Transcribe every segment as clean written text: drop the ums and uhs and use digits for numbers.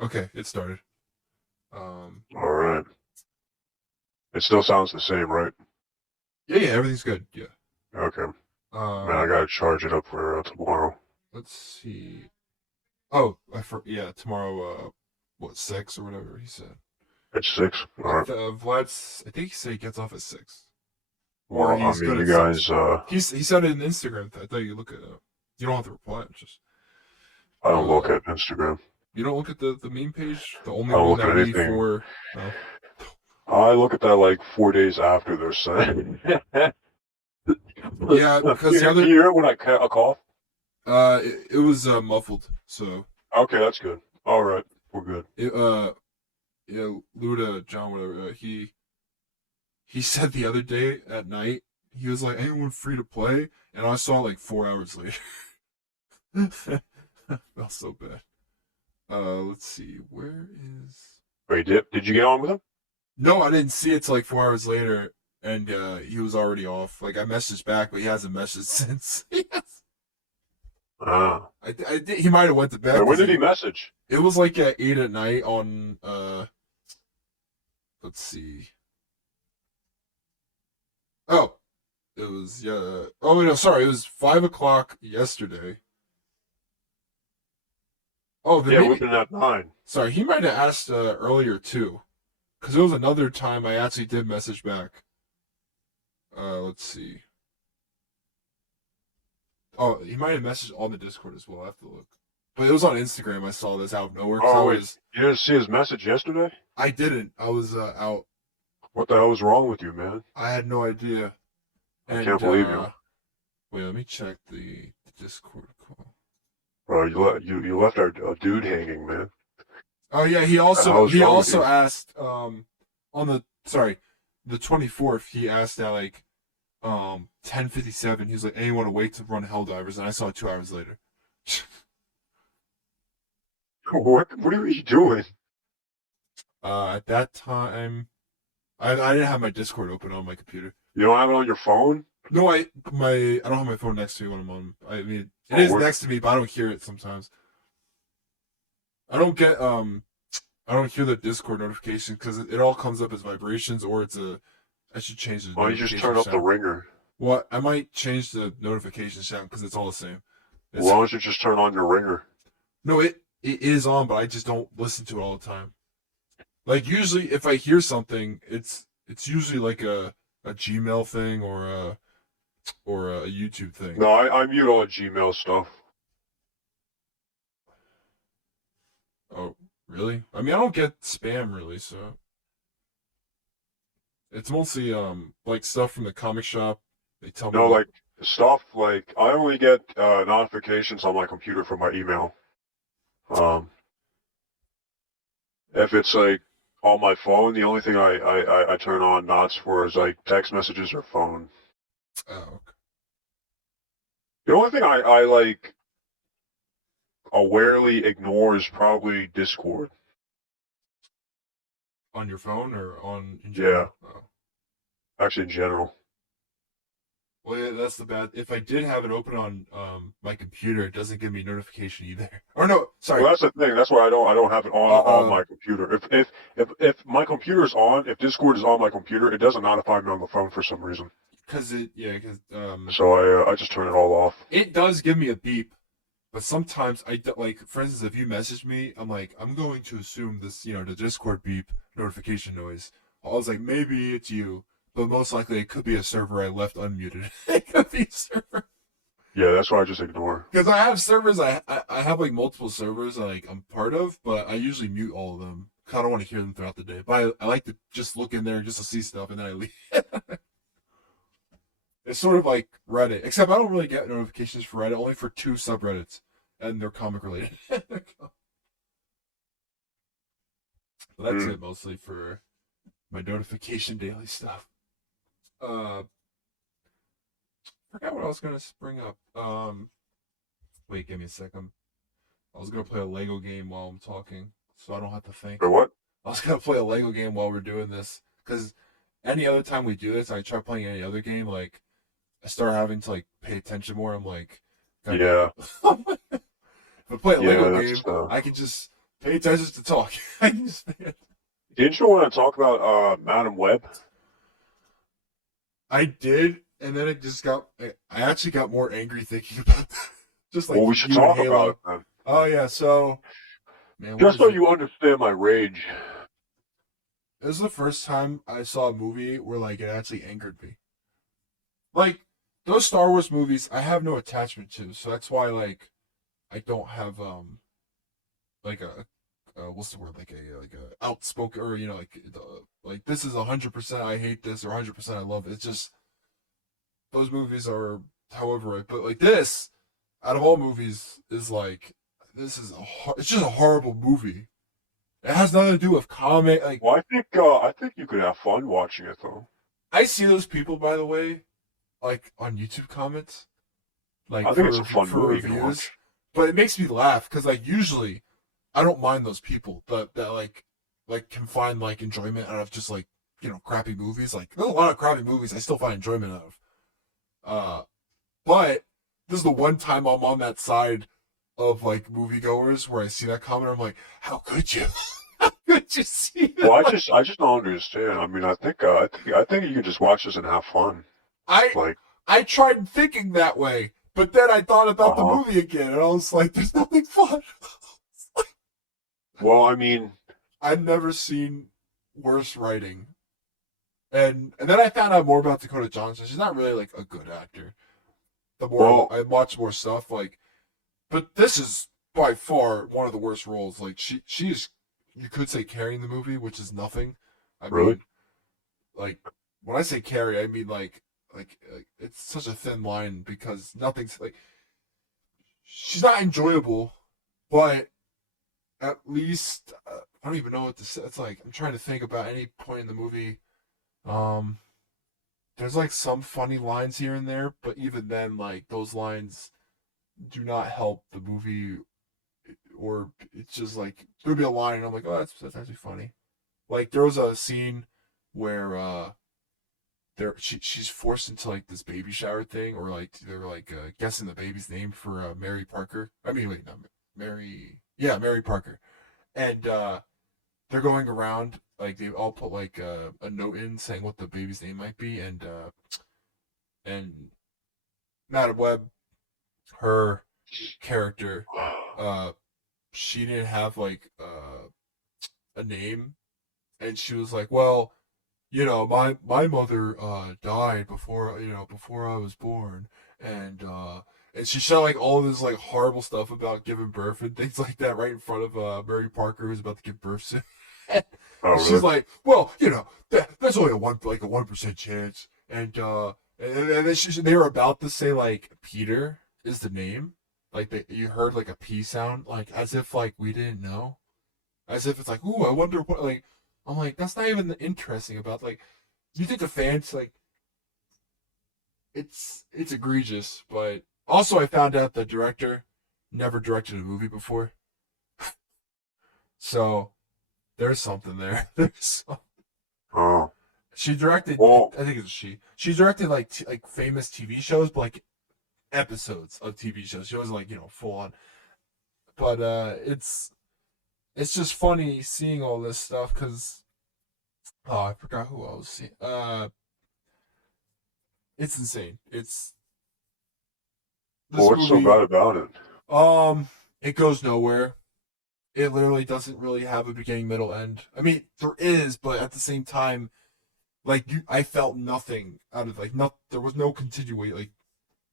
Okay, it started. All right. It still sounds the same, right? Yeah, everything's good. Yeah. Okay. Man, I Um, gotta charge it up for tomorrow let's see. Oh, yeah, tomorrow. What 6 or whatever he said. at 6. All right. Vlad's. I think he said he gets off at 6, or Well, I he's mean, good you at 6. guys, He said it in Instagram. I thought you look at. You don't have to reply. It's just I don't look uh, at Instagram. you don't look at the meme page, the only I don't one look that at we anything. for. Oh, I look at that like 4 days after they're sent. yeah, because the Can other you hear it when I cough? it was muffled, so Okay, that's good. All right, we're good. it yeah, Luda John whatever he said the other day at night he was like anyone free to play, and I saw it like 4 hours later. Felt so bad. Let's see, where is Wait, did you get on with him? no, I didn't see it till like 4 hours later, and he was already off. Like I messaged back, but he hasn't messaged since. Yes. Ah. He might have went to bed Wait, when because did he message? it was like at 8 at night on let's see. Oh, it was yeah. Oh no, sorry, it was 5 o'clock yesterday. Oh, then Yeah, we've maybe been at 9. sorry, he might have asked earlier too, because it was another time I actually did message back. Let's see. Oh, he might have messaged on the Discord as well. I have to look, but it was on Instagram. I saw this out of nowhere because Oh, wait, you didn't see his message yesterday? I didn't. I was out. What the hell is wrong with you, man? I had no idea. I can't And believe you. wait, let me check the Discord call. Bro, you left our dude hanging, man. Oh yeah, What the hell is he wrong with also you? asked on the sorry, the 24th he asked at like 10:57. He was like, anyone awake to run Helldivers? And I saw it 2 hours later. What are you doing? At that time I didn't have my Discord open on my computer. You don't have it on your phone? No, I don't have my phone next to me when I'm on. I mean, it Oh, is what? next to me, but I don't hear it sometimes. I don't get I don't hear the Discord notification because it all comes up as vibrations or it's a. I should change the Why don't you just notification turn up the sound. ringer? What I might change the notification sound because it's all the same. It's Why don't you just turn on your ringer? no, it is on, but I just don't listen to it all the time. Like usually, if I hear something, it's usually like a Gmail thing or a YouTube thing. No, I mute all the Gmail stuff. Oh, really? I mean, I don't get spam really, so it's mostly like stuff from the comic shop. They tell me No, what. like stuff like I only get notifications on my computer from my email. Um, if it's like on my phone, the only thing I turn on nots for is like text messages or phone. Oh, okay. The only thing I like awarely ignore is probably Discord. On your phone or on in Yeah, general? Oh. actually in general. Well, yeah, that's the bad. If I did have it open on my computer, it doesn't give me notification either. Or no, sorry. Well, that's the thing. That's why I don't have it on Uh, my computer. If my computer's on, if Discord is on my computer, it doesn't notify me on the phone for some reason. Cause it yeah, cause So I just turn it all off. it does give me a beep, but sometimes like for instance, if you message me, I'm like I'm going to assume this, the Discord beep notification noise. I was like maybe it's you, but most likely it could be a server I left unmuted. It could be a server. Yeah, that's why I just ignore. Because I have servers, I have like multiple servers like I'm part of, but I usually mute all of them. 'Cause I don't want to hear them throughout the day. But I like to just look in there just to see stuff and then I leave. It's sort of like Reddit, except I don't really get notifications for Reddit, only for two subreddits, and they're comic related. But that's Mm. it mostly for my notification daily stuff. Uh, forgot what I was gonna bring up. Wait, give me a second. I was gonna play a Lego game while I'm talking, so I don't have to For think. what? I was gonna play a Lego game while we're doing this, because any other time we do this, I try playing any other game, like I start having to like pay attention more. I'm like, gotta get. Yeah, If I play a Lego yeah. That's game, I can just pay attention to talk. I understand. Didn't you want to talk about Madam Web? I did, and then it just got. I actually got more angry thinking about that. Just like Well, we should you and talk about Halo. it then. Oh yeah, so man, what Just is so it? you understand my rage. This is the first time I saw a movie where like it actually angered me. Like those Star Wars movies, I have no attachment to, so that's why like I don't have like a what's the word, like a outspoken, or like this is 100% I hate this or 100% I love it. It's just those movies are however, but like this out of all movies is like this is it's just a horrible movie. It has nothing to do with comic. Like Well, I think you could have fun watching it though. I see those people, by the way, like on YouTube comments, like I think it's a fun for movie you can reviews, watch. but it makes me laugh because like usually I don't mind those people that like can find like enjoyment out of just like crappy movies. Like there's a lot of crappy movies I still find enjoyment out of. But this is the one time I'm on that side of like moviegoers where I see that comment. I'm like, how could you? How could you see Well, that? I just don't understand. I mean, I think you can just watch this and have fun. I Like, I tried thinking that way, but then I thought uh about the huh. movie again, and I was like, "There's nothing fun." Well, I mean, I've never seen worse writing, and then I found out more about Dakota Johnson. She's not really like a good actor. The more well, I watch more stuff, like, but this is by far one of the worst roles. Like, she's you could say carrying the movie, which is nothing. I really? mean, like when I say carry, I mean like it's such a thin line because nothing's like she's not enjoyable, but at least I don't even know what to say. It's like I'm trying to think about any point in the movie. Um, there's like some funny lines here and there, but even then, like those lines do not help the movie, or it's just like there'll be a line and I'm like, oh, that's actually funny. Like there was a scene where she's forced into like this baby shower thing, or like they're like guessing the baby's name for Mary Parker. I mean, wait, not Mary. Yeah, Mary Parker. And they're going around like they all put like a note in saying what the baby's name might be, and Madam Web, her character, uh, she didn't have like a name, and she was like, well, my mother died before I was born, and and she said like all this like horrible stuff about giving birth and things like that right in front of Mary Parker who's about to give birth soon. Oh, And she's really? like, well, that's only a 1% chance, and then they were about to say like Peter is the name, like you heard like a P sound, like as if like we didn't know, as if it's like, ooh, I wonder what like. I'm like, that's not even interesting about like. You think the fans like it's egregious, but also I found out the director never directed a movie before, so there's something there. Oh, She directed, well, I think it's she. She directed like like famous TV shows, but like episodes of TV shows. She wasn't like full on. But it's just funny seeing all this stuff because I forgot who I was seeing. It's insane. It's well, this what's so movie. bad about it? It goes nowhere. It literally doesn't really have a beginning, middle, end. I mean, there is, but at the same time, like I felt nothing out of like not. There was no continuation. Like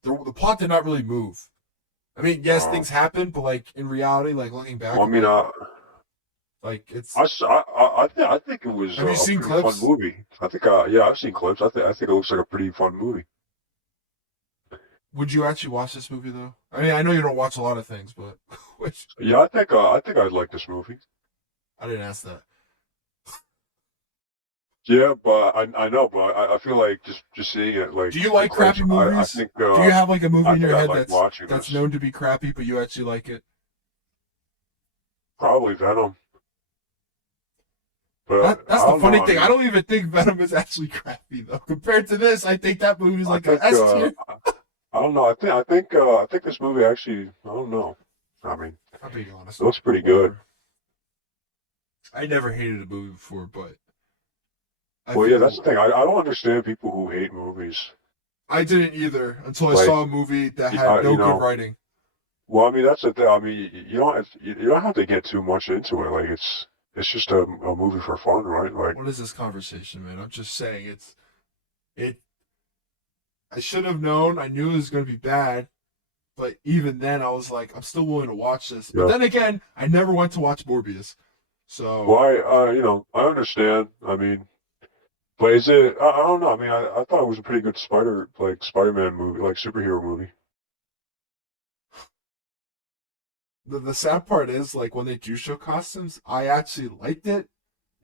the plot did not really move. I mean, yes, Uh, things happen, but like in reality, like looking back, well, I I'm mean, like it's. I think it was Have you a seen pretty fun clips? movie. I think, yeah, I've seen clips. I think it looks like a pretty fun movie. Would you actually watch this movie though? I mean, I know you don't watch a lot of things, but which Yeah, I think I'd like this movie. I didn't ask that. Yeah, but I know, but I feel like just seeing it like Do you in like clips, crappy movies? Do you have like a movie I in think your I'd head like watching that's this. known to be crappy, but you actually like it? Probably Venom, but That's I the don't know. funny I thing. I mean, don't even think Venom is actually crappy though. Compared to this, I think that movie's I like a think S tier. I don't know. I think this movie actually. I don't know. I mean, I'm being it honest, looks but pretty good. whatever. I never hated a movie before, but I Well, yeah, that's feel the thing. I don't understand people who hate movies. I didn't either until I Like, saw a movie that had you no good know, writing. well, I mean, that's the thing. I mean, you don't have to get too much into it. Like, it's just a movie for fun, right? Like, What is this conversation, man? I'm just saying it. I should have known. I knew it was going to be bad, but even then, I was like, I'm still willing to watch this. But yeah. then again, I never went to watch Morbius, Well, so I understand. I mean, but is it? I don't know. I mean, I thought it was a pretty good Spider-Man movie, like superhero movie. the sad part is like when they do show costumes, I actually liked it.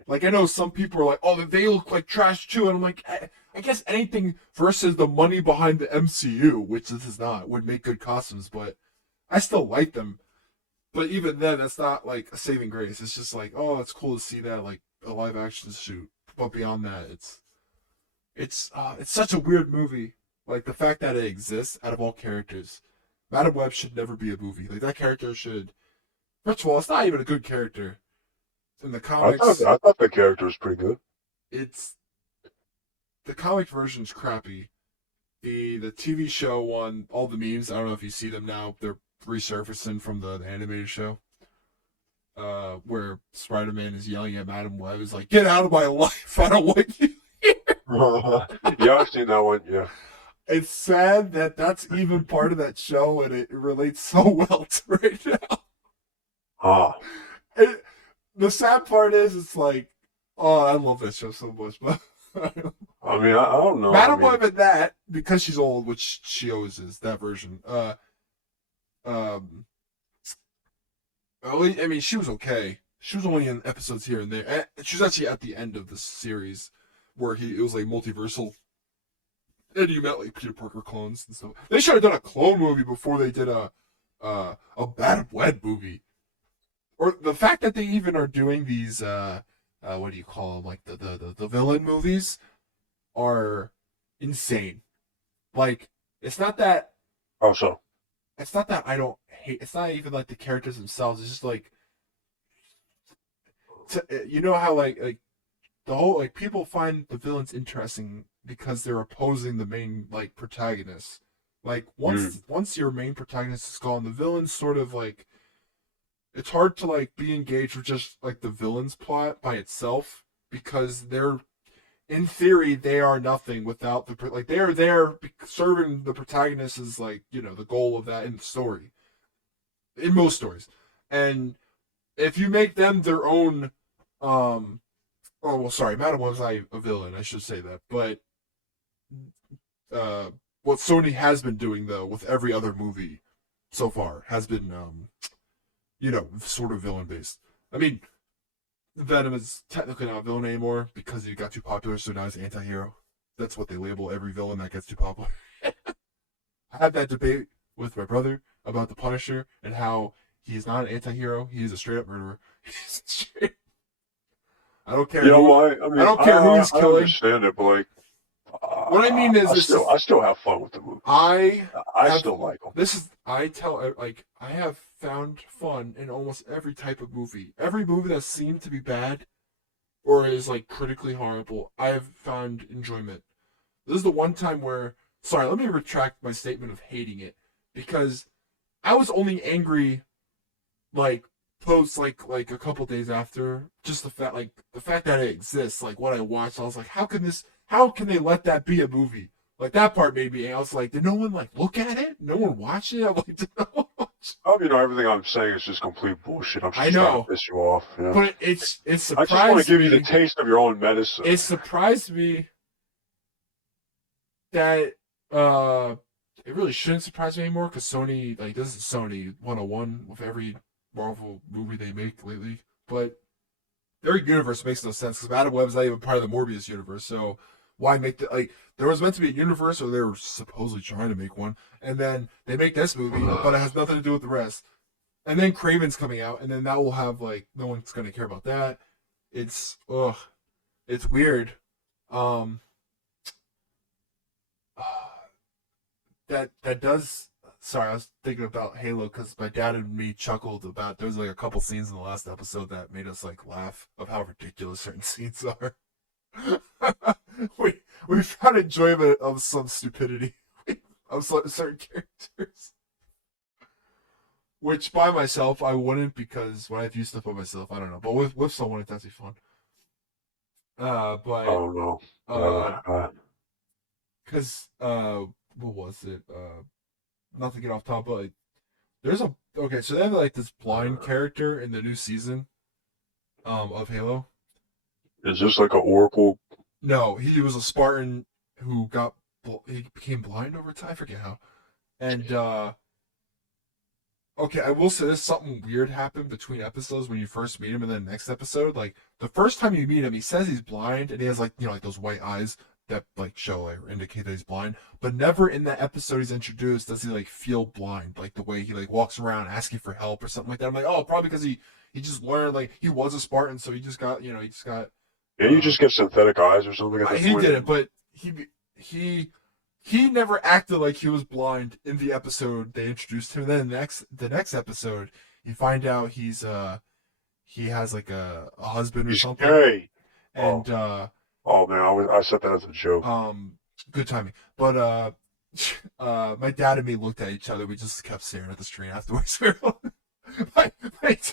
Like I know some people are like, oh, they look like trash too, and I'm like, I guess anything versus the money behind the MCU, which this is not, would make good costumes, but I still like them. But even then, that's not like a saving grace. It's just like, oh, it's cool to see that like a live action shoot. But beyond that, it's such a weird movie. Like the fact that it exists out of all characters, Madam Web should never be a movie. Like that character should. First of all, it's not even a good character in the comics. I thought the character was pretty good. It's the comic version's crappy. The TV show one, all the memes. I don't know if you see them now. They're resurfacing from the animated show. Where Spider-Man is yelling at Madam Web, is like, "Get out of my life! I don't want you." Yeah, I've seen that one. Yeah. It's sad that that's even part of that show, and it relates so well to right now. Ah. It, the sad part is, it's like, oh, I love that show so much, but I mean, I don't know. I Madam mean, Web in that because she's old, which she always is. That version. Um. I mean, she was okay. She was only in episodes here and there. She was actually at the end of the series where it was like multiversal, and you met like Peter Parker clones and stuff. They should have done a clone movie before they did a Madam Web movie. Or the fact that they even are doing these what do you call them, like the villain movies are insane. Like oh, so. it's not that I don't hate, it's not even like the characters themselves. It's just like you know how like the whole like people find the villains interesting because they're opposing the main like protagonist. Like Mm. once your main protagonist is gone, the villains sort of like it's hard to like be engaged with just like the villain's plot by itself because they're in theory they are nothing without like they are there serving the protagonist as like the goal of that in the story in most stories. And if you make them their own um oh well sorry, Madam was not a villain, I should say that, but what Sony has been doing though with every other movie so far has been sort of villain based. I mean, Venom is technically not a villain anymore because he got too popular, so now he's an anti-hero. That's what they label every villain that gets too popular. I had that debate with my brother about the Punisher and how he's not an anti-hero, he's a straight up murderer. He's straight. I don't care You know who what? I I mean, don't care who he's I killing. understand it, but like, What I mean is this is I still have fun with the movies. I I have still like them. this is I tell like I have found fun in almost every type of movie. Every movie that seemed to be bad or is like critically horrible, I have found enjoyment. This is the one time where sorry, let me retract my statement of hating it because I was only angry like post like a couple days after just the fact that it exists, like what I watched, I was like, how can they let that be a movie? Like that part made me. I was like, did no one like look at it? No one watch it? I'm like, did no one watch it? Oh, everything I'm saying is just complete bullshit. I'm I just trying to know, piss you off. Yeah. but it I just want to surprised give you the me. taste of your own medicine. It surprised me that uh it really shouldn't surprise me anymore because Sony like this is Sony 101 with every Marvel movie they make lately, but their universe makes no sense because Madam Web's not even part of the Morbius universe. So why make the like? There was meant to be a universe, or they were supposedly trying to make one, and then they make this movie, but it has nothing to do with the rest. And then Craven's coming out, and then that will have like no one's gonna care about that. It's weird. Um, that does sorry, I was thinking about Halo because my dad and me chuckled about. There was like a couple scenes in the last episode that made us like laugh of how ridiculous certain scenes are. we we found enjoyment of some stupidity of certain characters, which by myself I wouldn't because when I view stuff by myself, I don't know. But with someone, it's actually fun. I But don't know. uh, because what was it? Not to get off top, but like, there's a okay. So they have like this blind character in the new season, of Halo. Is this like an Oracle? No, he was a Spartan who he became blind over time. I forget how. And okay, I will say this: something weird happened between episodes when you first meet him, and then the next episode, like the first time you meet him, he says he's blind, and he has like like those white eyes that like show or indicate that he's blind. But never in that episode he's introduced does he like feel blind, like the way he like walks around asking for help or something like that. I'm like, oh, probably because he just learned like he was a Spartan, so he just got he just got. Yeah, you just get synthetic eyes or something at that He point. didn't, but he he never acted like he was blind in the episode they introduced him. And then the next episode, you find out he has like a husband or He's something. gay. And oh man, I said that as a joke. Good timing. But my dad and me looked at each other. We just kept staring at the screen afterwards. my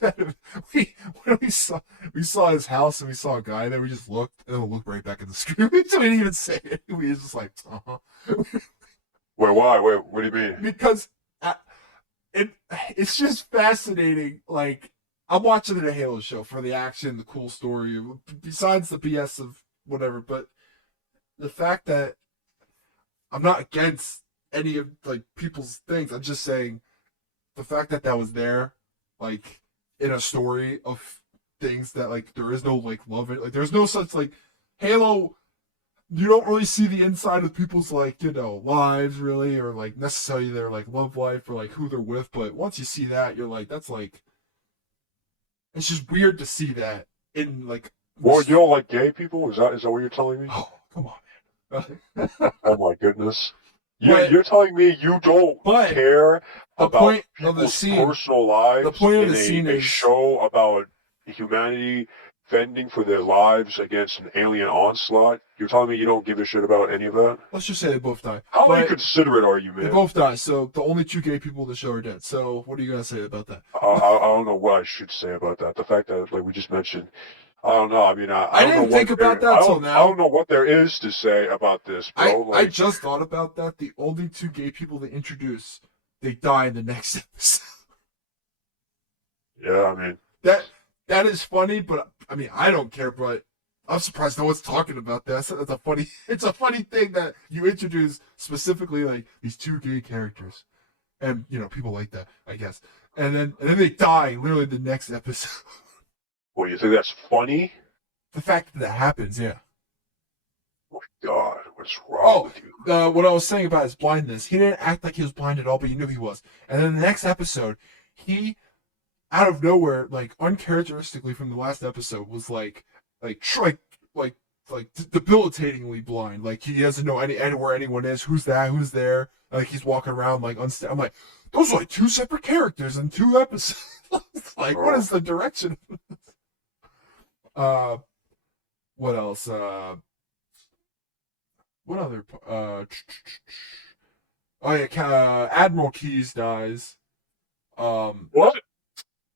dad, when we saw his house and we saw a guy there, we just looked and then looked right back at the screen. We didn't even say it. We was just like, Wait, why? Wait, what do you mean? Because it's just fascinating. Like I'm watching the Halo show for the action, the cool story, besides the BS of whatever. But the fact that I'm not against any of like people's things. I'm just saying the fact that that was there, like in a story of things that like there is no like love it. Like there's no such like Halo. You don't really see the inside of people's like lives really, or like necessarily their like love life or like who they're with. But once you see that, you're like, that's like, it's just weird to see that in like. Well, you don't like gay people? Is that what you're telling me? Oh, come on, man. Oh my goodness. You're telling me you don't care about people's personal lives the point of the scene is a show about humanity fending for their lives against an alien onslaught? You're telling me you don't give a shit about any of that? Let's just say they both die. How inconsiderate are you, man? They both die, so the only two gay people in the show are dead. So what are you going to say about that? I don't know what I should say about that. The fact that, like we just mentioned, I don't know. I mean, I didn't think about that till now. I don't know what there is to say about this, bro. I just thought about that. The only two gay people they introduce, they die in the next episode. Yeah, I mean that is funny, but I mean I don't care. But I'm surprised no one's talking about that. It's a funny thing that you introduce specifically like these two gay characters, and people like that, I guess. And then they die literally the next episode. Well, you think that's funny? The fact that happens, yeah. Oh my God, what's wrong with you? What I was saying about his blindness, he didn't act like he was blind at all, but you knew he was. And then the next episode, he, out of nowhere, like uncharacteristically from the last episode, was like debilitatingly blind. Like he doesn't know where anyone is, who's there. Like he's walking around like unstable. I'm like, those are like two separate characters in two episodes. Like, what is the direction? What else? What other? Oh yeah, Admiral Keyes dies. What?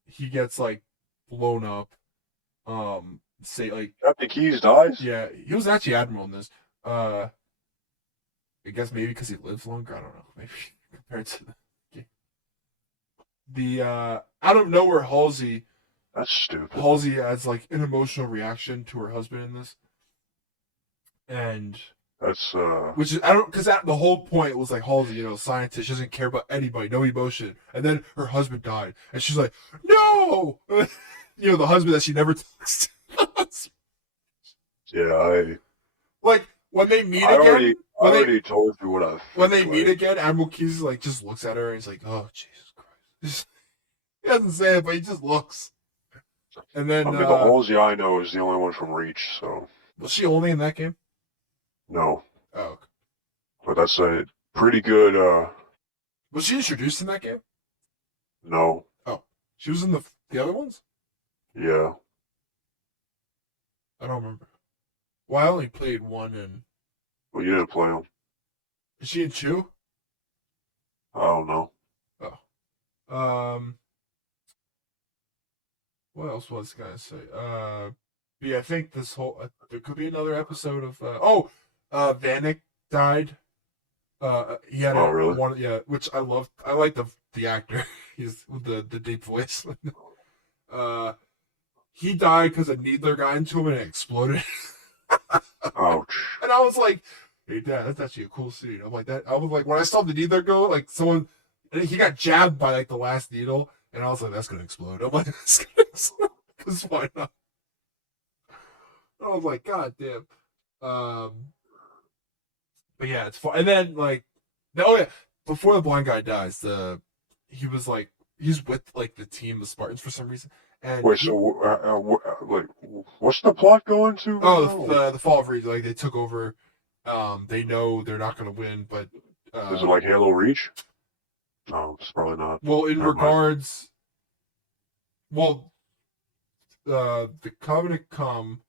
He gets like blown up. Say like Captain Keyes dies? Yeah, he was actually Admiral in this. I guess maybe because he lives longer. I don't know. Maybe compared to the out of nowhere Halsey. That's stupid. Halsey has like an emotional reaction to her husband in this, and that's which is because the whole point was like Halsey, scientist, she doesn't care about anybody, no emotion, and then her husband died, and she's like, no, the husband that she never talks to. Yeah, like when they meet again. I already told you what I think. When they meet again, Admiral Keyes like just looks at her and he's like, oh Jesus Christ. He doesn't say it, but he just looks. And then I mean, the Halsey I know is the only one from Reach, so. Was she only in that game? No. Oh. Okay. But that's a pretty good Was she introduced in that game? No. Oh, she was in the other ones. Yeah. I don't remember. Well, I only played one, and Well, you didn't play them. is she in two? I don't know. Oh, what else was I gonna say? But yeah, I think this whole there could be another episode of Vanek died. He had Oh, a really? one, yeah, which I loved. I like the actor. He's with the deep voice. uh, he died because a needler got into him and it exploded. Ouch. And I was like, "Hey, Dad, that's actually a cool scene." I'm like that. I was like, when I saw the needler go, like someone, and he got jabbed by like the last needle, and I was like, "That's gonna explode." I'm like, "That's gonna explode." Because why not? I was like, "God damn." Um, but yeah, it's fun. And then like, oh yeah, before the blind guy dies, he was like he's with like the team of Spartans for some reason, and Wait, so like, what's the plot going to right oh, now? Like, the fall of Reach, like they took over. They know they're not going to win, but is it uh, like Halo Reach? No, it's probably not. well, in Never mind. regards, well, the Covenant come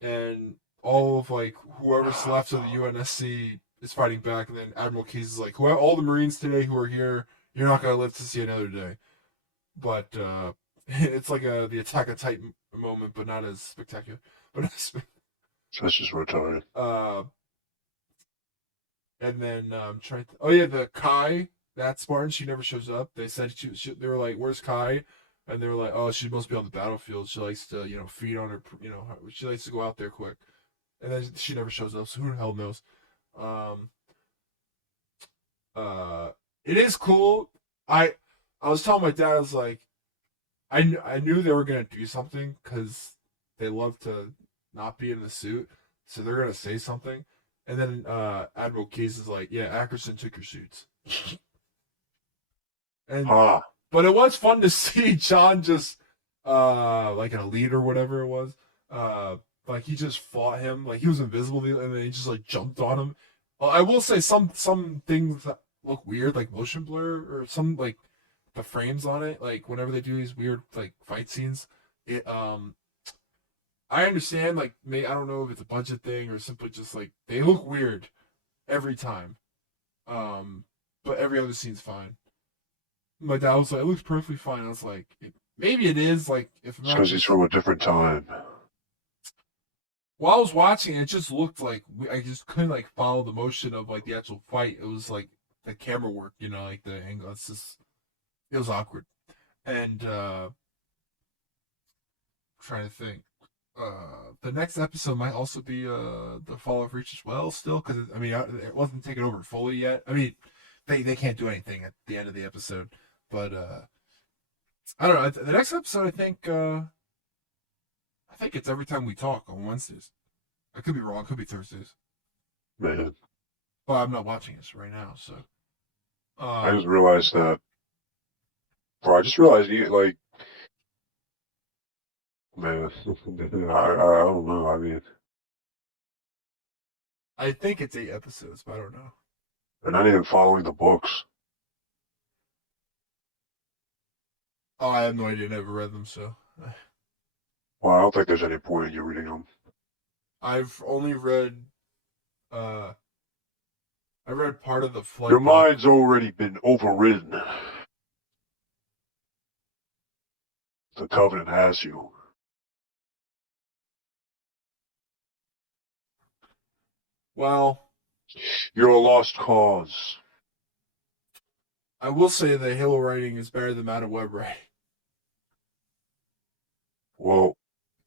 and all of like whoever's left of the UNSC is fighting back, and then Admiral Keyes is like, whoever, all the Marines today who are here, you're not going to live to see another day. But it's like the Attack of Titan moment, but not as spectacular. But That's just retarded. uh, and then trying to, oh yeah, the Kai, that Spartan, she never shows up. They said they were like, where's Kai? And they were like, oh, she must be on the battlefield. She likes to, feed on her, she likes to go out there quick. And then she never shows up, so who the hell knows? Um, uh, it is cool. I was telling my dad, I was like, I knew they were gonna do something because they love to not be in the suit, so they're gonna say something. And then Admiral Case is like, "Yeah, Ackerson took your suits." And Ah, but it was fun to see John just like an elite or whatever it was. Like he just fought him, like he was invisible, and then he just like jumped on him. I will say some things that look weird, like motion blur or some like the frames on it, like whenever they do these weird like fight scenes. It I understand, like I don't know if it's a budget thing or simply just like they look weird every time. Um, but every other scene's fine. My dad was like, "It looks perfectly fine." I was like, "Maybe it is." Like if I'm it's not because he's just from a different time. while I was watching, it just looked like I just couldn't like follow the motion of like the actual fight. It was like the camera work, like the angle. It's just it was awkward. And trying to think. The next episode might also be the Fall of Reach as well. Still, because I mean, it wasn't taken over fully yet. I mean, they can't do anything at the end of the episode, but I don't know. The next episode, I think it's every time we talk on Wednesdays. I could be wrong. It could be Thursdays, Man, but I'm not watching this right now. So, I um, just realized that. Bro, I just realized like, man, I don't know. I mean, I think it's 8 episodes, but I don't know. they're not even following the books. Oh, I have no idea. Never read them, so Well, I don't think there's any point in you reading them. I've only read. Uh, I read part of the Your flight doc. mind's already been overridden. The Covenant has you. Well, You're a lost cause. I will say the Halo writing is better than Madam Web writing. Well,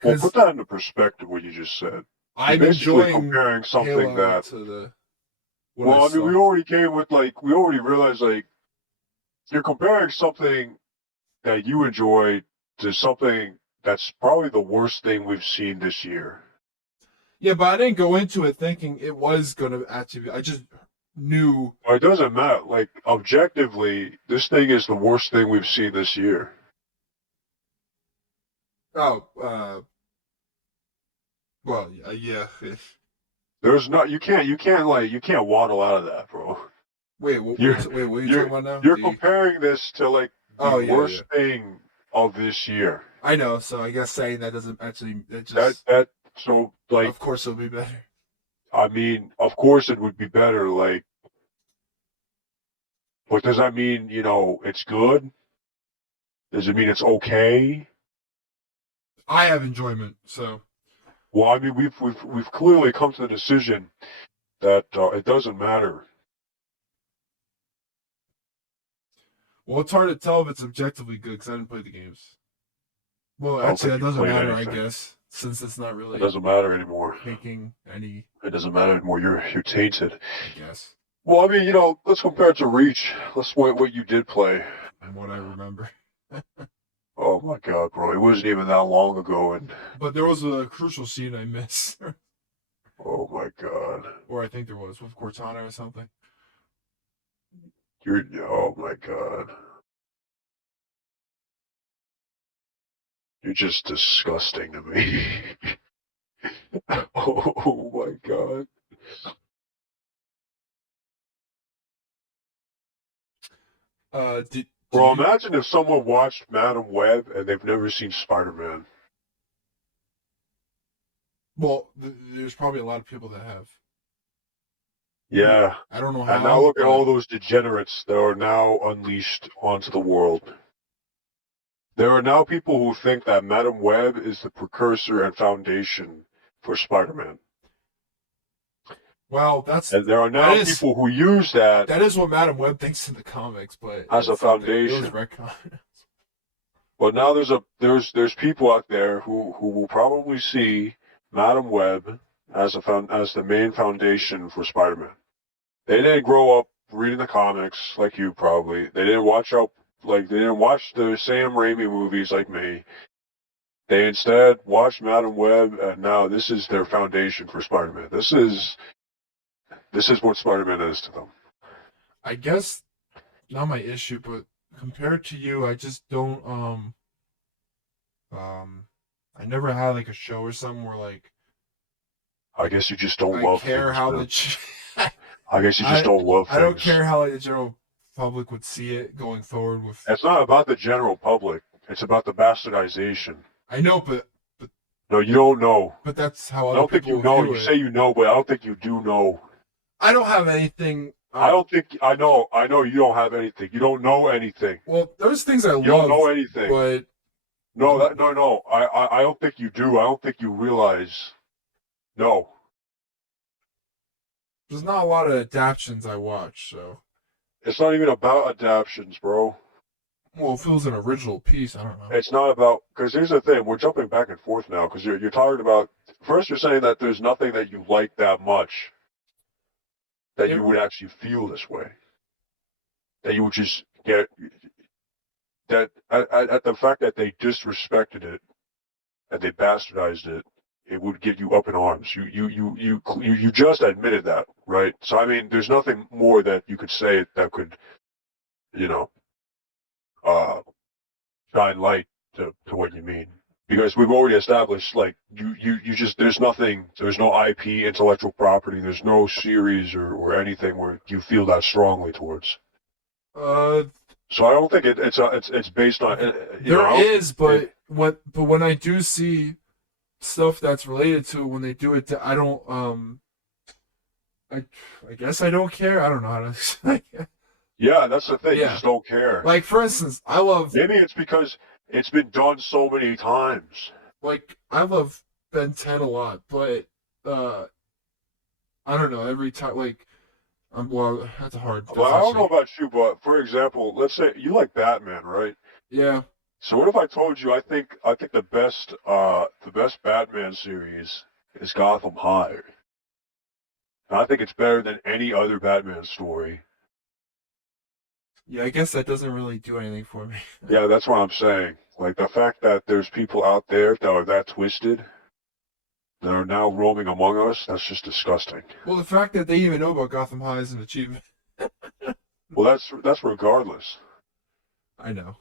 put Because that into perspective, what you just said. You're I'm basically enjoying comparing something Halo that, to the what I well, I mean, saw. we already came with, like, we already realized, like, you're comparing something that you enjoy to something that's probably the worst thing we've seen this year. Yeah, but I didn't go into it thinking it was going to actually be. I just knew. Well, it doesn't matter. Like, objectively, this thing is the worst thing we've seen this year. Oh, well, yeah. There's not, you can't waddle out of that, bro. Wait, You're wait, what are you talking you're about now? you're comparing this to like the Oh yeah, yeah. worst thing of this year. I know. So I guess saying that doesn't actually. It That just. that so like Of course, it'll be better. I mean, of course it would be better. Like, but does that mean it's good? Does it mean it's okay? I have enjoyment. So Well, I mean, we've clearly come to the decision that it doesn't matter. well, it's hard to tell if it's objectively good because I didn't play the games. Well, I don't actually, think that you doesn't played matter, I anything. guess, since it's not It really doesn't matter anymore. making any. It doesn't matter anymore. You're tainted. I guess Well, I mean, let's compare it to Reach. Let's what you did play. from what I remember. Oh my God, bro! It wasn't even that long ago, and But there was a crucial scene I missed, oh my God, or I think there was with Cortana or something. oh my God, you're just disgusting to me. Oh my God. Do Bro, you? imagine if someone watched Madam Web and they've never seen Spider-Man. Well, there's probably a lot of people that have. Yeah. I don't know And now how, look at but all those degenerates that are now unleashed onto the world. There are now people who think that Madam Web is the precursor and foundation for Spider-Man. well, And there are that now is people who use that that is what Madam Web thinks in the comics, but as a it's something. It was foundation. retcon. But now there's people out there who will probably see Madam Web as as the main foundation for Spider-Man. They didn't grow up reading the comics like you probably. They didn't watch the Sam Raimi movies like me. They instead watched Madam Web, and now this is their foundation for Spider-Man. This is what Spider-Man is to them. I guess not my issue, but compared to you, I just don't um I never had like a show or something where like I guess you just don't I love care things, how man. the I guess you just I don't love I don't things. care how like the general public would see it going forward with. It's not about the general public. It's about the bastardization. I know, but No, you don't know. but that's how I other don't think you people know. view You it. say you know, but I don't think you do know. I don't have anything. I don't think I know. I know you don't have anything. You don't know anything. Well, there's things I You don't know love, anything. but No. I don't think you do. I don't think you realize. No. there's not a lot of adaptions I watch. So, It's not even about adaptions, bro. well, if it was an original piece, I don't know. It's not about, because here's the thing. We're jumping back and forth now because you're talking about, first you're saying that there's nothing that you like that much that you would actually feel this way. That you would just get, that at the fact that they disrespected it and they bastardized it, it would get you up in arms. You just admitted that, right? So I mean, there's nothing more that you could say that could, you know, uh, shine light to what you mean. Because we've already established, like, you just, there's no IP, intellectual property, there's no series or anything where you feel that strongly towards. Uh, So I don't think it's based on, there is, but when I do see stuff that's related to it, when they do it, I don't I I guess I don't care. I don't know how to explain it. yeah, that's the thing. You Yeah. just don't care. Like for instance, I love Maybe it's because it's been done so many times. I love Ben 10 a lot, but uh I don't know, every time well, that's a hard Well, that's I don't know actually about you, but for example, let's say you like Batman, right? yeah. So what if I told you I think the best Batman series is Gotham High. And I think it's better than any other Batman story. Yeah, I guess that doesn't really do anything for me. Yeah, that's what I'm saying. Like the fact that there's people out there that are that twisted, that are now roaming among us, that's just disgusting. Well, the fact that they even know about Gotham High is an achievement. Well, that's regardless. I know.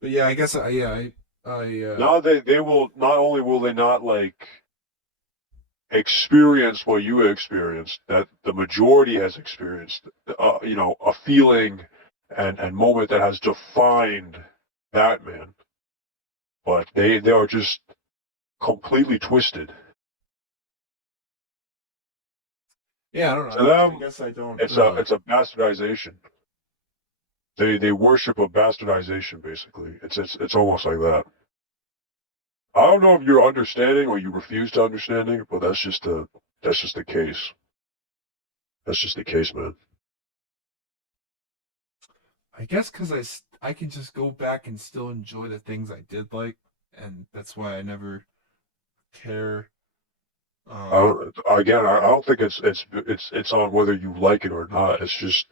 But yeah, I guess I Now they will not only will they not like experienced what you experienced, that the majority has experienced, a feeling and moment that has defined Batman, but they are just completely twisted. Yeah, I don't know. To I them, guess I don't. it's a bastardization. They worship a bastardization, basically. It's almost like that. I don't know if you're understanding or you refuse to understanding, but that's just the case. That's just the case, man. I guess because I can just go back and still enjoy the things I did like, and that's why I never care. I don't think it's on whether you like it or not. It's just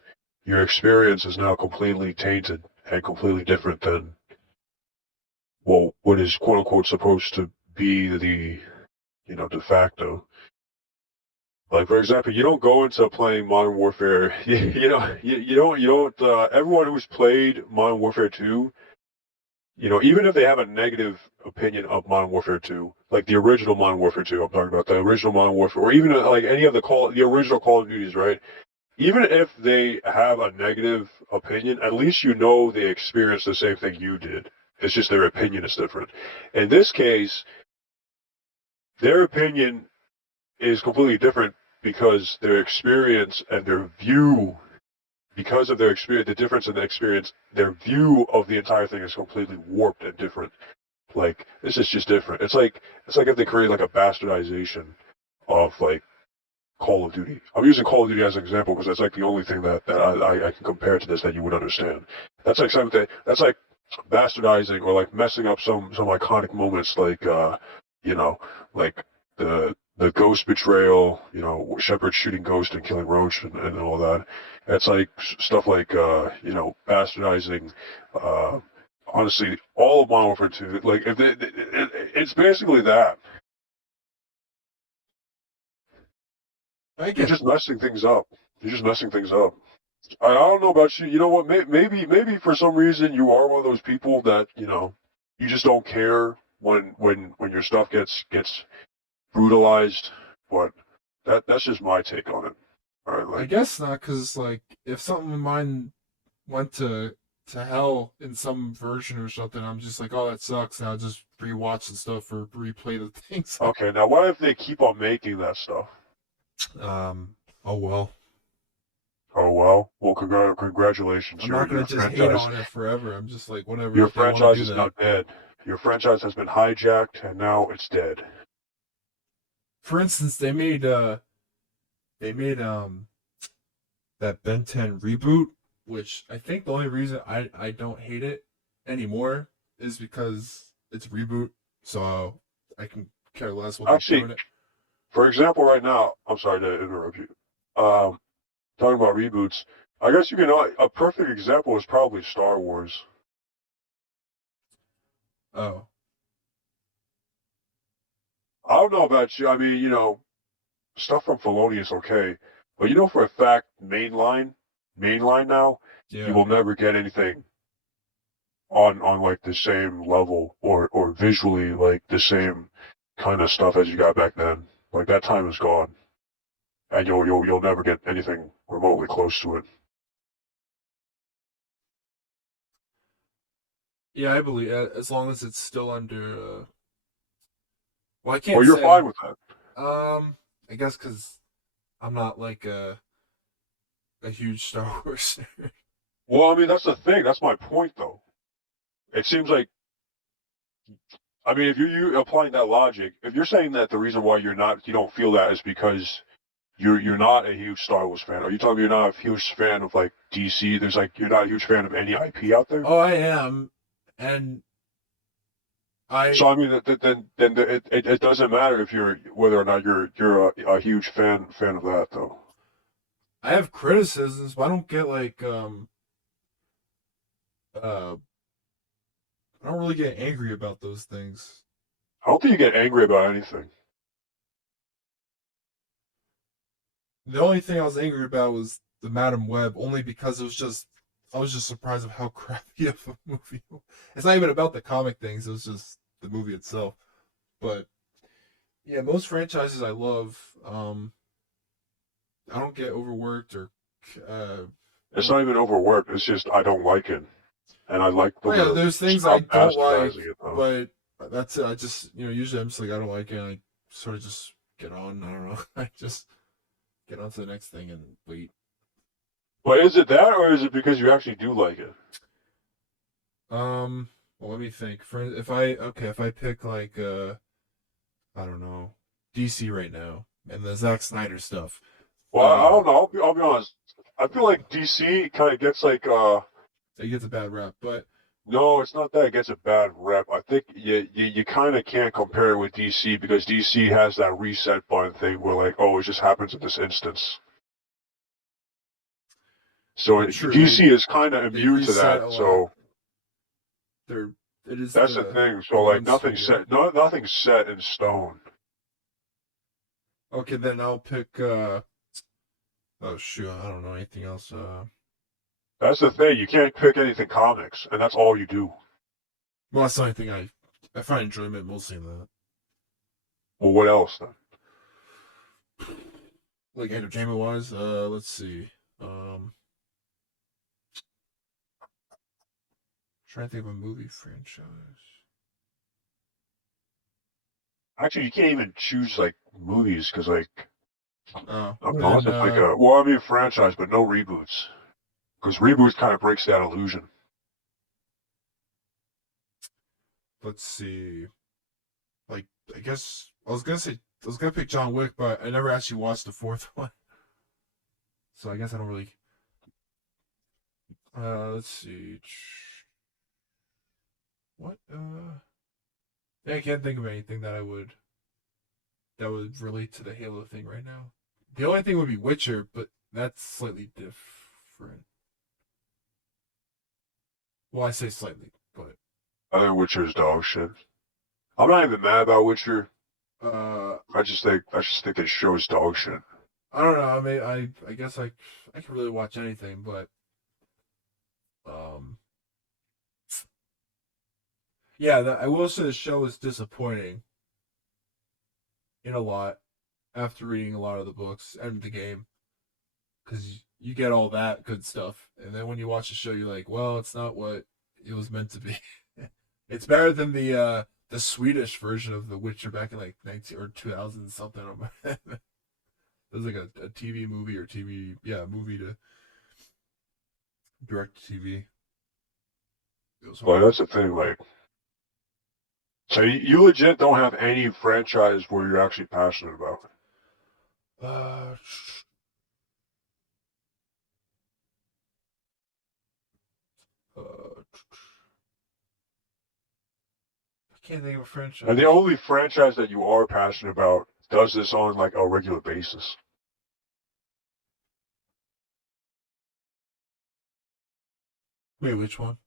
your experience is now completely tainted and completely different than what is quote unquote supposed to be the de facto. Like for example, you don't go into playing Modern Warfare. You don't. Everyone who's played Modern Warfare 2, even if they have a negative opinion of Modern Warfare 2, like the original Modern Warfare 2, I'm talking about the original Modern Warfare, or even like any of the original Call of Duties, right? Even if they have a negative opinion, at least they experienced the same thing you did. It's just their opinion is different. In this case, their opinion is completely different because their experience and their view, because of their experience, the difference in the experience, their view of the entire thing is completely warped and different. Like this is just different. It's like if they create like a bastardization of like Call of Duty. I'm using Call of Duty as an example because that's like the only thing that I can compare to this that you would understand. That's like something that's like bastardizing or like messing up some iconic moments like you know like the Ghost betrayal, Shepard shooting Ghost and killing Roach and all that. It's like stuff like bastardizing honestly all of Modern Warfare 2. Like if it's basically that. I You're get just messing things up. You're just messing things up. I don't know about you. You know what? Maybe for some reason you are one of those people that you just don't care when your stuff gets brutalized. But that's just my take on it. All right, I like guess not, because like if something of mine went to hell in some version or something, I'm just like, oh, that sucks. And I'll just rewatch the stuff or replay the things. okay, now what if they keep on making that stuff? um. Oh well. Oh well, congratulations. I'm Your not gonna your just hate franchise on it forever. I'm just like, whatever. your If they want to franchise do is now that. dead. Your franchise has been hijacked and now it's dead. For instance, they made that Ben 10 reboot, which I think the only reason I don't hate it anymore is because it's a reboot, so I can care less what they do Actually, in it. for example, right now, I'm sorry to interrupt you. Um, Talking about reboots, I guess you can. A perfect example is probably Star Wars. Oh, I don't know about you. I mean, stuff from Filoni is okay, but for a fact, mainline now, you yeah. will never get anything on like the same level or visually like the same kind of stuff as you got back then. Like that time is gone, and you'll never get anything remotely close to it. Yeah, I believe as long as it's still under. Well, I can't Well, you're say. fine with that. I guess because I'm not like a huge Star Wars nerd. Well, I mean that's the thing. That's my point, though. It seems like if you applying that logic, if you're saying that the reason why you don't feel that is because you're not a huge Star Wars fan, are you telling me you're not a huge fan of like DC? There's like you're not a huge fan of any IP out there. Oh, I am, and I So I mean, then it doesn't matter if you're whether or not you're a huge fan of that though. I have criticisms, but I don't get like uh I don't really get angry about those things. I don't think you get angry about anything. The only thing I was angry about was the Madam Web, only because I was just surprised of how crappy of a movie. It's not even about the comic things; it was just the movie itself. But yeah, most franchises I love. I don't get overworked or I It's don't. not even overworked. It's just I don't like it, and I like Oh them yeah, to there's things I stop don't like, bastardizing it though. but that's it. I just usually I'm just like I don't like it. And I sort of just get on. I don't know. I just get on to the next thing and wait. But is it that, or is it because you actually do like it? Well, let me think. For if I pick like I don't know, DC right now and the Zack Snyder stuff. Well, I Uh, don't know. I'll be honest. I feel like DC kind of gets like it gets a bad rap, but no, it's not that it gets a bad rep. I think you kind of can't compare it with DC because DC has that reset button thing where like, oh, it just happens in this instance. So true, DC is kind of they immune to reset that. a lot. So They're it is that's the thing. the So like one nothing's studio. set. No, nothing's set in stone. Okay, then I'll pick. Oh shoot, I don't know anything else. That's the thing. You can't pick anything comics, and that's all you do. Well, that's the only thing I find enjoyment mostly in that. Well, what else then? Like entertainment wise, let's see. Um, trying to think of a movie franchise. Actually, you can't even choose like movies because like Oh, unless then it's like a well, I mean franchise, but no reboots because reboots kind of breaks that illusion. let's see. Like I guess I was gonna pick John Wick, but I never actually watched the fourth one, so I guess I don't really. Let's see. What? I can't think of anything that would relate to the Halo thing right now. The only thing would be Witcher, but that's slightly different. Well, I say slightly, but I think Witcher's dog shit. I'm not even mad about Witcher. uh, I just think the show's dog shit. I don't know. I mean, I guess I can really watch anything, but um, yeah, I will say the show is disappointing in a lot after reading a lot of the books and the game because you get all that good stuff, and then when you watch the show, you're like, well, it's not what it was meant to be. It's better than the Swedish version of The Witcher back in like 19 or 2000 something. It was like a TV movie or TV, yeah, movie to direct to TV. It was But horrible. that's the thing, like, so you legit don't have any franchise where you're actually passionate about. Uh, I can't think of a And the franchise. only franchise that you are passionate about does this on like a regular basis. Wait, which one?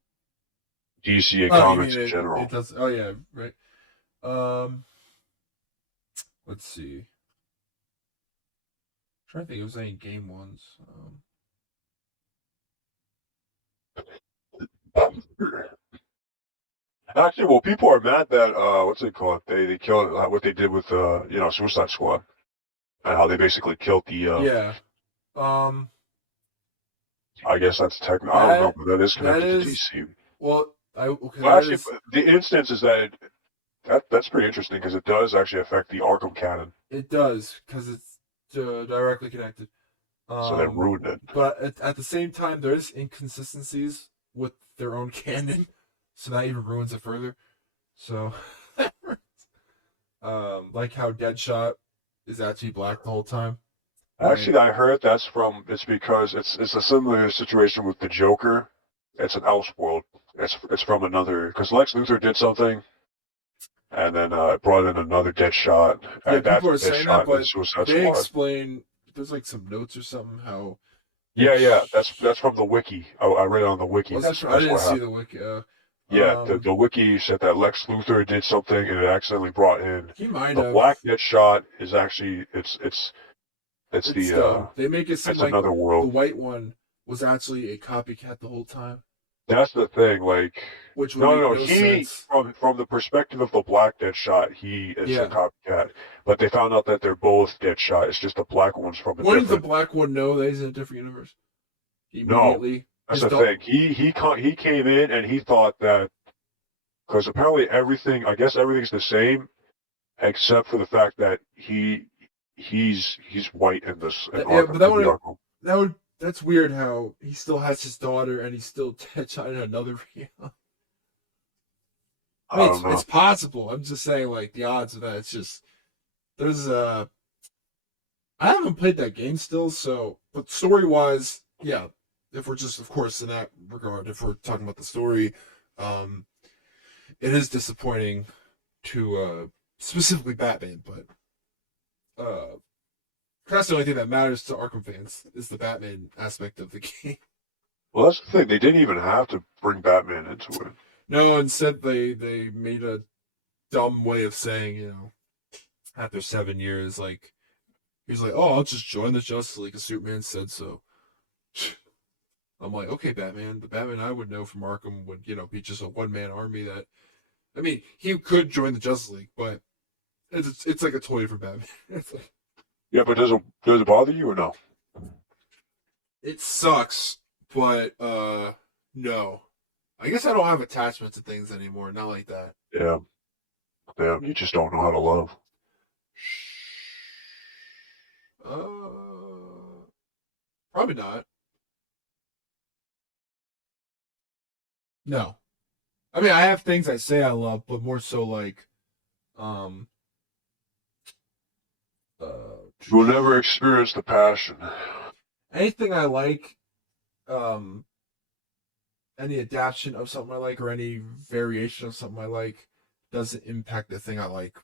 DC and Oh, you comics mean in it general. does? Oh yeah, right. Um, let's see. I'm trying to think. It was any game ones. Actually, well, people are mad that what's it called? They killed what they did with Suicide Squad and how they basically killed the Yeah. Um, I guess that's technical. I don't know, that but that is that connected to is DC. well. I okay. Well, That actually, is the instance is that that's pretty interesting because it does actually affect the Arkham canon. it does because it's directly connected. So they Um, ruined it. but at the same time, there's inconsistencies with their own canon, so that even ruins it further. So, like how Deadshot is actually black the whole time, when Actually, I heard that's from. It's because it's a similar situation with the Joker. It's an Elseworld. It's from another because Lex Luthor did something, and then it brought in another Deadshot, yeah, and that's people are what saying that, Deadshot and but Suicide they Squad. explain there's like some notes or something how Yeah, yeah, it's that's from the wiki. I read it on the wiki. I That's didn't what see happened. the wiki. Yeah, Um, the wiki said that Lex Luthor did something and it accidentally brought in he might the have. Black Deadshot. Is actually it's It's the dumb. They make it seem it's like another the world. white one was actually a copycat the whole time. That's the thing. Like, which would no, make no, no he sense. from the perspective of the black Deadshot, he is a Yeah. copycat. But they found out that they're both Deadshot. It's just the black one's from a Wouldn't the different. black one know that he's in a different universe No, immediately? that's the thing. He came in and he thought that because apparently everything, I guess everything's the same except for the fact that he's white in this in Yeah, but Arkham in the Arkham. that's weird how he still has his daughter and he's still Deadshot in another reality. I I mean, don't know. it's possible. I'm just saying, like the odds of that. It's just there's I haven't played that game still, so but story wise, yeah. If we're just, of course, in that regard, if we're talking about the story, um, it is disappointing to specifically Batman, but that's the only thing that matters to Arkham fans is the Batman aspect of the game. Well, that's the thing. They didn't even have to bring Batman into it. No, instead they made a dumb way of saying, after 7 years, like he's like, oh, I'll just join the Justice League because Superman said so. I'm like, okay, Batman. The Batman I would know from Arkham would, be just a one man army that. I mean, he could join the Justice League, but it's like a toy for Batman. It's like, Yeah, but does it bother you or no? it sucks, but no. I guess I don't have attachment to things anymore. Not like that. Yeah, damn, you just don't know how to love. Probably not. No. I mean, I have things I say I love, but more so like, um, You will never experience the passion. anything I like, um, any adaptation of something I like or any variation of something I like doesn't impact the thing I like.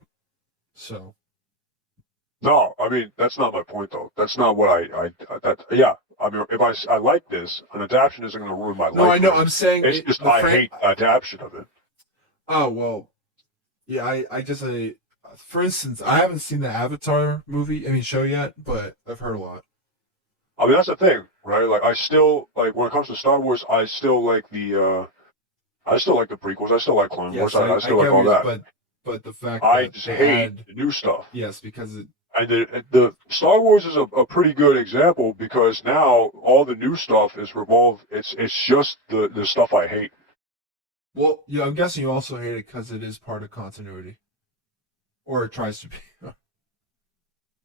So No, I mean that's not my point though. That's not what that. Yeah, I mean if I like this, an adaptation isn't going to ruin my no, life I or know. I'm anything. saying It's just I hate the adaptation of it. Oh well, yeah. I just for instance, I haven't seen the Avatar movie. I mean, show yet, but I've heard a lot. I mean that's the thing, right? Like I still like when it comes to Star Wars, I still like the prequels. I still like Clone Wars. Yes, I I still like get all what that. but the fact I that just they hate add the new stuff. yes because it And the Star Wars is a pretty good example because now all the new stuff is revolved. It's just the stuff I hate. well yeah I'm guessing you also hate it because it is part of continuity or it tries to be.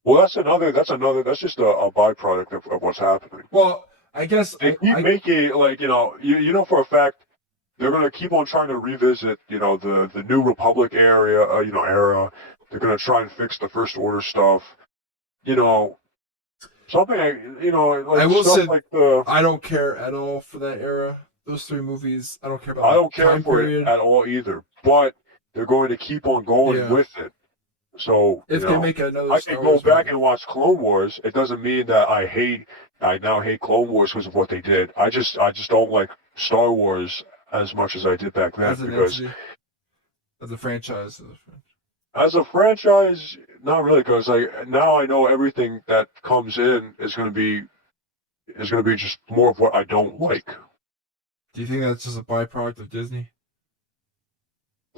Well, that's just a byproduct of what's happening. Well, I guess They keep making like you know for a fact they're gonna keep on trying to revisit the New Republic era. They're gonna try and fix the First Order stuff. You know something I like will stuff say like the I don't care at all for that era. Those three movies, I don't care about I the don't care time for it period. at all either. But they're going to keep on going Yeah, with it. So if they make another I Star can go Wars back movie. and watch Clone Wars. It doesn't mean that I now hate Clone Wars because of what they did. I just don't like Star Wars as much as I did back then As an because entity, as a franchise. as a franchise, not really because now I know everything that comes in is gonna be just more of what I don't like. Do you think that's just a byproduct of Disney?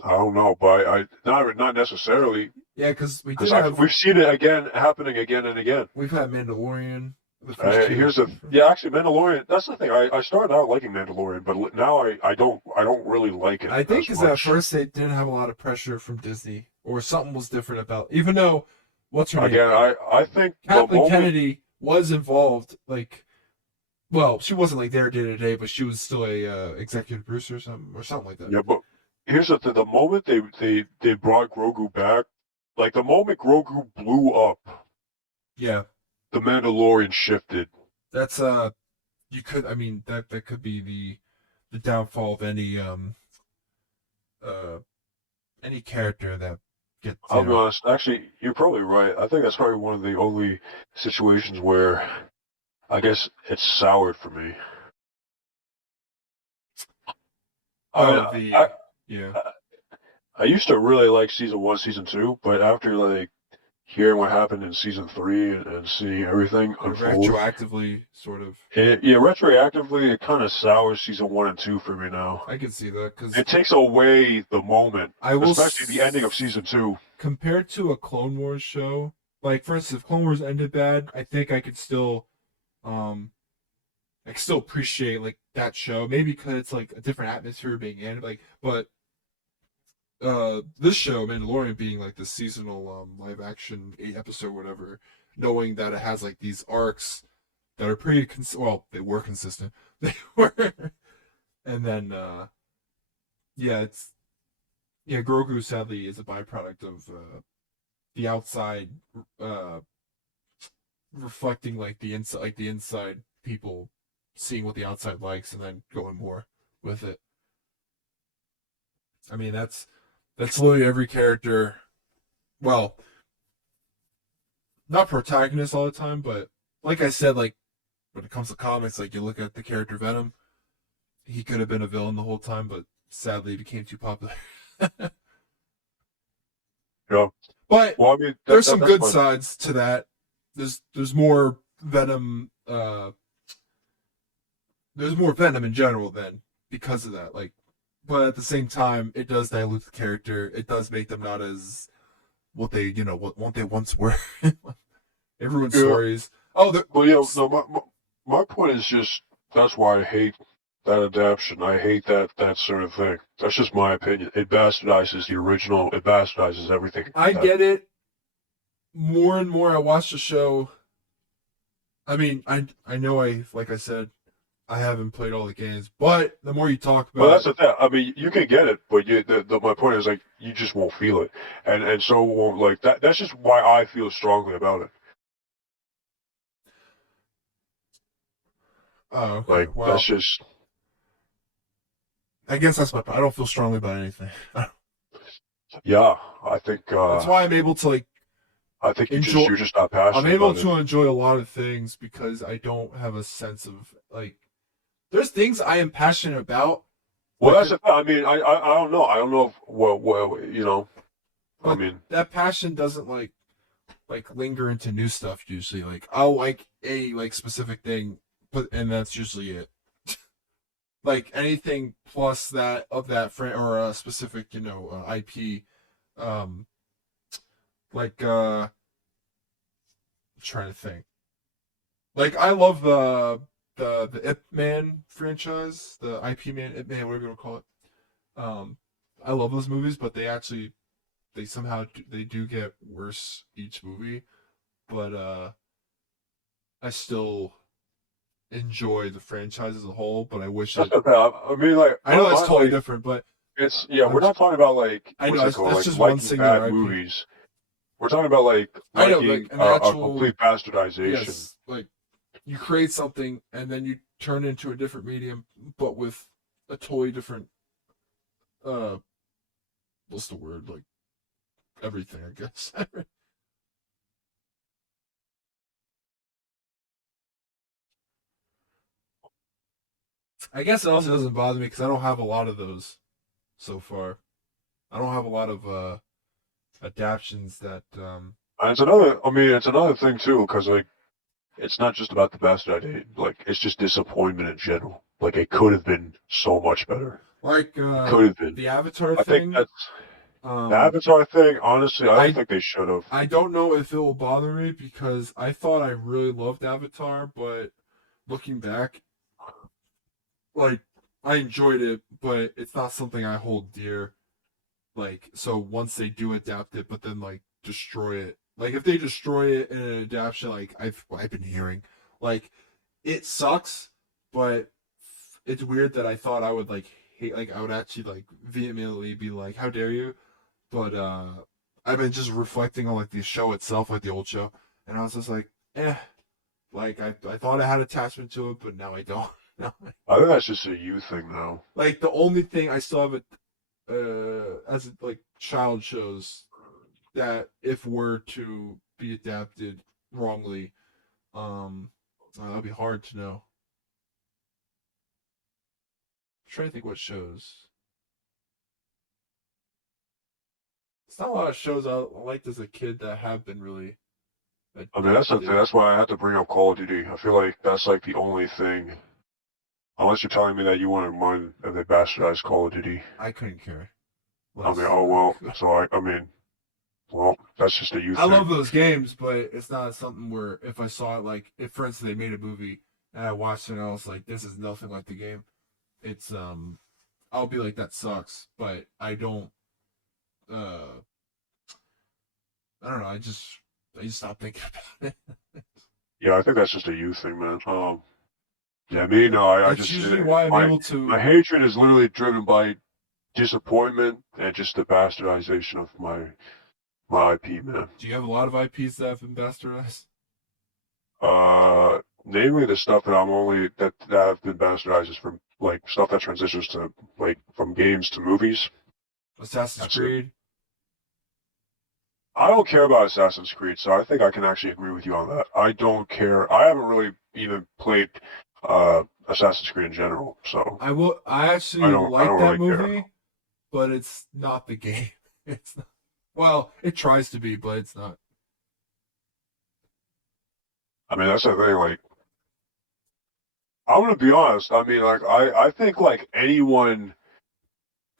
I don't know, but I not necessarily Yeah, because because we've seen it again happening again and again. we've had Mandalorian, the first two. Actually Mandalorian. That's the thing. I started out liking Mandalorian, but now I don't really like it I think as because at much. first they didn't have a lot of pressure from Disney, or something was different about. Even though, what's her name? Again, I think the Kathleen moment. Kennedy was involved. Like, well, she wasn't like there day to day, but she was still a executive producer or something like that. Yeah, but here's the thing: the moment they brought Grogu back, like the moment Grogu blew up, Yeah, the Mandalorian shifted. that's you could. I mean, that could be the downfall of uh any character that gets I'll be honest. Actually, you're probably right. I think that's probably one of the only situations where I guess it's soured for me. I mean, oh yeah I used to really like season 1, season 2, but after like hearing what happened in season 3 and seeing everything unfold. Retroactively, sort of. Yeah, retroactively, it kind of sours season 1 and 2 for me now. I can see that because It takes away the moment, I will especially the ending of season 2. compared to a Clone Wars show. Like for instance, if Clone Wars ended bad, I think um I could still appreciate like that show. Maybe because it's like a different atmosphere being in like, but this show Mandalorian being like the seasonal live action 8 episode whatever, knowing that it has like these arcs that are pretty well, they were consistent. They were, and then yeah, it's yeah, Grogu sadly is a byproduct of the outside uh reflecting like the inside people seeing what the outside likes and then going more with it. I mean, that's literally every character. Well, not protagonist all the time, but like I said, like when it comes to comics, like you look at the character Venom, he could have been a villain the whole time, but sadly he became too popular. Yeah. But Well, I mean, there's some that's good fine. sides to that. There's more Venom. There's more Venom in general then because of that. Like, but at the same time, it does dilute the character. It does make them not as what they what they once were. Everyone's Yeah, stories. Oh, but yeah, no, my point is just that's why I hate that adaptation. I hate that sort of thing. That's just my opinion. It bastardizes the original. It bastardizes everything. I get it. More and more, I watch the show. I mean, I know like I said, I haven't played all the games, but the more you talk Well, that's about, the thing. I mean, you can get it, but my point is like you just won't feel it, and so won't like that. That's just why I feel strongly about it. oh, okay, Like that's well, just I guess that's my. I don't feel strongly about anything. yeah. I think That's why I'm able to like I think enjoy. you're just not I'm passionate able about it. to enjoy a lot of things because I don't have a sense of like. There's things I am passionate about, Well, but that's the thing. I mean, I don't know. I don't know if you know. I but mean, that passion doesn't like linger into new stuff usually. Like I'll like a like specific thing, but and that's usually it. Like anything plus that of that friend or a specific IP, um, like I'm trying to think. Like I love the Ip Man franchise, the IP Man, Ip Man, whatever you want to call it. Um, I love those movies, but they somehow they do get worse each movie. But I still enjoy the franchise as a whole. But I wish that's it. the thing. I mean, like I know that's totally like different, but it's yeah. I'm. We're not talking about like I what's know that called? that's Like just one liking bad singular IP. movies. We're talking about like I know, like liking an a actual complete bastardization. yes, like you create something and then you turn it into a different medium, but with a totally different uh, what's the word like everything, I guess. I guess it also doesn't bother me because I don't have a lot of those so far. I don't have a lot of adaptions that And it's another. I mean, it's another thing too, because like it's not just about the bastardization. Like it's just disappointment in general. Like it could have been so much better. like It could have been. the Avatar I think thing. that's the Avatar thing. Honestly, I don't I think they should have. I don't know if it will bother me because I thought I really loved Avatar, but looking back, like I enjoyed it, but it's not something I hold dear. Like so, once they do adapt it, but then like destroy it, like if they destroy it in an adaptation, like I've been hearing, like it sucks, but it's weird that I thought I would like hate, like I would actually like vehemently be like, how dare you? But I've been just reflecting on like the show itself, like the old show, and I was just like, eh. Like I thought I had attachment to it, but now I don't. No. I think that's just a you thing now. Like the only thing I still have it as like child shows that if were to be adapted wrongly, um, that'd be hard to know. I'm trying to think what shows. It's not a lot of shows I liked as a kid that have been really I mean, that's the thing. adapted. That's why I had to bring up Call of Duty. I feel like that's like the only thing, unless you're telling me that you wouldn't mind if they bastardized Call of Duty. I couldn't care I mean, less. oh well. So I mean, well, that's just a you I thing. love those games, but it's not something where if I saw it, like if for instance they made a movie and I watched it and I was like, this is nothing like the game. It's I'll be like that sucks, but uh I don't know, I just stopped thinking about it. Yeah, I think that's just a you thing, man. Yeah, me, no, I It's just usually why I'm able my to. hatred is literally driven by disappointment and just the bastardization of my IP, man. Do you have a lot of IPs that have been bastardized? Namely the stuff that I'm only that have been bastardized is from like stuff that transitions to like from games to movies. Assassin's That's it. Creed. I don't care about Assassin's Creed, so I think I can actually agree with you on that. I don't care. I haven't really even played Assassin's Creed in general, so I actually I like don't that really care. movie, but it's not the game. It's not. Well, it tries to be, but it's not. I mean, that's the thing. Like, I'm gonna be honest. I mean, like, I think like anyone,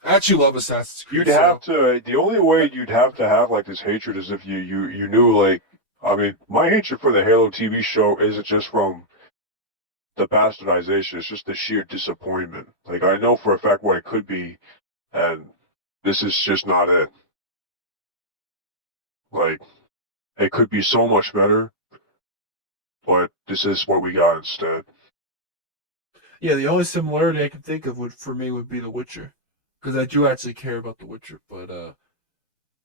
I actually love Assassin's Creed, you'd have so to. The only way you'd have to have like this hatred is if you knew like. I mean, my hatred for the Halo TV show isn't just from the bastardization. It's just the sheer disappointment. Like, I know for a fact what it could be, and this is just not it. Like, it could be so much better, but this is what we got instead. yeah, the only similarity I can think of would for me would be The Witcher, because I do actually care about The Witcher. But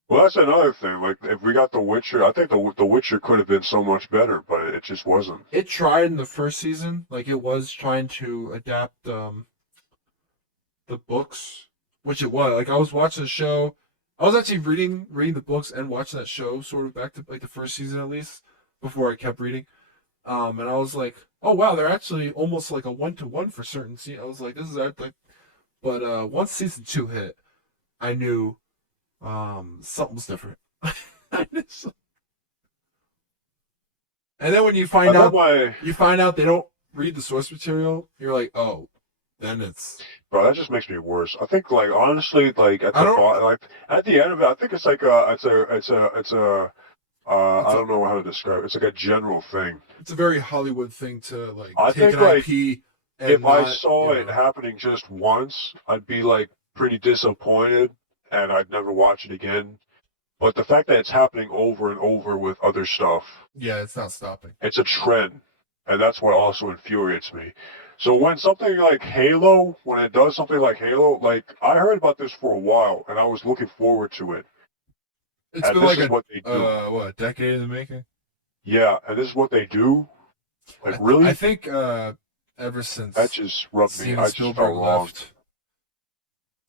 Well, that's another thing. Like, if we got The Witcher, I think the Witcher could have been so much better, but it just wasn't. it tried in the first season, like it was trying to adapt the books, which it was. Like I was watching the show, I was actually reading the books and watching that show sort of back to like the first season at least before I kept reading. And I was like, oh wow, they're actually almost like a 1-to-1 for certain scenes. I was like, this is like, but once season 2 hit, I knew something was different. And then when I thought my you find out they don't read the source material, you're like, oh, then it's bro, that just makes me worse. I think, like, honestly, like I don't like at the end of it, I think it's like I it's a don't know how to describe it. It's like a general thing. it's a very Hollywood thing to like I take think an like IP and if I not, saw it happening just once, I'd be like pretty disappointed and I'd never watch it again. But the fact that it's happening over and over with other stuff, yeah, it's not stopping. it's a trend. And that's what also infuriates me. So when something like Halo, when it does something like Halo, like I heard about this for a while and I was looking forward to it. It's And been this like is a what they do. what, a decade in the making. Yeah, and this is what they do. Like I really? think ever That since just rubbed me. Steven I just felt Spielberg wrong. left,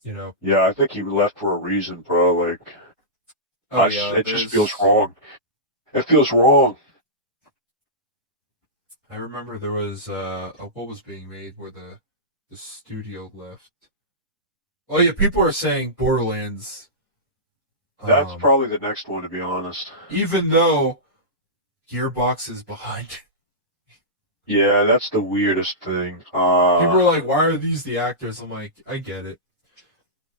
you know. Yeah, I think he left for a reason, bro. Like Oh yeah, it just feels wrong. It feels wrong. I remember there was what was being made where the studio left. Oh yeah, people are saying Borderlands. That's Um, probably the next one, to be honest. even though Gearbox is behind. Yeah, that's the weirdest thing. People are like, why are these the actors? I'm like, I get it.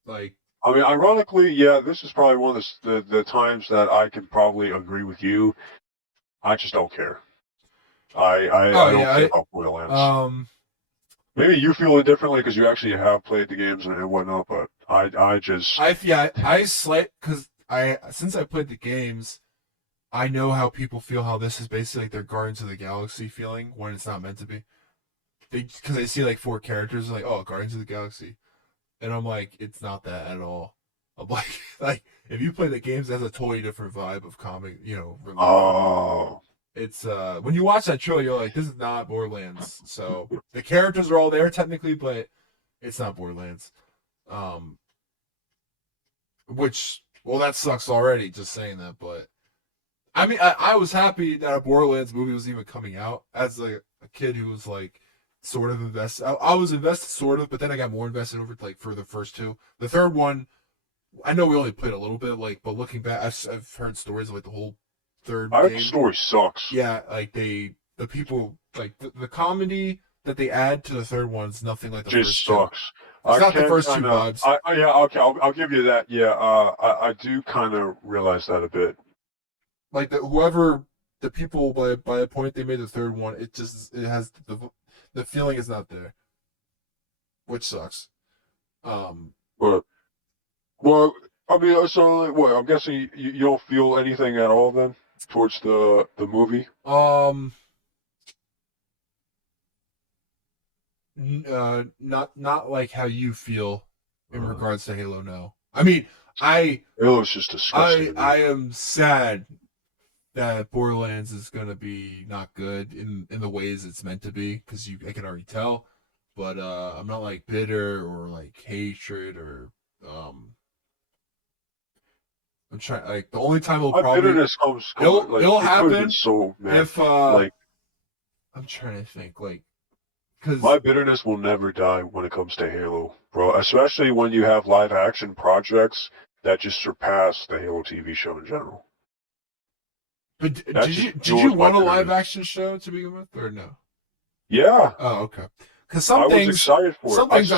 Like, I mean, ironically, yeah, this is probably one of the times that I can probably agree with you. I just don't care. oh I don't care yeah, about Borderlands. um, Maybe you feel it differently because you actually have played the games and whatnot, but I just I slight because I since I played the games, I know how people feel. How this is basically like their Guardians of the Galaxy feeling when it's not meant to be. They because they see like 4 characters, like oh Guardians of the Galaxy, and I'm like it's not that at all. I'm like like if you play the games, that's a totally different vibe of comic, relief. oh It's when you watch that trailer, you're like, this is not Borderlands. So the characters are all there technically, but it's not Borderlands. Um, which well, that sucks already. Just saying that, but I mean, I was happy that a Borderlands movie was even coming out as a kid who was like sort of invested. I was invested sort of, but then I got more invested over like for the first two. The third one, I know we only played a little bit, like, but looking back, I've heard stories of like the whole third I heard the game. story sucks. Yeah, like the people like the comedy that they add to the third one is nothing like the first Just two. sucks. It's I not the can first two kind of, vibes. yeah, okay, I'll give you that. Yeah, I do kind of realize that a bit. Like whoever the people by the point they made the third one, it has the feeling is not there, which sucks. Um, But, well, I mean, so, like, what, I'm guessing you don't feel anything at all then towards the movie? um, not like how you feel in Uh, regards to Halo. No, I mean, I it was just disgusting to me. I am sad that Borderlands is gonna be not good in the ways it's meant to be because I can already tell. But I'm not like bitter or like hatred or um. I'm trying like the only time My bitterness like, it'll it could have been happen so mad. if Like, I'm trying to think like because my bitterness will never die when it comes to Halo, bro. Especially when you have live action projects that just surpass the Halo TV show in general. but That did just did you fuels my want a live bitterness. action show to begin with or no? Yeah, Oh, okay. Because I was excited for it. some things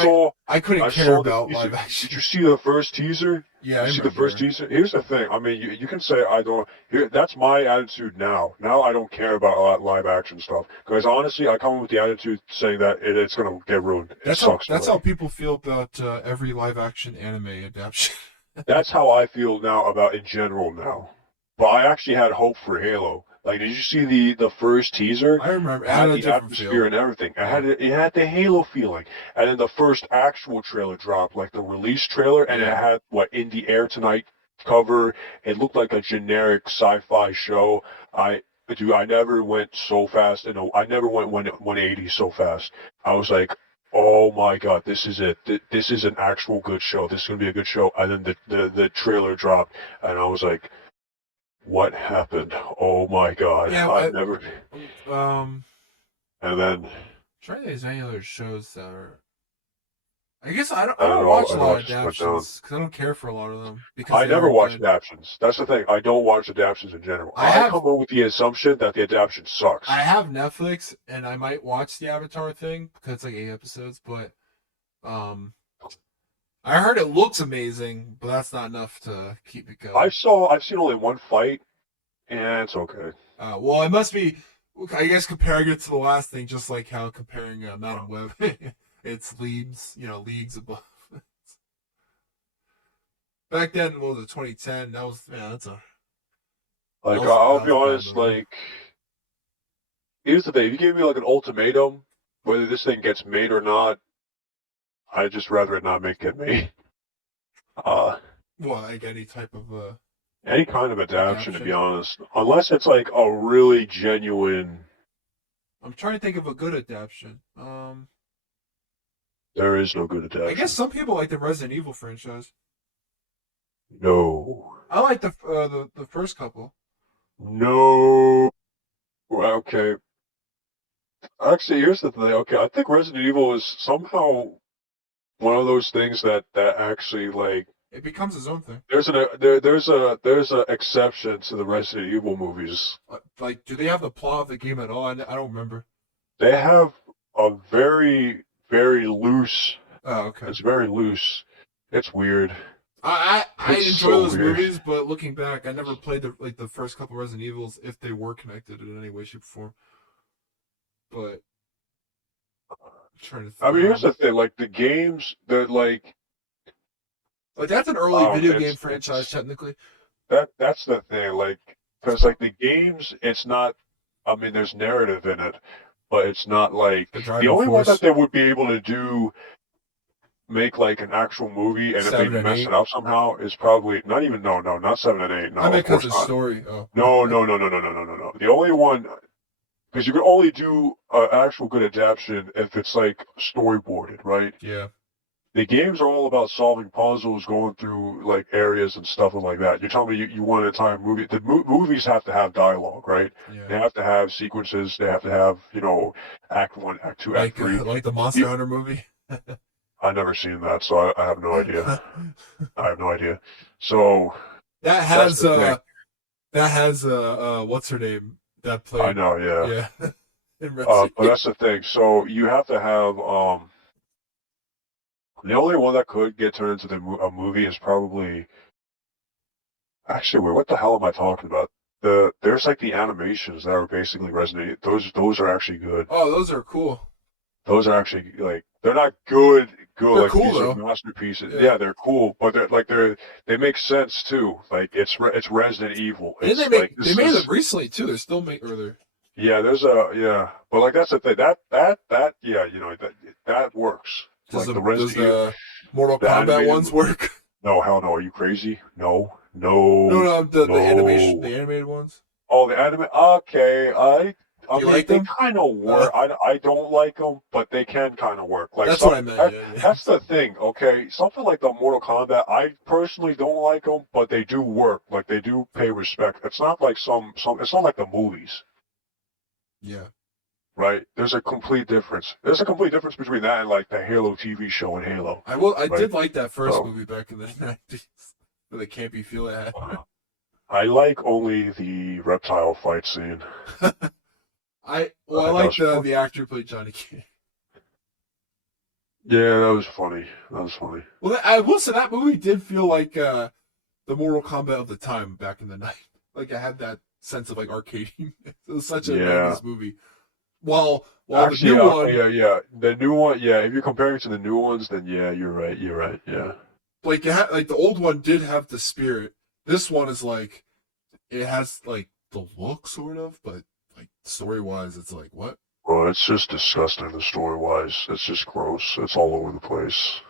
I couldn't I care saw the about live teaser. action. Did you see the first teaser? Yeah, I You see the first remember. teaser? Here's the thing. I mean, you can say I don't. Here, that's my attitude now. Now I don't care about a lot live action stuff because honestly, I come with the attitude saying that it's gonna get ruined. It sucks That's how already. people feel about every live action anime adaptation. That's how I feel now about in general now. But I actually had hope for Halo. Like, did you see the first teaser? I remember it It had had a the different atmosphere feel. and everything. Yeah, It had the Halo feeling. And then the first actual trailer dropped, like the release trailer, and it yeah. had what In the Air Tonight cover. It looked like a generic sci-fi show. I Dude, I never went so fast. I never went 180 so fast. I was like, oh my god, this is it. This is an actual good show. This is gonna be a good show. And then the trailer dropped, and I was like, what happened? Oh my god, Yeah, I've never. um, And then trying to think of any other shows that are. I guess I I don't don't know. watch a I know lot I of just went down. adaptations because I don't care for a lot of them because I they never aren't watch good. adaptions. That's the thing. I don't watch adaptions in general. I I have come in with the assumption that the adaptation sucks. I have Netflix and I might watch the Avatar thing because it's like 8 episodes, but um, I heard it looks amazing, but that's not enough to keep it going. I've seen only one fight, and it's okay. Well, it must be. I guess comparing it to the last thing, just like how comparing Madam Web, it's leagues, leagues above. Back then, what was it, 2010? That was man, Like, that I'll be was a bad honest. movie. Like, here's the thing: if you gave me like an ultimatum, whether this thing gets made or not, I'd just rather it not get made. Uh, Well, like any type of any kind of adaptation, to be adaptation. honest, unless it's like a really genuine. I'm trying to think of a good adaptation. There is no good I guess adaptation. some people like the Resident Evil franchise. No. I like the first couple. No. Okay. Actually, here's the thing. Okay, I think Resident Evil is somehow one of those things that actually like It becomes its own thing. there's a exception to the Resident Evil movies. Like, do they have the plot of the game at all? I don't remember. They have a very loose. Oh, okay. It's very loose. It's weird. I It's enjoy so those weird. movies, but looking back, I never played the first couple Resident Evils if they were connected in any way, shape, or form. But I'm trying to I think. mean, here's the thing. Like the games, that Like that's an early video game franchise, it's technically. that's the thing. Like, because like the games, it's not. I mean, there's narrative in it, but it's not like The the driving only one that force, they would be able to do make like an actual movie, and if they 7 and 8. mess it up somehow, is probably not even not 7 and 8. I No, meant of because course of not. story. Oh, No. The only one, because you can only do an actual good adaptation if it's like storyboarded, right? yeah, The games are all about solving puzzles, going through like areas and stuff like that. You're telling me you want an entire movie? The movies have to have dialogue, right? yeah. They have to have sequences. They have to have, Act 1, Act 2, Act Like 3. like the Monster The, Hunter movie. I've never seen that, so I have no idea. I have no idea. So that that's has the thing. what's her name that I played, know, yeah. yeah, in Resident But that's the thing. So you have to have the only one that could get turned into a movie is probably actually wait, what the hell am I talking about? There's like the animations that are basically Resident. Those are actually good. Oh, those are cool. Those are actually like they're not good They're like cool these are though. masterpieces. Yeah. Yeah, they're cool, but they make sense too. Like it's Resident Evil. Didn't It's like they this made them is recently too? They're still make or they're yeah. But like that's the thing that yeah, you know that works. does Like the does Resident Evil, the Mortal the Kombat animated. ones work? No, hell no. Are you crazy? No, No, no, no, no. the animated ones. Oh, the anime. Okay, I Do you mean, like they them? kind of Uh, work. I don't like them, but they can kind of work. Like that's what some. I meant. Yeah, yeah. That's the thing. Okay, something like the Mortal Kombat. I personally don't like them, but they do work. Like they do pay respect. It's not like some. It's not like the movies, Yeah. right? There's a complete difference. There's a complete difference between that and like the Halo TV show and Halo, I will. I right? did like that first So movie back in the '90s, with the campy feel it I like only the reptile fight scene. had. I That like was fun. the actor who played Johnny Cage. Yeah, that was funny. That was funny. Well, I will say that movie did feel like the Mortal Kombat of the time back in the night. Like I had that sense of like arcading. It was such a Yeah. '90s movie. While the Actually, new one, yeah. The new one, yeah. If you're comparing to the new ones, then yeah, you're right. You're right. Yeah. like like the old one did have the spirit. This one is like it has like the look sort of, but like story wise, it's like what? Well, it's just disgusting. The story wise, it's just gross. It's all over the place.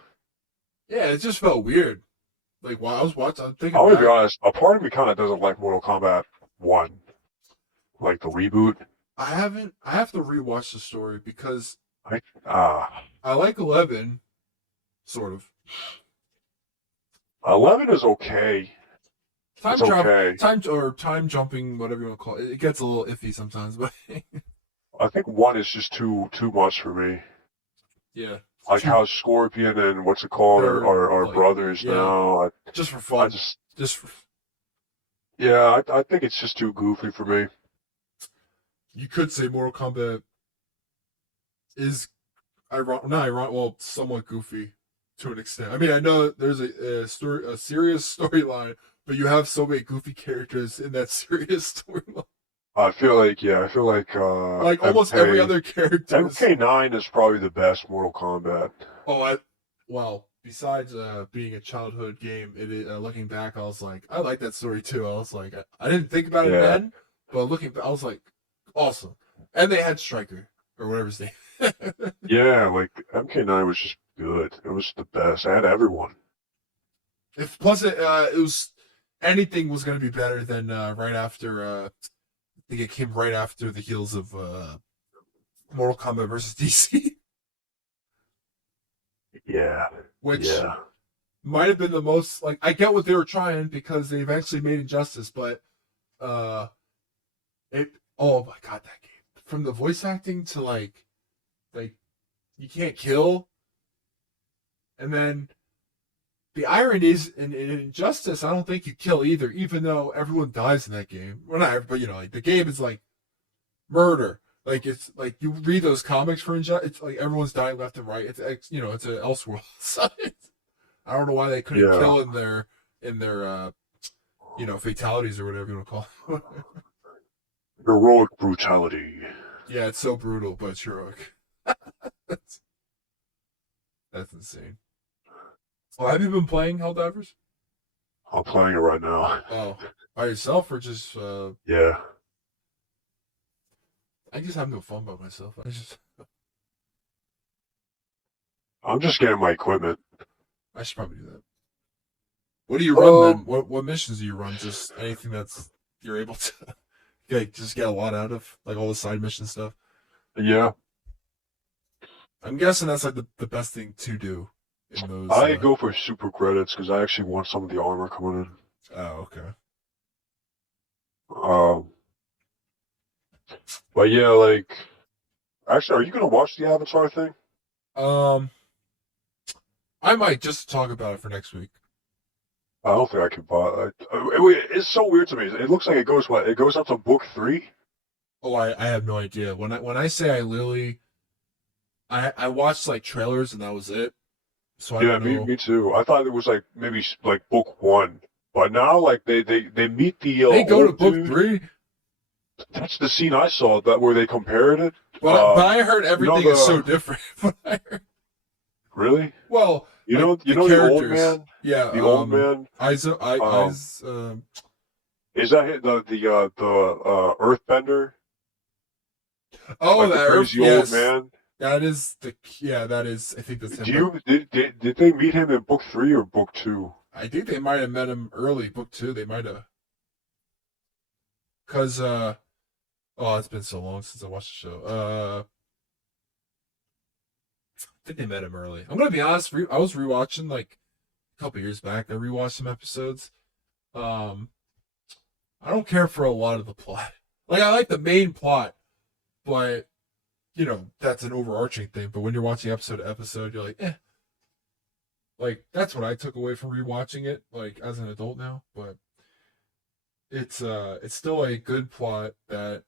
Yeah, it just felt weird. Like while I was watching, I'm thinking I'm gonna be back. honest. A part of me kind of doesn't like Mortal Kombat One, like the reboot. I haven't. I have to rewatch the story because I ah, I like 11, sort of. 11 is okay. It's okay. Time jumping, whatever you want to call it. It gets a little iffy sometimes, but I think one is just too much for me. yeah, Like two, how Scorpion and what's it called they're are like brothers yeah, now. just for I fun. just Just for, yeah, I think it's just too goofy for me. you could say Mortal Kombat is not ironic, well, somewhat goofy to an extent. I mean, I know there's a serious storyline, but you have so many goofy characters in that serious storyline. I feel Like almost every other character is. MK9 is probably the best Mortal Kombat. Oh, well, besides being a childhood game, it is, looking back, I was like, I like that story too. I was like, I didn't think about it Yeah, then, but looking back, I was like, awesome. And they had Striker or whatever his name. yeah, like MK9 was just good. It was the best. I had everyone. If plus it was anything was going to be better than right after. I think it came right after the heels of Mortal Kombat versus DC, Yeah, which yeah, might have been the most like I get what they were trying because they eventually made Injustice, but uh it oh my god that game from the voice acting to like you can't kill and then the irony is in Injustice I don't think you kill either even though everyone dies in that game well not everybody you know like the game is like murder like it's like you read those comics for Injustice it's like everyone's dying left and right it's you know it's an Elseworld so I don't know why they couldn't yeah. kill in their you know fatalities or whatever you want to call it. Heroic brutality. Yeah, it's so brutal, but it's heroic. that's, that's insane. Oh, have you been playing Helldivers? I'm playing it right now. Oh, by yourself or just? Yeah, I just have no fun by myself. I'm just getting my equipment. I should probably do that. What do you run then? Um, What missions do you run? Just anything that's you're able to like, just get a lot out of, like all the side mission stuff. yeah. I'm guessing that's like the best thing to do in those. I go for super credits because I actually want some of the armor coming Oh, okay. in. But yeah, like, actually, are you gonna watch the Avatar thing? Um, I might just talk about it for next week. I don't think I can buy it. It's so weird to me. It looks like it goes what? It goes up to book 3? Oh, I have no idea. When I say I literally I watched like trailers and that was it. So I Yeah, don't me know. me too. I thought it was like maybe like book 1. But now like they meet the They go to old book dude. 3, That's the scene I saw that where they compared it. but I heard You know everything is so the different. But I heard, really? well, You like know the the old characters. man? Yeah, The old man? Um Eyes, is that the Earthbender? oh, Like the that Earth, crazy old yes. man? That is, I think that's him. Do But you did they meet him in book 3 or book 2? I think they might have met him early, book 2. They might have. Because, oh, it's been so long since I watched the show. I think they met him early. I'm going to be honest, I was rewatching like a couple years back. I rewatched some episodes. Um, I don't care for a lot of the plot. Like, I like the main plot, but, that's an overarching thing. But when you're watching episode to episode, you're like, eh. Like, that's what I took away from rewatching it, like, as an adult now. But it's still a good plot that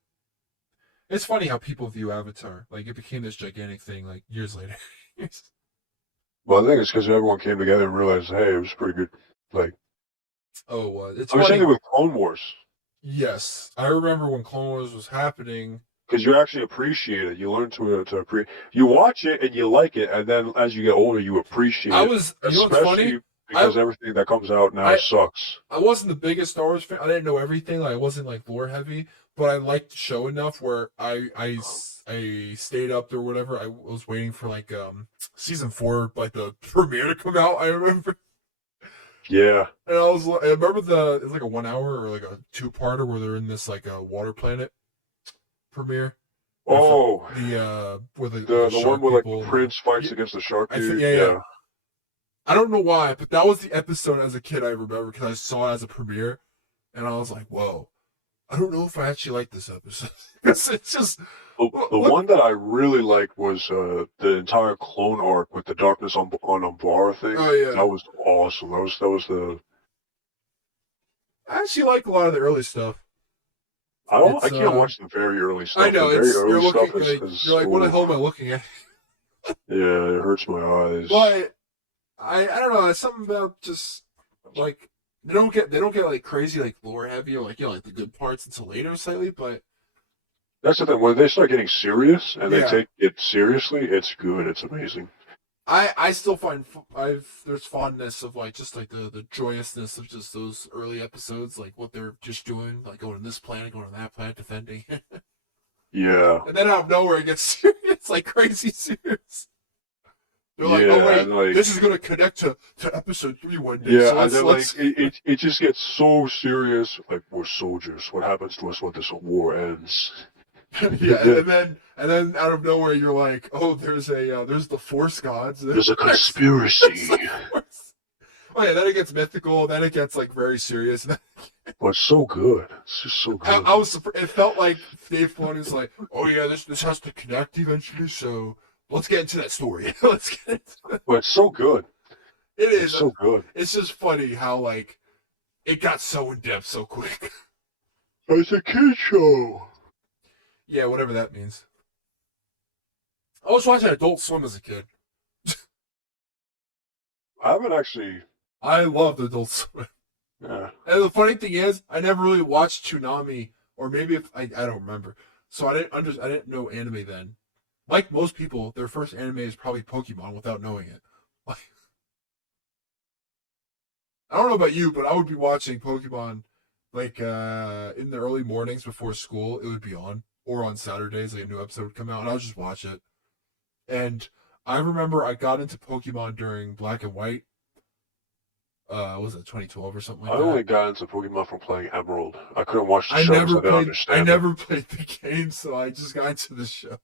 it's funny how people view Avatar. Like, it became this gigantic thing, like, years later. Well, I think it's because everyone came together and realized, hey, it was pretty good. Like, Oh, it's I was funny. thinking with Clone Wars, Yes, I remember when Clone Wars was happening. because you actually appreciate it. You learn to appreciate. You watch it and you like it, and then as you get older, you appreciate it. You know what's funny? Especially I, because everything that comes out now I, sucks. I wasn't the biggest Star Wars fan. I didn't know everything. Like, I wasn't like lore heavy, but I liked the show enough where I stayed up or whatever. I was waiting for like season 4, like the premiere to come out. I remember. Yeah. And I remember it's like a 1 hour or like a 2-parter where they're in this like a water planet premiere. Oh, Where the the one shark where like people the prince fights yeah, against the shark I think dude. yeah. Yeah. I don't know why, but that was the episode as a kid I remember because I saw it as a premiere, and I was like, whoa. I don't know if I actually like this episode because it's just The what. one that I really liked was the entire clone arc with the Darkness on Umbara thing. Oh yeah, That was awesome. That was the I actually like a lot of the early stuff. I It's can't watch the very early I stuff. The know very you're early looking stuff like is you're like what the oof. hell am I looking at? Yeah, it hurts my eyes. But I don't know. It's something about just like they don't get like crazy like lore heavy or like like the good parts until later slightly, but That's the thing. When they start getting serious and they yeah. take it seriously, it's good. It's amazing. I still find there's fondness of like just like the joyousness of just those early episodes, like what they're just doing, like going to this planet, going to that planet, defending, Yeah. and then out of nowhere it gets serious, like crazy serious. They're like, oh Yeah, wait, and like this is gonna connect to episode 3 one day, so yeah, and then like let's it just gets so serious. Like we're soldiers. What happens to us when this war ends? yeah, and then out of nowhere you're like, oh, there's the Force gods, There's a there's conspiracy. the Force. Oh yeah, then it gets mythical, then it gets like very serious. But it's so good. It's just so good. I was surprised. It felt like Dave Filoni's like, oh yeah, this has to connect eventually, so let's get into that story. Let's get into it. But it's so good. It It's is. so good. It's just funny how like it got so in depth so quick. It's a kid show. Yeah, whatever that means. I was watching Adult Swim as a kid. I haven't actually. I loved Adult Swim. Yeah. And the funny thing is, I never really watched Toonami, or maybe if I don't remember. So I didn't know anime then. Like most people, their first anime is probably Pokemon without knowing it. Like, I don't know about you, but I would be watching Pokemon like in the early mornings before school. It would be on, or on Saturdays, like a new episode would come out, and I would just watch it. And I remember I got into Pokemon during Black and White. What was it 2012 or something I like only that? got into Pokemon from playing Emerald. I couldn't watch the I show because never I didn't played. I understand it. never played the game, so I just got into the show.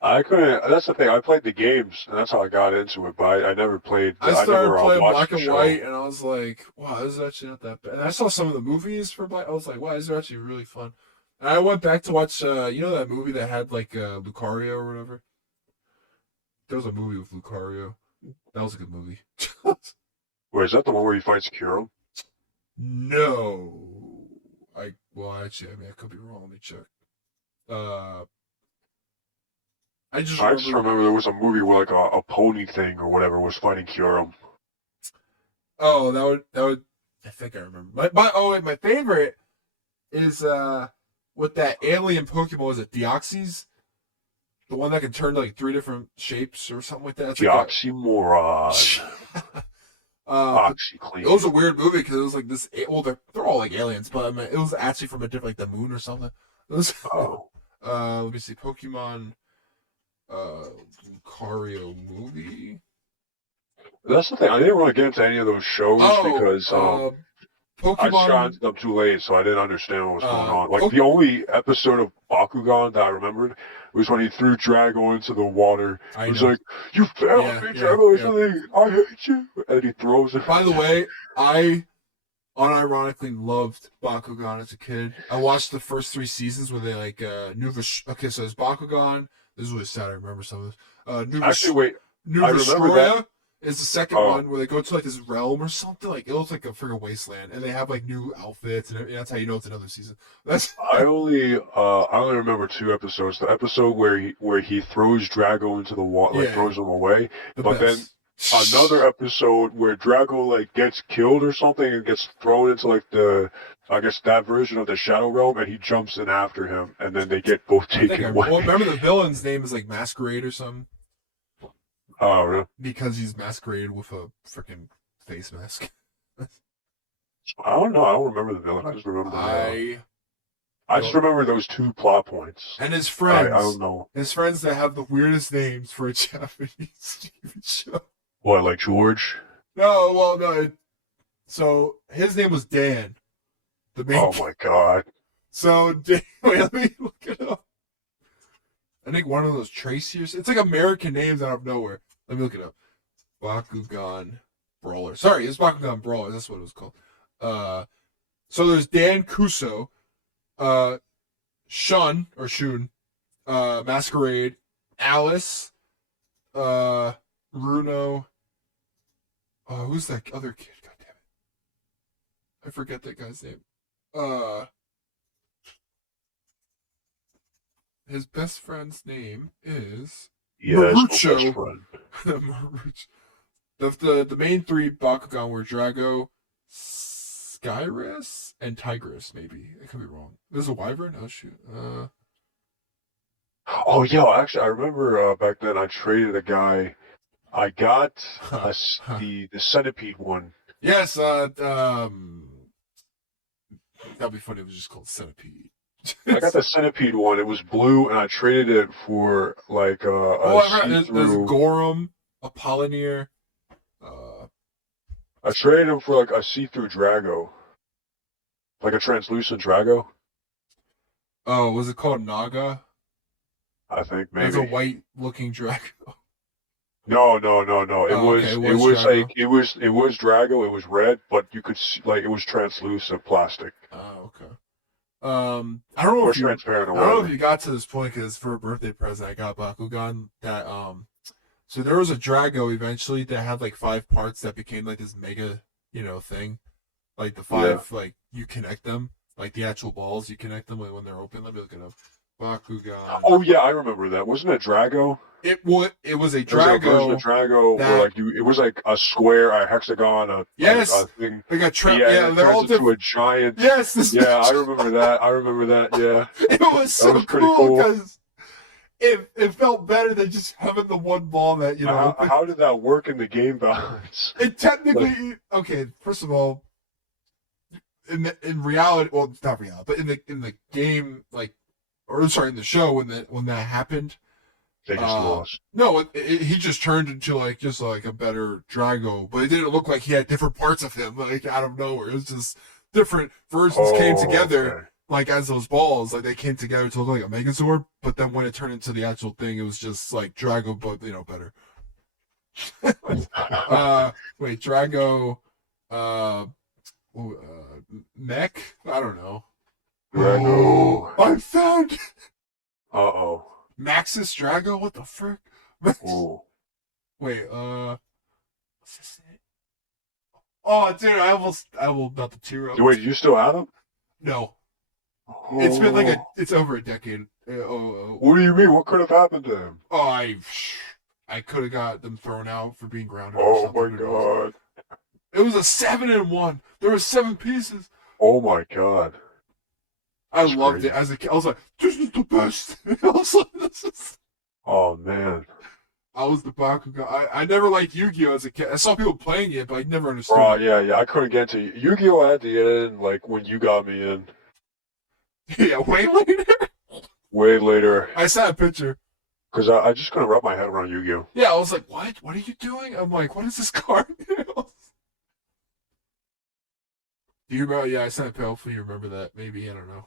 I couldn't. That's the thing. I played the games, and that's how I got into it. But I never played. I I started never playing watched Black the and show. White, and I was like, "Wow, this is actually not that bad." And I saw some of the movies for Black. I was like, "Wow, these are actually really fun." And I went back to watch, that movie that had like Lucario or whatever. There was a movie with Lucario. That was a good movie. Wait, is that the one where he fights Kuro? No. Actually, I could be wrong. Let me check. I just I just remember. remember there was a movie where like a pony thing or whatever was fighting Kuro. Oh, that would. I think I remember. My favorite is with that alien Pokemon. Is it Deoxys? The one that can turn to like 3 different shapes or something like that. It's like a. Deoxymoron. But it was OxyClean. a weird movie because it was like this. Well, they're all like aliens, but I mean, it was actually from a different, like the moon or something. It was. Oh. Let me see. Pokemon. Lucario movie. That's the thing. I didn't really get into any of those shows because I just got Pokemon. into them too late, so I didn't understand what was going on. Like Po- the only episode of Bakugan that I remembered was when he threw Drago into the water. I It was know. like, "You failed Yeah, me, yeah, Drago, or yeah. something. I hate you," and he throws it. By the way, I unironically loved Bakugan as a kid. I watched the first 3 seasons where they like Okay, so it's Bakugan. This is really sad. I remember some of this. Actually, wait. I remember that. Nuvastroya is the second Oh, one where they go to like this realm or something. Like it looks like a freaking wasteland, and they have like new outfits, and that's how you know it's another season. That's I only remember 2 episodes. The episode where he throws Drago into the water, like yeah, throws him away. the But then best. another episode where Drago like gets killed or something and gets thrown into like I guess that version of the Shadow Realm, and he jumps in after him, and then they get both I think taken I away. well remember the villain's name is like Masquerade or something Oh, really? because he's masqueraded with a freaking face mask. I don't know. I don't remember the villain. I I just don't. remember those 2 plot points. And his I don't friends, know that have the weirdest names for a Japanese TV show. what, like George. No, well, no. So his name was Dan, the main. Oh my God. So Dan, wait, let me look it up. I think one of those Tracy's. It's like American names out of nowhere. Let me look it up. Bakugan Brawler. Sorry, it's Bakugan Brawler. That's what it was called. So there's Dan Kuso, Shun, Masquerade, Alice, Runo. Who's that other kid? God damn it. I forget that guy's name. His best friend's name is Yeah, that's my best Marucho. friend. Marucho. The main 3 Bakugan were Drago, Skyris, and Tigris, maybe. I could be wrong. There's a wyvern? Oh, shoot. Oh, yeah. Actually, I remember back then I traded a guy. I got Huh, huh. the centipede one. Yes, that'd be funny if it was just called Centipede. I got the centipede one. It was blue, and I traded it for like Oh, a I forgot. There's see-through. Gorham, Apollinaire. Uh, I traded him for like a see-through Drago, like a translucent Drago. was it called Naga? I think That's a maybe. white-looking dragon. No. It Oh, okay, was it it was was Drago. like it was Drago. It was red, but you could see like it was translucent plastic Oh, okay. I don't know or if you, transparent or I don't know if whatever. you got to this point because for a birthday present I got Bakugan that so there was a Drago eventually that had like 5 parts that became like this mega, thing. Like the Yeah. five, like you connect them, like the actual balls, you connect them like, when they're open. Let me look it up. Bakugan. Oh yeah, I remember that. Wasn't it Drago? It was a There was like a version of Drago Drago where that like it was like a square, a hexagon, a yes, thing. they got Yeah, and yeah, it they're turns all into different. a giant. Yes, this Yeah, I remember that. I remember that. Yeah, it was that so was pretty cool cool. because it felt better than just having the one ball that open. How did that work in the game balance? It technically okay. First of all, in reality, well, it's not reality, but in the game, like, or sorry, in the show when that happened, They just lost. no, he just turned into like just like a better Drago, but it didn't look like he had different parts of him like out of nowhere. It was just different versions came Oh, together. okay. Like as those balls, like they came together to look like a Megazord, but then when it turned into the actual thing, it was just like Drago, but better. Wait, Drago, uh, Mech? I don't know. Drago. I found Uh-oh. Maxis Drago. What the frick? Ooh. Wait, What's this name? Oh, dude, I will about to tear up. Wait, do you still have them? No, it's been like Oh, it's over a decade. what do you mean? What could have happened to him? Oh, I could have got them thrown out for being grounded or Oh something. my Who knows? god. It was a 7-in-1. There were 7 pieces. Oh my god. I That's loved crazy. it as a kid. I was like, this is the best. I was like, this is. Oh man. I was the Bakugan. I never liked Yu-Gi-Oh as a kid. I saw people playing it, but I never understood Oh it. yeah. I couldn't get to Yu-Gi-Oh at the end, like when you got me in. Yeah, way later. Way later. I saw a picture. Because I just couldn't wrap my head around Yu-Gi-Oh. Yeah, I was like, what? What are you doing? I'm like, what is this card? Do you remember? Yeah, I sent it. Hopefully you remember that. Maybe, I don't know.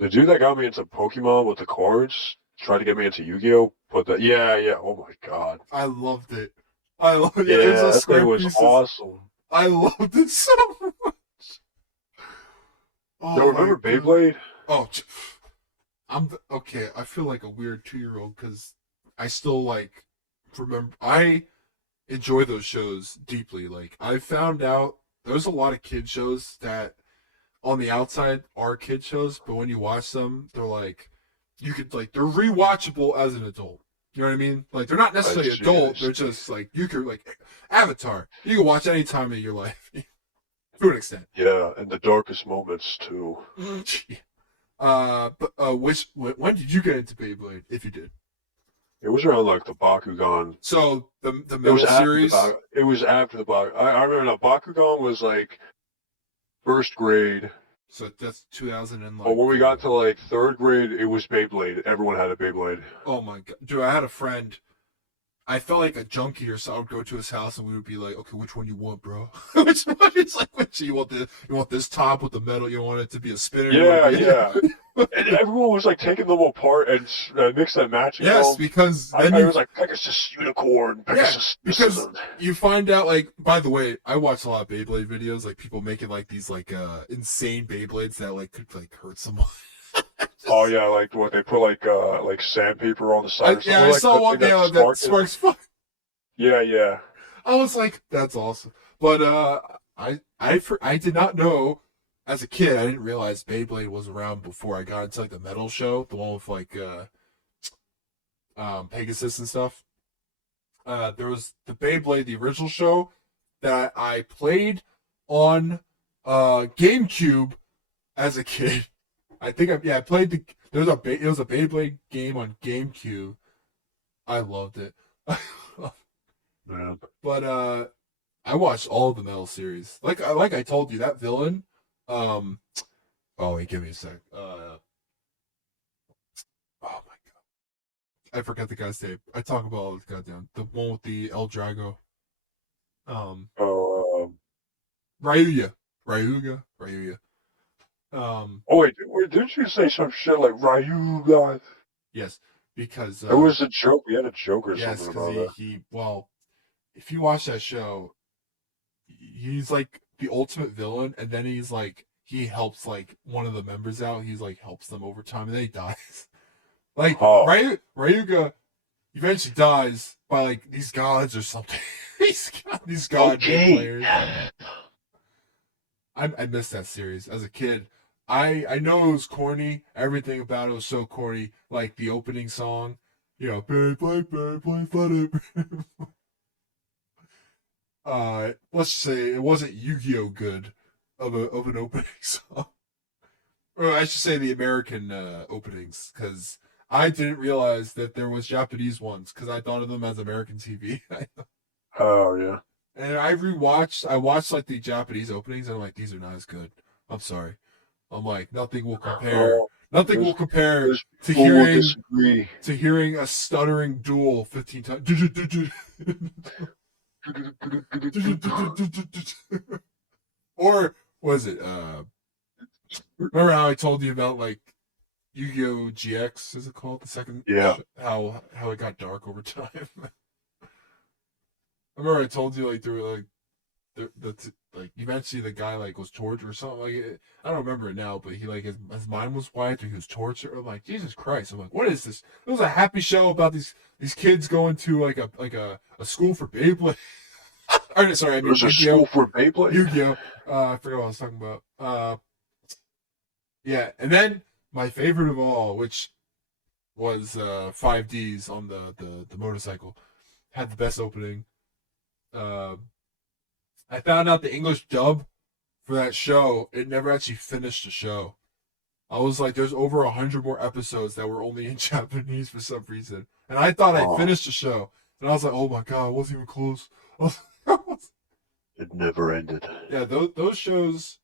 The dude that got me into Pokemon with the cards tried to get me into Yu-Gi-Oh, but yeah. Oh my god. I loved it. I loved it. Yeah, It was a that square thing was pieces. awesome. I loved it so much. Oh, Yo, remember my God. Beyblade? Oh, okay. I feel like a weird 2-year-old because I still like remember. I enjoy those shows deeply. Like I found out there's a lot of kid shows that on the outside are kid shows, but when you watch them, they're like you could like they're rewatchable as an adult. You know what I mean? Like they're not necessarily I see, adult. I They're see. just like you could like Avatar. You can watch any time of your life to an extent. Yeah, and the darkest moments too. But when did you get into Beyblade? If you did, It was around like the Bakugan. so the It was metal after series. It was after the Bakugan. I remember the Bakugan was like first grade. So that's 2000 and like. But when we got to like third grade, it was Beyblade. Everyone had a Beyblade. Oh my god, dude! I had a friend. I felt like a junkie or so. I would go to his house and we would be like, "Okay, which one you want, bro? Which one?" It's like, which you want you want this top with the metal? You want it to be a spinner? Yeah. And everyone was like taking them apart and mix and matching Yes, them. because I then was like Pegasus Unicorn, Pegasus. because you find out like. By the way, I watch a lot of Beyblade videos, like people making like these like insane Beyblades that like could like hurt someone. Oh yeah, like what they put like sandpaper on the side or something. I like saw one thing that sparks fire. Yeah. I was like, that's awesome. But I did not know as a kid. I didn't realize Beyblade was around before I got into like the metal show, the one with like Pegasus and stuff. There was the Beyblade, the original show that I played on GameCube as a kid. I think I played it was a Beyblade game on GameCube. I loved it. Man. But I watched all of the Metal series. Like I told you, that villain. Oh wait, give me a sec. Oh my god, I forgot the guy's name. I talk about all this goddamn the one with the El Drago. Oh. Ryuga. Oh wait, didn't you say some shit like Ryu guys? Yes, because It was a joke. We had a joke or yes, something about because that. he well, if you watch that show, he's like the ultimate villain, and then he's like he helps like one of the members out. He's like helps them over time, and then he dies. Like Oh. Ryuga eventually dies by like these gods or something. these god players. I missed that series as a kid. I know it was corny. Everything about it was so corny. Like the opening song, you know, Beyblade, fun. Let's just say it wasn't Yu-Gi-Oh good of an opening song. Or I should say the American openings, because I didn't realize that there was Japanese ones, because I thought of them as American TV. Oh yeah. And I watched like the Japanese openings, and I'm like, these are not as good. I'm sorry. I'm like, nothing will compare. Oh, Nothing will compare there's to people will hearing disagree. a stuttering duel 15 times. Or was it remember how I told you about like Yu-Gi-Oh! GX, is it called? The second Yeah. how it got dark over time. I remember I told you like there were like like eventually the guy like was tortured or something like it. I don't remember it now, but he like his mind was wiped or he was tortured. I'm like, Jesus Christ! I'm like, what is this? It was a happy show about these kids going to like a school for Beyblade. Sorry, I mean There's a school for Beyblade. Yu-Gi-Oh. I forgot what I was talking about. Yeah, and then my favorite of all, which was 5Ds on the motorcycle, had the best opening. Uh, I found out the English dub for that show. It never actually finished the show. I was like, there's over 100 more episodes that were only in Japanese for some reason, and I thought I finished the show, and I was like, oh my god, it wasn't even close. It never ended. Yeah, those shows.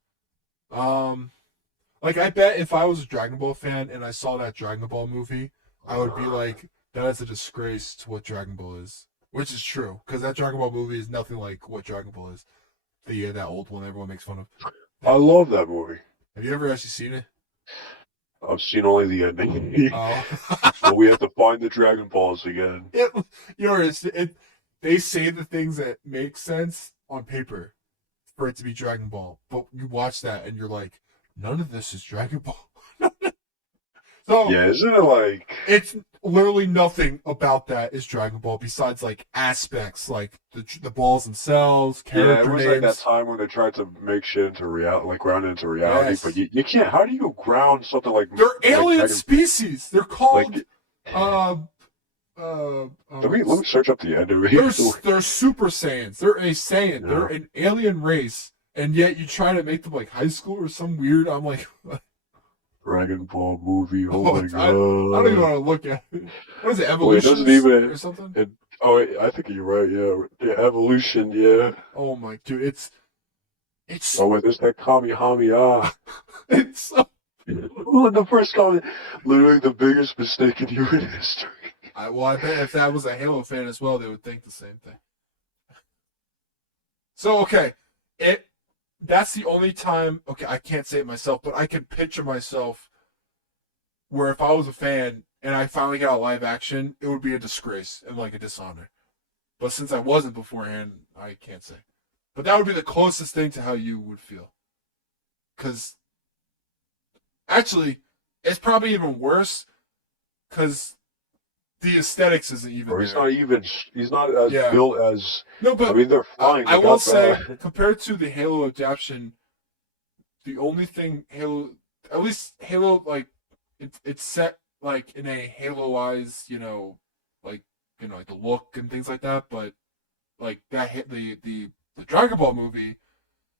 Like I bet if I was a Dragon Ball fan and I saw that Dragon Ball movie, I would be like, that is a disgrace to what Dragon Ball is. Which is true, because that Dragon Ball movie is nothing like what Dragon Ball is. That old one everyone makes fun of. I love that movie. Have you ever actually seen it? I've seen only the ending. Oh. So we have to find the Dragon Balls again. They say the things that make sense on paper for it to be Dragon Ball, but you watch that and you're like, none of this is Dragon Ball. So yeah, isn't it like it's literally nothing about that is Dragon Ball besides like aspects like the balls themselves, character it was names. like that time when they tried to make shit into reality, like ground into reality, Yes. but you can't. How do you ground something like They're like alien Dragon- species. They're called Like- Let me search up the end of it. they're Super Saiyans. They're a Saiyan. Yeah. They're an alien race, and yet you try to make them like high school or some weird. I'm like, Dragon Ball movie. Oh my god! I don't even want to look at it. What is it? Wait, it Evolution doesn't even. or something? I think you're right. Yeah, evolution. Yeah. Oh my dude, it's Oh wait, there's that Kamehameha. it's so, The first comment, literally the biggest mistake in human history. I bet if that was a Halo fan as well, they would think the same thing. So okay, that's the only time. Okay, I can't say it myself, but I can picture myself where if I was a fan and I finally got a live action, it would be a disgrace and like a dishonor. But since I wasn't beforehand, I can't say. But that would be the closest thing to how you would feel. Because actually, it's probably even worse because the aesthetics isn't even. Or he's there. He's not as built as. No, but I mean, they're flying. I will say, compared to the Halo adaptation, the only thing at least Halo, like it's set like in a Halo-wise, like the look and things like that. But like that, the Dragon Ball movie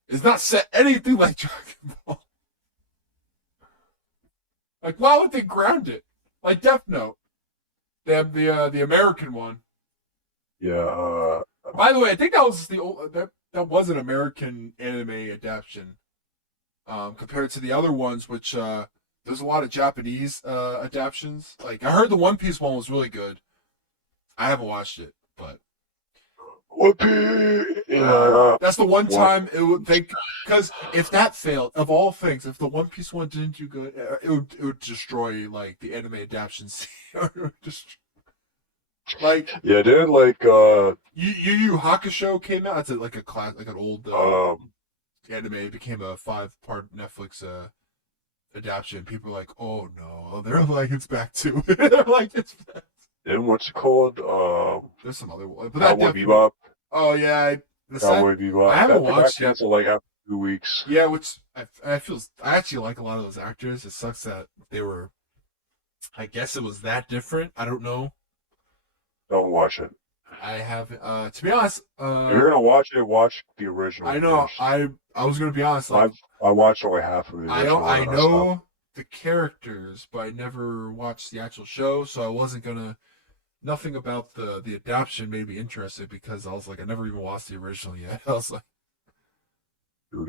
is not set anything like Dragon Ball. Like, why would they ground it? Like Death Note, they have the American one. Yeah. By the way, I think that was that was an American anime adaptation, compared to the other ones, which there's a lot of Japanese adaptations. Like I heard the One Piece one was really good. I haven't watched it, but One Piece. Yeah. that's the one time it would think, because if that failed, of all things, if the One Piece one didn't do good, it would destroy like the anime adaptations. Just like Yeah, didn't like Yu Yu Hakusho came out. It's like a class, like an old anime. It became a 5-part Netflix adaptation. People are like, oh no, they're like it's back to. They're like it's back. and what's it called? There's some other one, but Cowboy Bebop. Oh yeah, Cowboy Bebop. I haven't that watched it. canceled like after 2 weeks. Yeah, which I feel I actually like a lot of those actors. It sucks that they were. I guess it was that different. I don't know. Don't watch it. I have to be honest. If you're gonna watch it, watch the original. I know. First. I was gonna be honest. Like, I watched only half of it. I know the characters, but I never watched the actual show, so I wasn't gonna. Nothing about the adaptation made me interested because I was like, I never even watched the original yet. I was like, oh,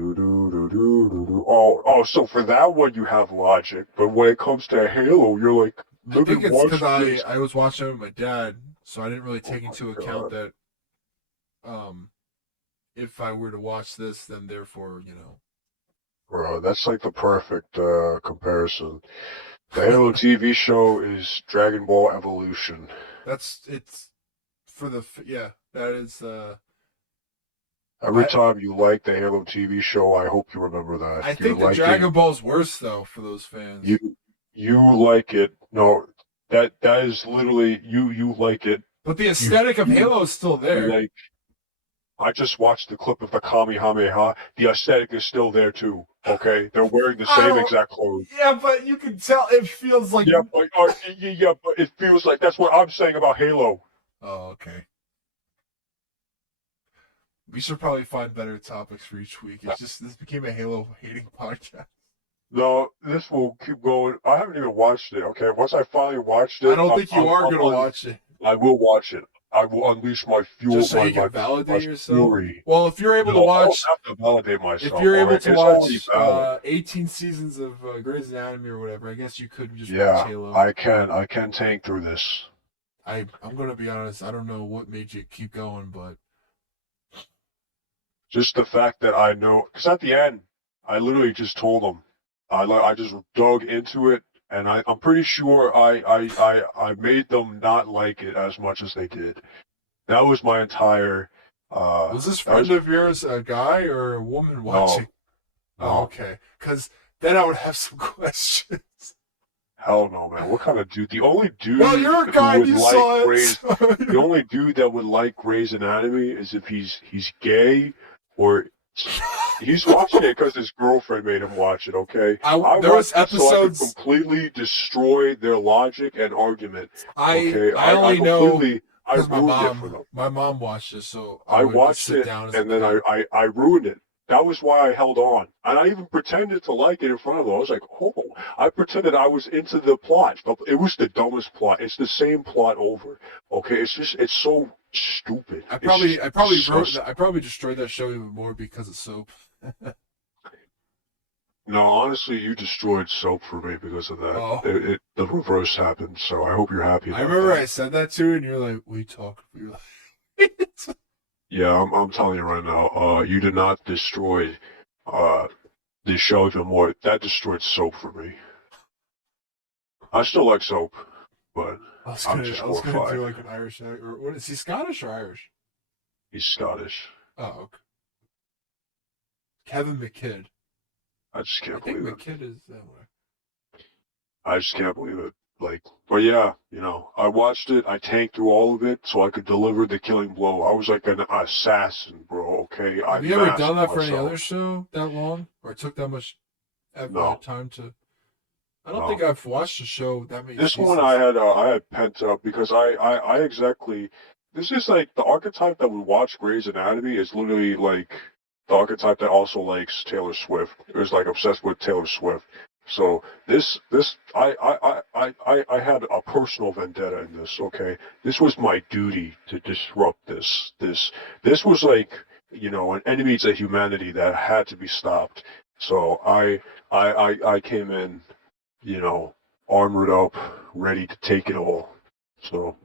so for that one you have logic, but when it comes to Halo, you're like, I think it's because I was watching it with my dad, so I didn't really take into account that, if I were to watch this, then therefore, Bro, that's like the perfect comparison. The Halo TV show is Dragon Ball Evolution. it's for the that is. Every time you like the Halo TV show, I hope you remember that. I think the Dragon Ball's worse though for those fans. You like it. No, that is literally you like it. But the aesthetic of Halo is still there. I just watched the clip of the Kamehameha. The aesthetic is still there too. Okay, they're wearing the I same don't. exact clothes. Yeah, but you can tell it feels like. Yeah, but it feels like that's what I'm saying about Halo. Oh, okay. We should probably find better topics for each week. It's just this became a Halo hating podcast. No, this will keep going. I haven't even watched it. Okay, once I finally watched I it, don't think you are gonna watch it. I will watch it. I will unleash my fuel, Just so you can my validate yourself. fury. Well, if you're able to No, I don't watch, have to validate if myself. you're All able right, to it's already watch valid. 18 seasons of Grey's Anatomy or whatever, I guess you could just watch Yeah, Halo. I can tank through this. I'm gonna be honest. I don't know what made you keep going, but Just the fact that I know, because at the end, I literally just told them. I just dug into it, and I'm pretty sure I made them not like it as much as they did. That was my entire. was this That was friend of yours a guy or a woman watching? no, Oh, no, okay. Because then I would have some questions. hell no, man. What kind of dude? The only dude Well, you're a who guy and would you like saw it. Grey's, So the only dude that would like Grey's Anatomy is if he's gay or he's watching it because his girlfriend made him watch it. Okay, I there was watched it so I could episodes. completely destroy their logic and argument. I Okay, I only know I because ruined it for them. my mom watched it, so I I would watched sit it down as a and then kid. I ruined it. That was why I held on, and I even pretended to like it in front of them. I was like, "Oh!" I pretended I was into the plot, but it was the dumbest plot. It's the same plot over. Okay, it's so stupid. I So probably destroyed that show even more because of soap. No, honestly, you destroyed soap for me because of that. Oh, The reverse happened, so I hope you're happy about I remember that. I said that to you, and you're like, "We talk." You're like, Yeah, I'm telling you right now, you did not destroy uh the show even more. That destroyed soap for me. I still like soap, but I'm just I was gonna horrified. do like an Irish or what is he Scottish or Irish? He's Scottish. Oh, okay. Kevin McKidd. I just I can't think believe it. McKidd is that way. I just can't believe it. Like, but yeah, I watched it. I tanked through all of it so I could deliver the killing blow. I was like an assassin, bro. Okay, I Have you ever done masked that for any myself. other show that long, or took that much No, time to? I don't no. think I've watched a show that many This one seasons. I had pent up because I exactly this is like the archetype that would watch Grey's Anatomy is literally like the archetype that also likes Taylor Swift. It was like obsessed with Taylor Swift. So this I had a personal vendetta in this, okay? This was my duty to disrupt this. This was like, an enemy to humanity that had to be stopped. So I came in, you know, armored up, ready to take it all. So,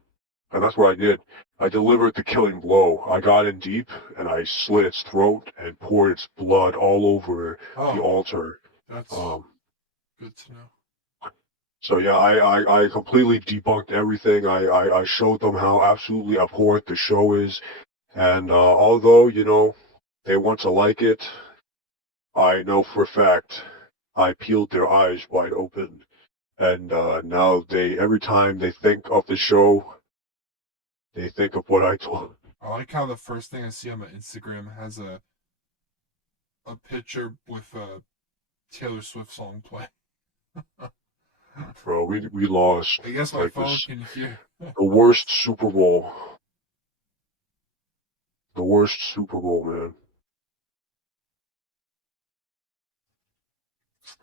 and that's what I did. I delivered the killing blow. I got in deep and I slit its throat and poured its blood all over the Oh, altar. that's Um, good to know. so yeah, I completely debunked everything. I showed them how absolutely abhorrent the show is. And although, they want to like it, I know for a fact I peeled their eyes wide open. And now every time they think of the show, they think of what I told. I like how the first thing I see on my Instagram has a picture with a Taylor Swift song playing. Bro, we lost I guess my like phone this can hear. the worst Super Bowl, the worst Super Bowl, man.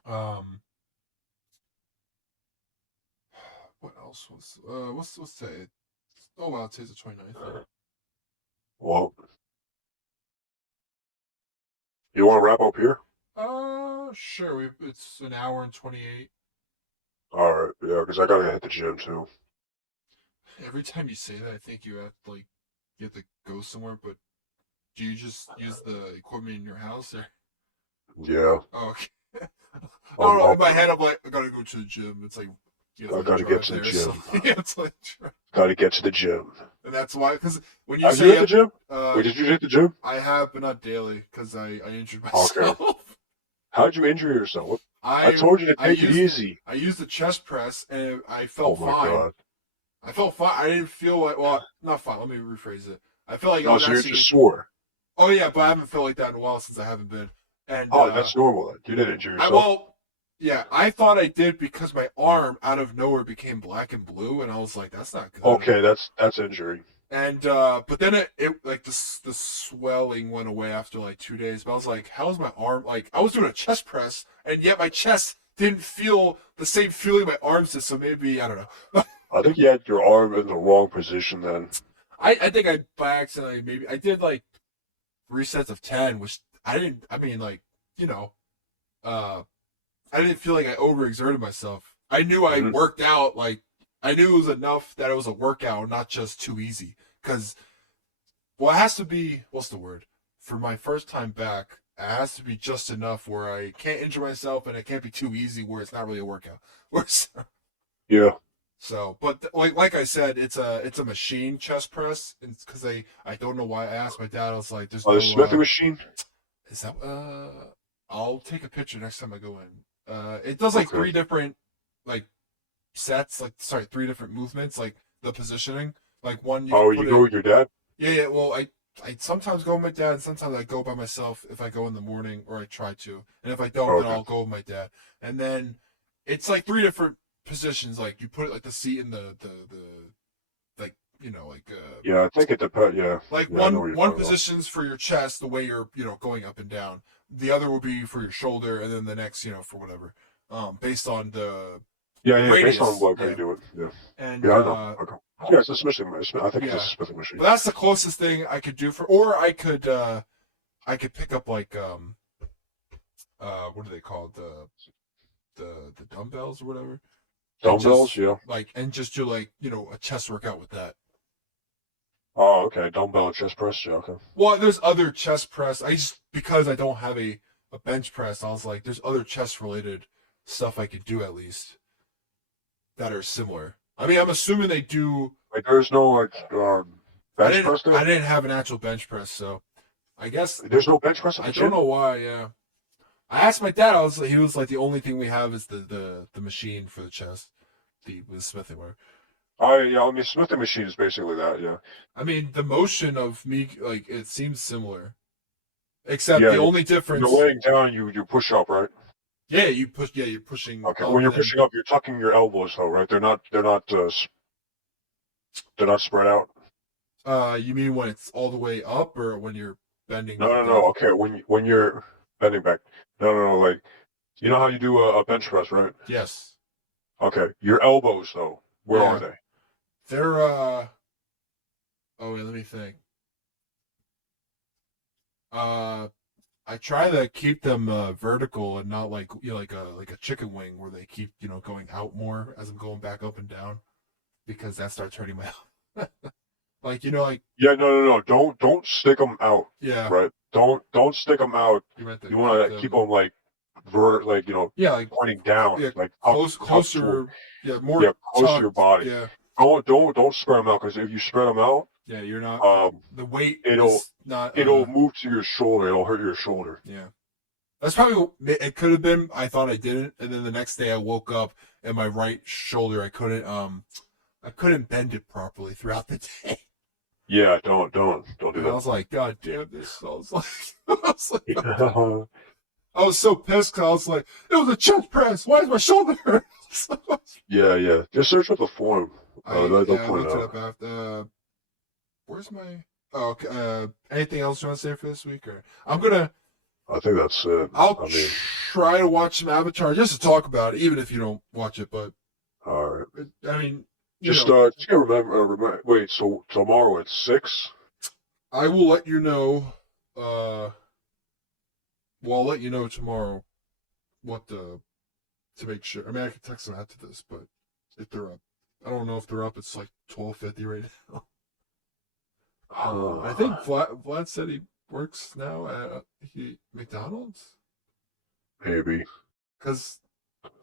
um, what else was what's today? Oh wow, today's the 29th. Well, you want to wrap up here? Sure. It's an hour and 28. All right, yeah, because I gotta hit the gym too. Every time you say that, I think you have to go somewhere. But do you just use the equipment in your house? Or Yeah, oh, okay. I don't I'm know. In up. my head, I'm like, I gotta go to the gym. It's like you have I to gotta get drive to the there. gym. So yeah, it's like, Gotta get to the gym. and that's why. Because when you Have you say hit the gym? uh, Wait, did you hit the gym? I have, but not daily because I injured Okay. myself. How'd you injure yourself? I I told you to I take it used easy. I used the chest press and I Oh felt my fine. god. I felt fine. I didn't feel like, well, not fine. Let me rephrase it. I felt like I No, was so you're actually, just sore. Oh yeah, but I haven't felt like that in a while since I haven't been. And Oh, that's normal. Then. You didn't injure I yourself. well, yeah, I thought I did because my arm out of nowhere became black and blue, and I was like, that's not good. Okay, that's injury. And but then it like the swelling went away after like 2 days. But I was like, how's my arm? Like I was doing a chest press, and yet my chest didn't feel the same feeling my arms did. So maybe I don't know. I think you had your arm in the wrong position then. I think I by accident maybe I did like 3 sets of 10, which I didn't. I mean like you know uh I didn't feel like I overexerted myself. I knew I Hmm. worked out. Like I knew it was enough that it was a workout, not just too easy. Because well, it has to be. What's the word for my first time back? It has to be just enough where I can't injure myself, and it can't be too easy where it's not really a workout. Yeah. So, but like I said, it's a machine chest press. It's because I don't know why I asked my dad. I was like, "There's Oh, the no smithing machine. is that I'll take a picture next time I go in. It does like Okay. three different like sets, like sorry, three different movements, like the positioning. Like one you can Oh, put you go it. with your dad? Yeah, yeah. Well, I sometimes go with my dad. Sometimes I go by myself if I go in the morning, or I try to. And if I don't, Oh, then okay. I'll go with my dad. And then it's like three different positions. Like you put it like the seat in the like like Yeah, I think it depends. Yeah, like yeah, I know one what you're one talking about. position's for your chest, the way you're going up and down. The other will be for your shoulder, and then the next for whatever, based on Yeah, the yeah, based on radius. like how you Yeah, do it. Yeah, and yeah, I know. Okay. Yeah, it's a smithing machine. I think it's a yeah, smithing but machine. that's the closest thing I could do for, or I could pick up like what do they call it? The dumbbells or whatever, and Dumbbells, just yeah. just do like a chest workout with that. Oh, okay. Dumbbell chest press, yeah, okay. Well, there's other chest press. I just because I don't have a bench press, I was like, there's other chest related stuff I could do at least that are similar. I mean, I'm assuming they do. Like, there's no like I bench didn't press there. I didn't have an actual bench press, so I guess There's no bench press at I the don't gym. know why. Yeah, I asked my dad. He was like, the only thing we have is the machine for the chest, the smithing work. Oh, yeah. I mean, smithing machine is basically that. Yeah. I mean, the motion of me like it seems similar, except Yeah, the only you're difference. laying down. You push up, right? Yeah, you push. Yeah, you're pushing Okay. When up, you're and then pushing up, you're tucking your elbows, though, right? They're not spread out. you mean when it's all the way up, or when you're bending No, back no, no. down? Okay. When you're bending back. No, no, no. Like you know how you do a bench press, right? Yes. Okay. Your elbows, though. Where are Yeah. they? They're Oh wait, let me think. Uh, I try to keep them vertical and not like like a chicken wing where they keep going out more as I'm going back up and down because that starts hurting my like like Yeah. No, no, no. Don't stick them out. yeah, Right. Don't stick them out. you meant to You keep want to keep them them like yeah like pointing down, yeah like tucked toward, closer yeah more yeah, close to your tucked body. yeah Don't spread them out because if you spread them out, yeah you're not um, the weight it'll is not it'll move to your shoulder. It'll hurt your shoulder. yeah. That's probably it. Could have been. I thought I didn't, and then the next day I woke up and my right shoulder I couldn't bend it properly throughout the day, Yeah, don't do and I that. was like, God damn this! I was like, I was so pissed. 'Cause I was like, it was a chest press. Why is my shoulder hurt? Yeah, yeah. Just search up the form. They'll I point it looked it out. up after. Where's my? Oh, okay. Anything else you want to say for this week? Or I think that's it. I'll I mean, try to watch some Avatar just to talk about it, even if you don't watch it. But all right. I mean, Just gotta remember. Wait, so tomorrow at 6? I will let you know. Well, I'll let you know tomorrow what to make sure. I mean, I can text them after this, but if they're up, I don't know if they're up. It's like 12:50 right now. I think Vlad said he works now at McDonald's Maybe. because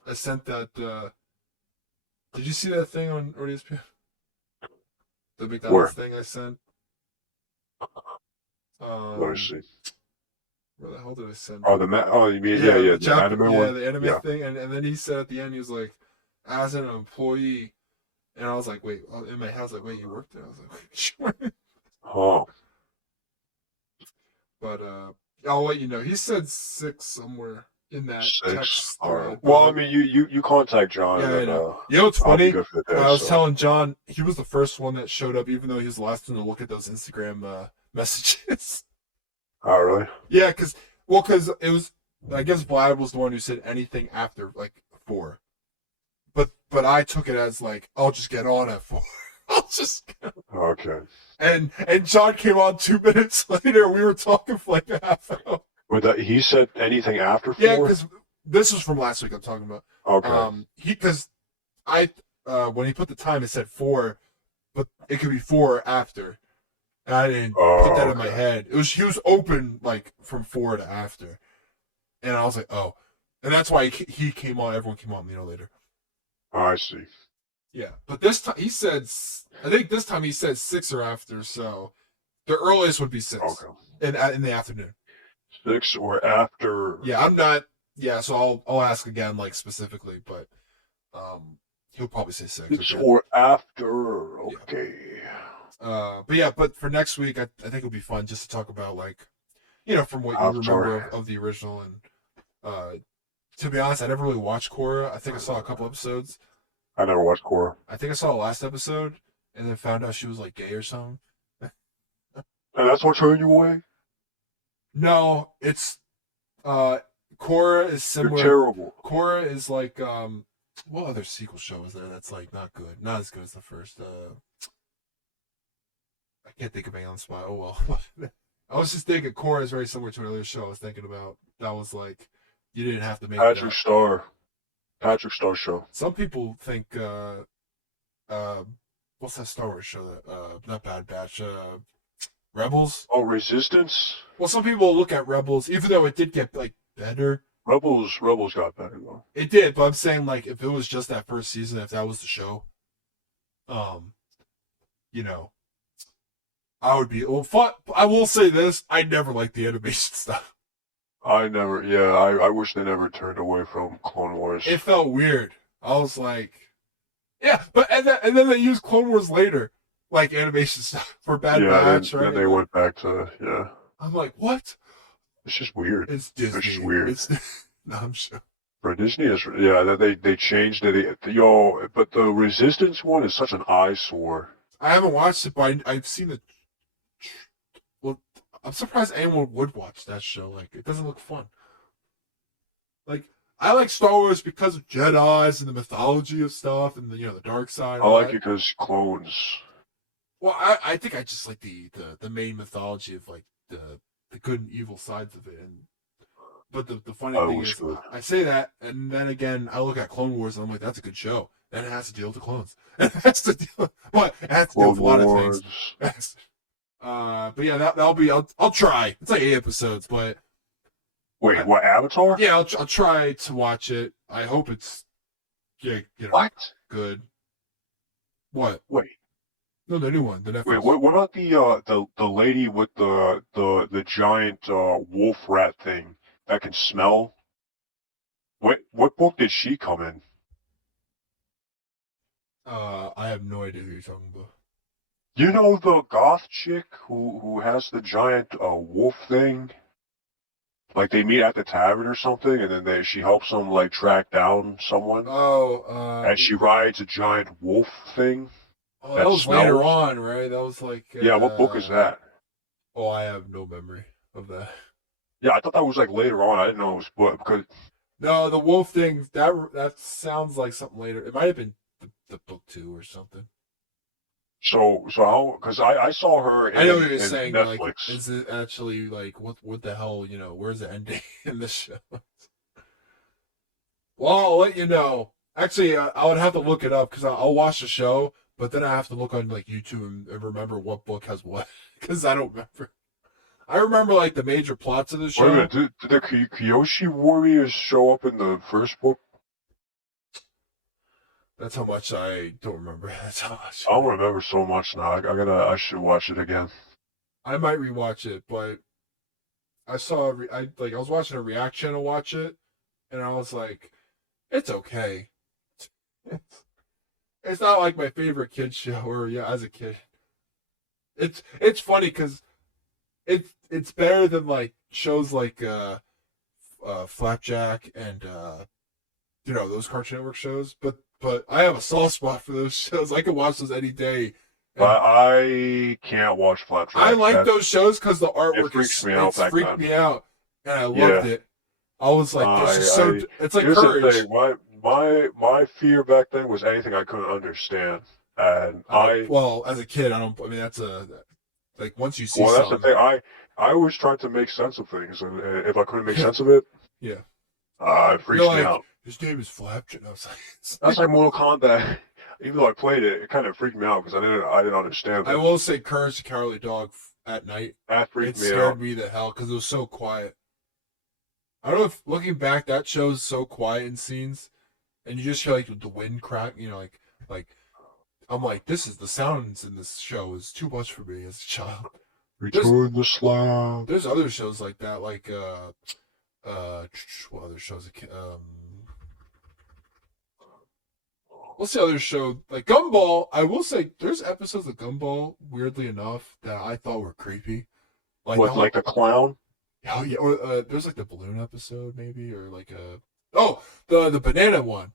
I sent that. Did you see that thing on ESPN? The McDonald's Where? thing I sent. Let me Um, see. where the hell did I send Oh, it? Oh, you mean Yeah, yeah, the anime yeah, one. the anime Yeah. thing, and then he said at the end, he was like, as an employee, and I was like, wait, in my head, I was like, wait, you worked there? I was like, sure. Oh, But I'll let you know. He said 6 somewhere in that 6. text All right. thread. Well, I mean, you contact John, Yeah, and I then know. You know what's I'll be funny? good for the day. I was So telling John he was the first one that showed up, even though he was the last one to look at those Instagram messages. oh really? Yeah, because it was. I guess Vlad was the one who said anything after like 4, but I took it as like I'll just get on at 4. I'll just Okay. and John came on 2 minutes later. We were talking for like a half hour. But he said anything after 4? Yeah, because this was from last week. I'm talking about. Okay. Because I when he put the time, it said 4, but it could be 4 after. And I didn't put that in my Okay. head. He was open like from 4 to after, and I was like, oh, and that's why he came on. Everyone came on, later. I see. Yeah, but this time he said, I think this time he said 6 or after. So the earliest would be 6 Okay. in the afternoon. 6 or after. Yeah, I'm not. Yeah, so I'll ask again like specifically, but he'll probably say 6. 6 Okay. or after. Okay. But for next week, I think it'll be fun just to talk about like, from what you After. remember of the original. And to be honest, I never really watched Korra. I think I saw a couple episodes. I never watched Korra. I think I saw the last episode, and then found out she was like gay or something. And that's what turned you away? No, it's Korra is You're similar. terrible. Korra is like what other sequel show is there that's like not good, not as good as the first. I can't think of any on the spot. Oh well. I was just thinking Korra is very similar to an earlier show I was thinking about. That was like you didn't have to make Patrick that. Star. Patrick Star show. Some people think what's that Star Wars show that not Bad Batch, Rebels? Oh, Resistance? Well, some people look at Rebels, even though it did get like better. Rebels got better though. It did, but I'm saying like if it was just that first season, if that was the show, you know, I would be fun. I will say this: I never liked the animation stuff. I wish they never turned away from Clone Wars. It felt weird. I was like, yeah, but and then they used Clone Wars later, like animation stuff for Bad Batch, right? Then they went back to, yeah. I'm like, what? It's just weird. It's Disney. It's just weird. No, I'm sure. For Disney, they changed it. But the Resistance one is such an eyesore. I haven't watched it, but I've seen the. Well, I'm surprised anyone would watch that show. Like, it doesn't look fun. Like, I like Star Wars because of Jedi's and the mythology of stuff and the dark side. I like it because clones. Well, I think I just like the main mythology of like the good and evil sides of it. But the funny thing is, good. I say that, and then again, I look at Clone Wars and I'm like, that's a good show. Then it has to deal with the clones. It has to deal with a lot of things. But yeah, that'll be. I'll try. It's like 8 episodes, but wait, what, Avatar? Yeah, I'll try to watch it. I hope it's what good. What? Wait. No, the new one. The Netflix. Wait, what about the lady with the giant wolf rat thing that can smell? What book did she come in? I have no idea who you're talking about. You know the goth chick who has the giant wolf thing? Like they meet at the tavern or something, and then she helps them like track down someone. Oh, and she rides a giant wolf thing. Oh, that was smells. later on, right? That was like. Yeah, what book is that? Oh, I have no memory of that. Yeah, I thought that was like later on. I didn't know it was book because. No, the wolf thing that sounds like something later. It might have been the book 2 or something. So how? Because I saw her. I know what you're saying. Netflix. Like, is it actually like what the hell? Where's the ending in this show? Well, I'll let you know. Actually, I would have to look it up because I'll watch the show, but then I have to look on like YouTube and remember what book has what because I don't remember. I remember like the major plots of the show. Wait a minute, did the Kyoshi warriors show up in the first book? That's how much I don't remember. That's how much. I don't remember so much now. I should watch it again. I might rewatch it, but I saw I was watching a React channel watch it, and I was like, it's okay. It's not like my favorite kid show, or as a kid. It's funny because it's better than like shows like Flapjack and those Cartoon Network shows. But I have a soft spot for those shows. I can watch those any day. And I can't watch Flapjack. I like those shows because the It artwork freaks me out back freaked then. me out, and I Yeah. loved it. I was like, this is so. It's like Here's courage. the thing. My fear back then was anything I couldn't understand, and well, as a kid, I don't. I mean, that's like once you see well, that's the something. thing. I always tried to make sense of things, and if I couldn't make sense of it, Yeah. it freaks me out. His name is Flapjack. I was like, That's like Mortal Kombat. Even though I played it, it kind of freaked me out because I didn't understand it. I will say, Courage the Cowardly Dog at night. That It freaked me scared out. me the hell because it was so quiet. I don't know if looking back, that show's so quiet in scenes, and you just hear like the wind crack. Like I'm like, this is the sounds in this show is too much for me as a child. Return the slab. There's other shows like that, like what other shows? What's the other show? Like Gumball. I will say, there's episodes of Gumball, weirdly enough, that I thought were creepy. What, like the clown? Oh yeah, or there's like the balloon episode maybe, or like the banana one.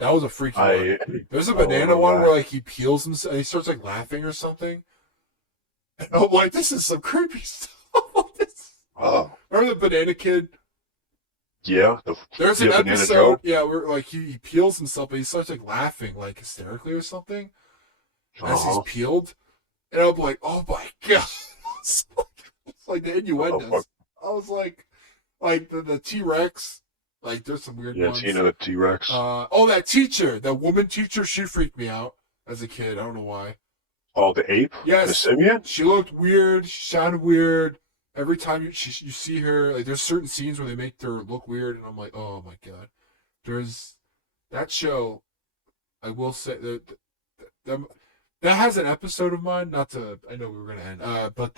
That was a freaky one. There's a banana one where like he peels himself and he starts like laughing or something. And I'm like, this is some creepy stuff. Remember the Banana Kid? Yeah. There's an Banana episode, Joe? yeah, where like he peels himself, but he starts like laughing like hysterically or something as he's peeled. And I'm like, oh my god. It's like the innuendos. I was like the T-Rex. Like there's some weird ones. Yeah, Tina the T-Rex. That teacher, that woman teacher, she freaked me out as a kid. I don't know why. Oh, the ape? Yes. The simian? She looked weird. She sounded weird. Every time you see her, like there's certain scenes where they make her look weird, and I'm like, oh my god. There's that show. I will say that has an episode of mine. Not to, I know we were gonna end. But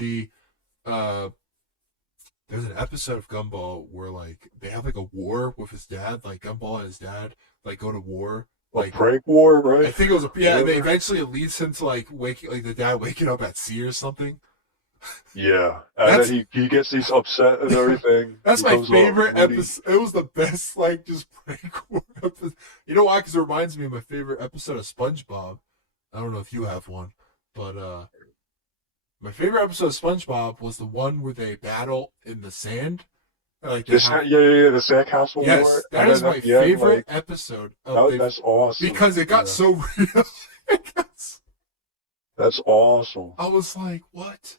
there's an episode of Gumball where like they have like a war with his dad. Like Gumball and his dad like go to war. Like a prank war, right? I think it was and they eventually it leads him to like the dad waking up at sea or something. Yeah, and then he gets these upset and everything. That's my favorite episode. It was the best, like, just prank war episode. You know why? Because it reminds me of my favorite episode of SpongeBob. I don't know if you have one, but my favorite episode of SpongeBob was the one where they battle in the sand. Like the sandcastle. Yes, war. that is my favorite episode. That's awesome because it got so real. That's awesome. I was like, what?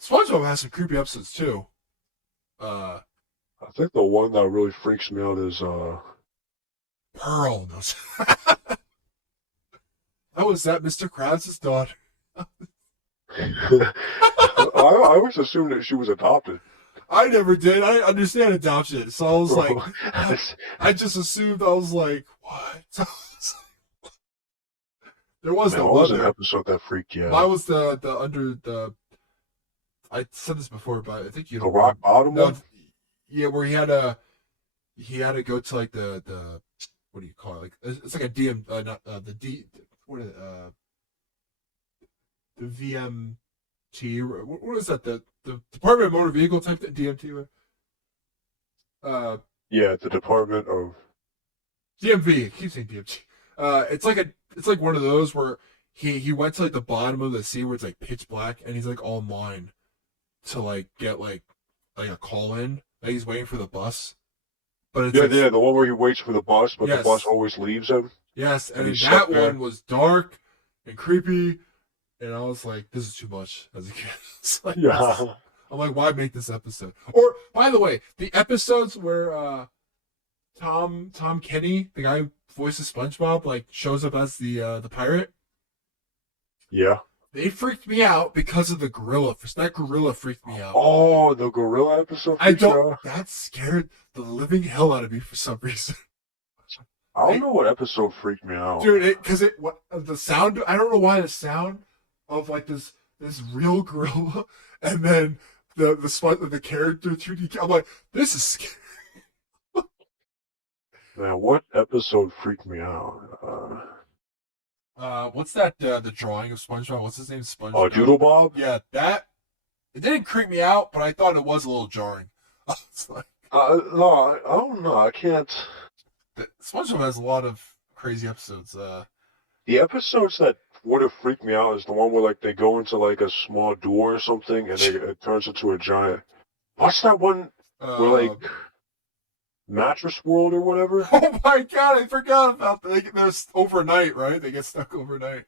SpongeBob has some creepy episodes too. I think the one that really freaks me out is Pearl. No. How was that Mr. Krabs' daughter? I always assumed that she was adopted. I never did. I understand adoption, so I was like, I just assumed. I was like, what? There was no was an episode that freaked you out. I was the under the. I said this before, but I think you. The rock bottom one. Yeah, where he had to go to like the what do you call it? Like it's like a DM, not the D. What is it? The VMT. What is that? The Department of Motor Vehicle type DMT. Yeah, the Department of DMV. I keep saying DMT. It's like one of those where he went to like the bottom of the sea where it's like pitch black and he's like all in line to like get like a call in. Like he's waiting for the bus. But it's the one where he waits for the bus, but the bus always leaves him. Yes, and that one was dark and creepy, and I was like, "This is too much." As a kid, I'm like, "Why make this episode?" Or, by the way, the episodes where Tom Kenny, the guy who voices SpongeBob, like shows up as the pirate. Yeah. They freaked me out because of the gorilla. That gorilla freaked me out. Oh, the gorilla episode. That scared the living hell out of me for some reason. I don't know what episode freaked me out, dude. The sound. I don't know why the sound of like this real gorilla and then the character 2D. I'm like, this is scary. Man, what episode freaked me out? What's that? The drawing of SpongeBob. What's his name? SpongeBob. Oh, Doodle Bob. Yeah, that It didn't creep me out, but I thought it was a little jarring. I was like, No, I don't know. I can't. SpongeBob has a lot of crazy episodes. The episodes that would have freaked me out is the one where like they go into like a small door or something and it turns into a giant. What's that one where like Mattress World or whatever? Oh my god, I forgot about that. They're overnight, right? They get stuck overnight.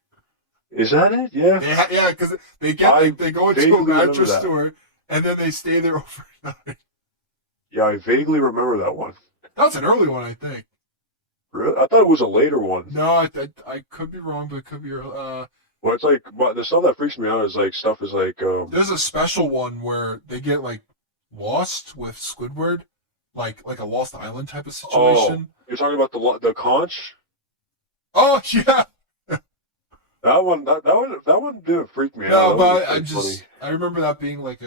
Is that it? Yeah. Yeah, because they go into a vaguely remember mattress that. store and then they stay there overnight. Yeah, I vaguely remember that one. That was an early one, I think. Really? I thought it was a later one. No, I could be wrong, but it could be. Well, it's like, but the stuff that freaks me out is like stuff is like. There's a special one where they get like lost with Squidward, like a Lost Island type of situation. Oh, you're talking about the conch? Oh yeah. That one didn't freak me out. No, That but was funny. I remember that being like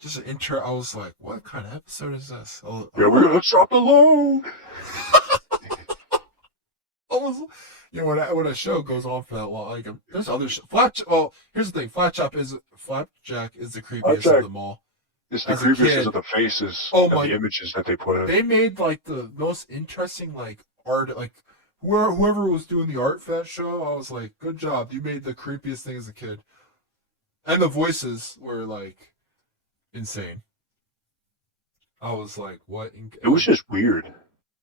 just an intro. I was like, what kind of episode is this? Yeah, we're gonna drop the load. You know, when a show goes on for that long, like there's other well, here's the thing: Flapjack is the creepiest of them all. It's the As a creepiest kid- of the faces Oh and my- the images that they put in. They made like the most interesting like art, like whoever was doing the art for that show. I was like, good job, you made the creepiest thing as a kid, and the voices were like insane. I was like, what? It was just weird.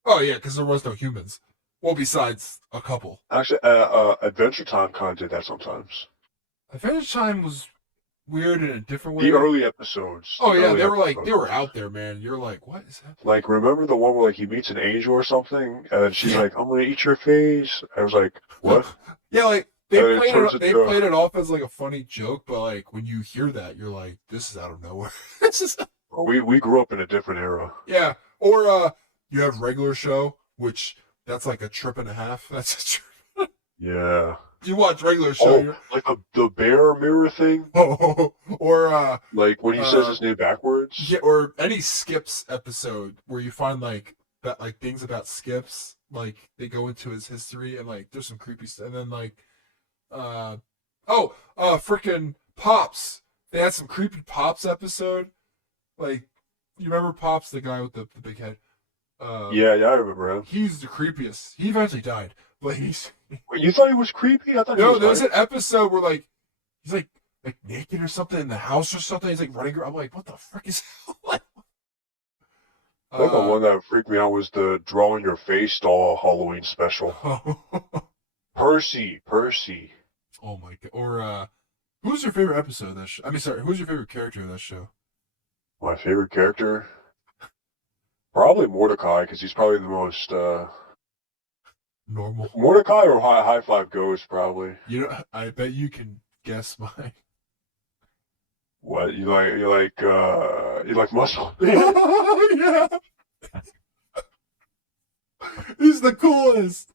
Oh yeah, because there was no humans. Well, besides a couple. Actually, Adventure Time kind of did that sometimes. Adventure Time was weird in a different way. The early episodes. Oh the yeah, early they were episodes. out there, man. You're like, what is that? Like, remember the one where like he meets an angel or something, and then she's Yeah. like, "I'm gonna eat your face." I was like, "What?" Yeah, like they And it played turns it. They into- played it off as like a funny joke, but like when you hear that, you're like, this is out of nowhere. This is We grew up in a different era. yeah. Or you have regular show, which that's like a trip and a half. That's a trip. Yeah. You watch regular show, Oh, like the bear mirror thing. or Like when he says his name backwards. yeah, or any Skips episode where you find like that, like things about Skips, like they go into his history and like there's some creepy stuff, and then like, freaking Pops. They had some creepy Pops episode. Like, you remember Pops, the guy with the big head? Yeah, I remember him. He's the creepiest. He eventually died, but he's Wait, you thought he was creepy? I thought he no. was There's like, an episode where like he's like naked or something in the house or something. He's like running around. I'm like, what the frick is that? I think the one that freaked me out was the drawing your face doll Halloween special. Percy. Oh my god. Or who's your favorite episode of that show? I mean, sorry, who's your favorite character of that show? My favorite character? Probably Mordecai, because he's probably the most, Normal. Mordecai or High Five Ghost, probably. You know, I bet you can guess mine. What, you like muscle? Yeah. He's the coolest.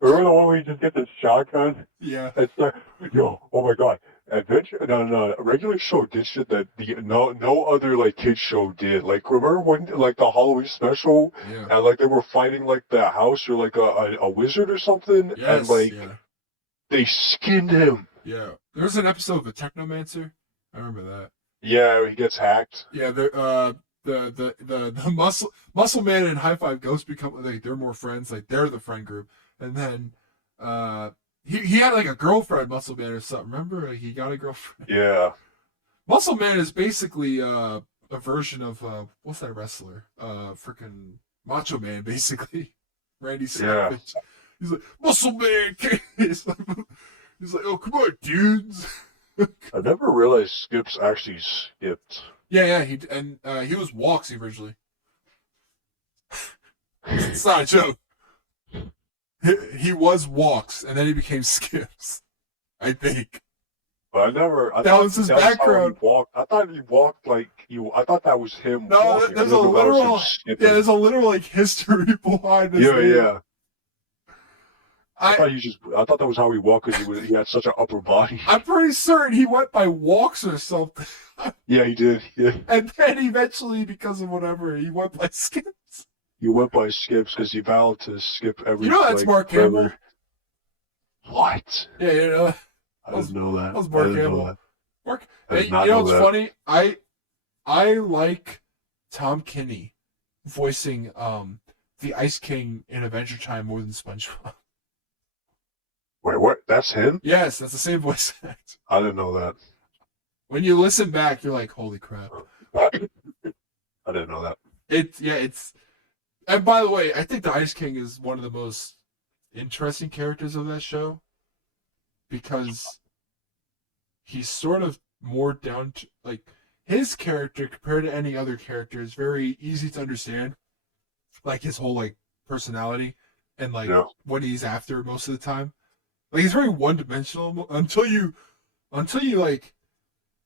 Remember the one where you just get the shotgun? Yeah. It's like, yo, oh my god. Adventure, no, a regular show did shit that no other like kids show did. Like, remember when like the Halloween special, Yeah. and like they were fighting like the house or like a wizard or something, Yes. and like Yeah. they skinned him. Yeah. There was an episode of a Technomancer. I remember that. Yeah, he gets hacked. Yeah. The muscle man and High Five Ghost become like they're more friends. Like they're the friend group, and then he had like a girlfriend, Muscle Man or something. Remember, like, he got a girlfriend. Yeah. Muscle Man is basically a version of what's that wrestler? Freaking Macho Man, basically. Randy Savage. He's like Muscle Man. He's like, oh come on, dudes. I never realized Skips actually skipped. Yeah. He was Walks originally. It's not a joke. He was Walks, and then he became Skips. I think. But That was his background. I thought he walked like you. I thought that was him. No, walking. there's I a didn't know that was him literal, skipping. there's a literal like history behind this. Yeah. I I, thought that was how he walked because he had such an upper body. I'm pretty certain he went by Walks or something, Yeah, he did. Yeah, and then eventually, because of whatever, he went by Skips. he went by Skips because he vowed to skip every. You know that's like, Mark Hamill. forever. What? Yeah, you know. I didn't know that. That was Mark I didn't know Hamill. that. Mark, I did hey, not you know know what's that. funny? I like Tom Kenny voicing the Ice King in Adventure Time more than SpongeBob. Wait, what? That's him? Yes, that's the same voice act. I didn't know that. When you listen back, you're like, holy crap. I didn't know that. It's and by the way, I think the Ice King is one of the most interesting characters of that show because he's sort of more down to like his character compared to any other character is very easy to understand. Like his whole like personality and like Yeah. what he's after most of the time. Like he's very one dimensional until you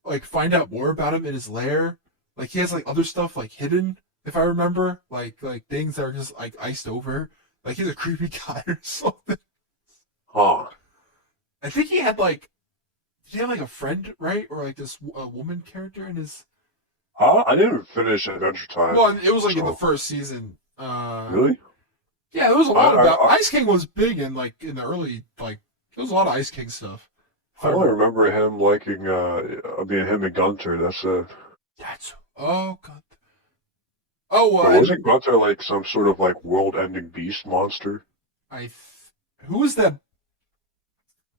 like find out more about him in his lair. Like he has like other stuff like hidden, if I remember, like things that are just like iced over. Like he's a creepy guy or something. Huh. I think he had like did he have like a friend, right? Or like this woman character in his I didn't finish Adventure Time. well, it was like in the So, first season. really? Yeah, there was a I, lot I, about I Ice King was big in like in the early like there was a lot of Ice King stuff. If I I only remember. remember him liking, being him and Gunter. That's it. That's oh god. Oh But and wasn't Gunter like some sort of like world-ending beast monster? who was that?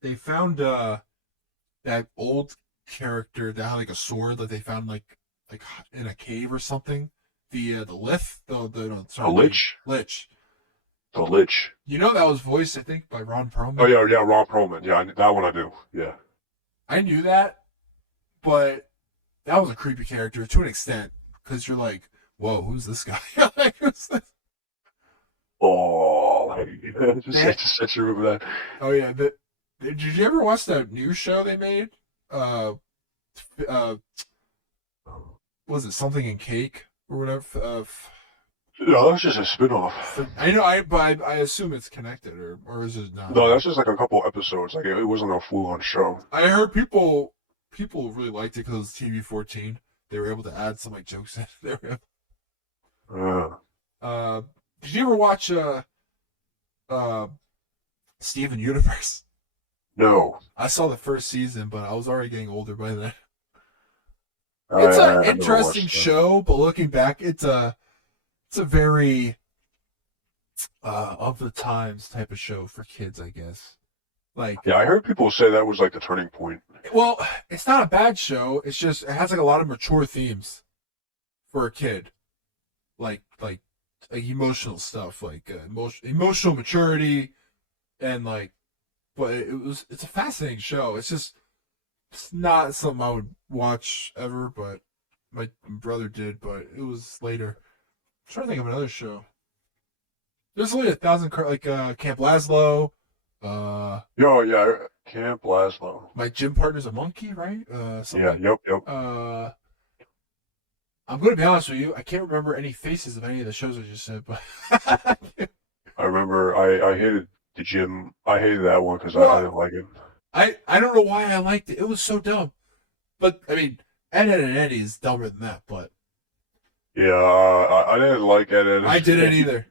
They found that old character that had like a sword that they found like in a cave or something. The Lith, the no, A sorry, Lich? the Lich. The Lich. You know that was voiced I think by Ron Oh Perlman. yeah, yeah, Ron Perlman. Yeah, that one I do. Yeah. I knew that, but that was a creepy character to an extent because you're like, whoa, who's this guy? Like, who's this? Oh, like, They- just you remember that. oh yeah, did you ever watch that new show they made? Uh, uh, was it something in cake or whatever? No, that's just a spin-off. I know, but I assume it's connected, or is it not? No, that's just like a couple episodes. Like it wasn't a full-on show. I heard people really liked it because it was TV 14. They were able to add some like jokes in. They were, Yeah. did you ever watch uh Steven Universe? No. I saw the first season, but I was already getting older by then. I, It's I, an I never interesting watched that. show, but looking back, it's a very of the times type of show for kids, I guess. Like, Yeah, I heard people say that was like the turning point. well, it's not a bad show. It's just it has like a lot of mature themes for a kid, like emotional stuff, like emotional maturity, and like, but it's a fascinating show. It's not something I would watch ever, but my brother did. But it was later. I'm trying to think of another show. There's only 1,000 like Camp Lazlo. Yo, yeah, Camp Laszlo. My gym partner's a monkey, right? Yeah, Something. yep. I'm going to be honest with you. I can't remember any faces of any of the shows I just said, but I remember I hated the gym. I hated that one because I well, didn't like it. I don't know why I liked it. It was so dumb. But I mean, Ed, Ed and Eddie is dumber than that. But Yeah, I didn't like it. I didn't either.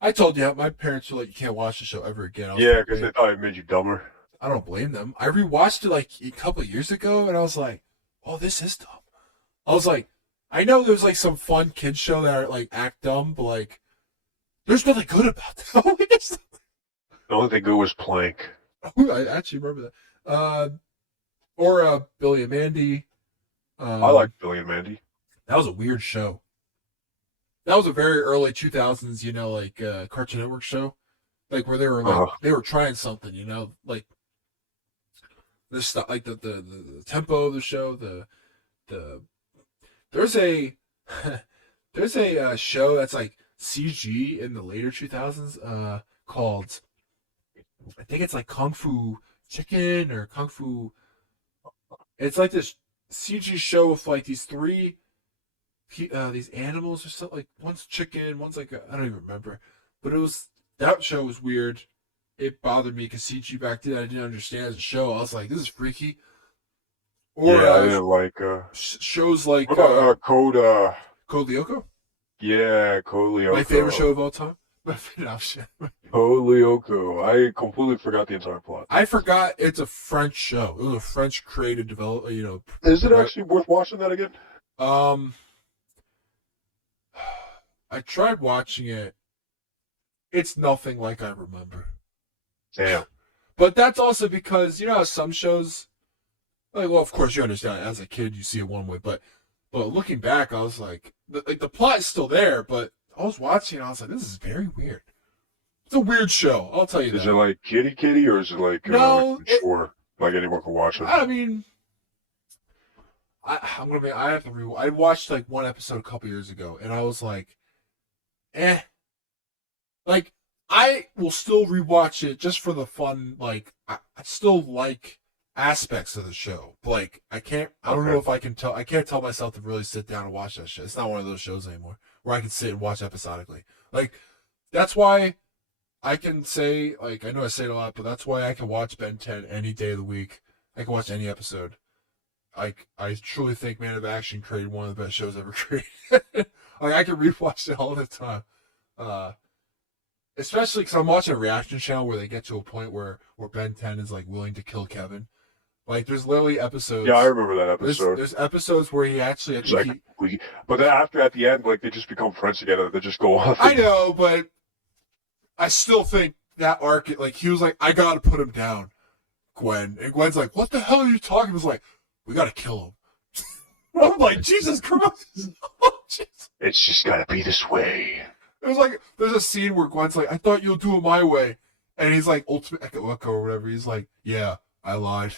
I told you my parents were like, you can't watch the show ever again. I was Yeah, like, because "Hey, they thought it made you dumber. I don't blame them. I rewatched it like a couple of years ago, and I was like, oh, this is dumb. I was like, I know there's like some fun kids show that are like act dumb, but like, there's nothing good about them. The only thing good was Plank. I actually remember that. Or Billy and Mandy. I like Billy and Mandy. That was a weird show. That was a very early 2000s, like Cartoon Network show, like where they were like they were trying something, like this stuff, like the tempo of the show. The there's a there's a show that's like CG in the later 2000s, called I think it's like Kung Fu Chicken or Kung Fu. It's like this CG show with like these animals or something. Like one's chicken, one's like I don't even remember, but that show was weird. It bothered me because CG back then I didn't understand as a show. I was like, this is freaky. Or Yeah, I didn't like. shows like What about Code? Code Lyoko, Yeah, Code Lyoko. my favorite show of all time. No, shit. Totally Oko. I completely forgot the entire plot. I forgot it's a French show. It was a French created develop. Is it actually worth watching that again? Um, I tried watching it. It's nothing like I remember. Damn. But that's also because how some shows, like, well, of course you understand. As a kid, you see it one way, but looking back, I was like the plot is still there, but I was watching, and I was like, this is very weird. It's a weird show. I'll tell you Is that. it like kitty or is it like No, mature? Like anyone can watch it? I mean, I have to I watched like one episode a couple years ago, and I was like, eh. Like, I will still rewatch it just for the fun. Like, I still like aspects of the show. But, like, I don't know if I can't tell myself to really sit down and watch that shit. It's not one of those shows anymore where I can sit and watch episodically. Like, that's why I can say, like, I know I say it a lot, but that's why I can watch Ben 10 any day of the week. I can watch any episode. I truly think Man of Action created one of the best shows ever created. Like, I can rewatch it all the time. Especially because I'm watching a reaction channel where they get to a point where Ben 10 is like willing to kill Kevin. Like, there's literally episodes. Yeah, I remember that episode. There's episodes where he actually. It's like, but then after at the end, like they just become friends together. They just go off. I know, but I still think that arc, like he was like, I gotta put him down, Gwen, and Gwen's like, what the hell are you talking? He was like, we gotta kill him. I'm like, Jesus Christ! It's just gotta be this way. It was like, there's a scene where Gwen's like, I thought you'll do it my way. And he's like, Ultimate Echo or whatever. He's like, yeah, I lied.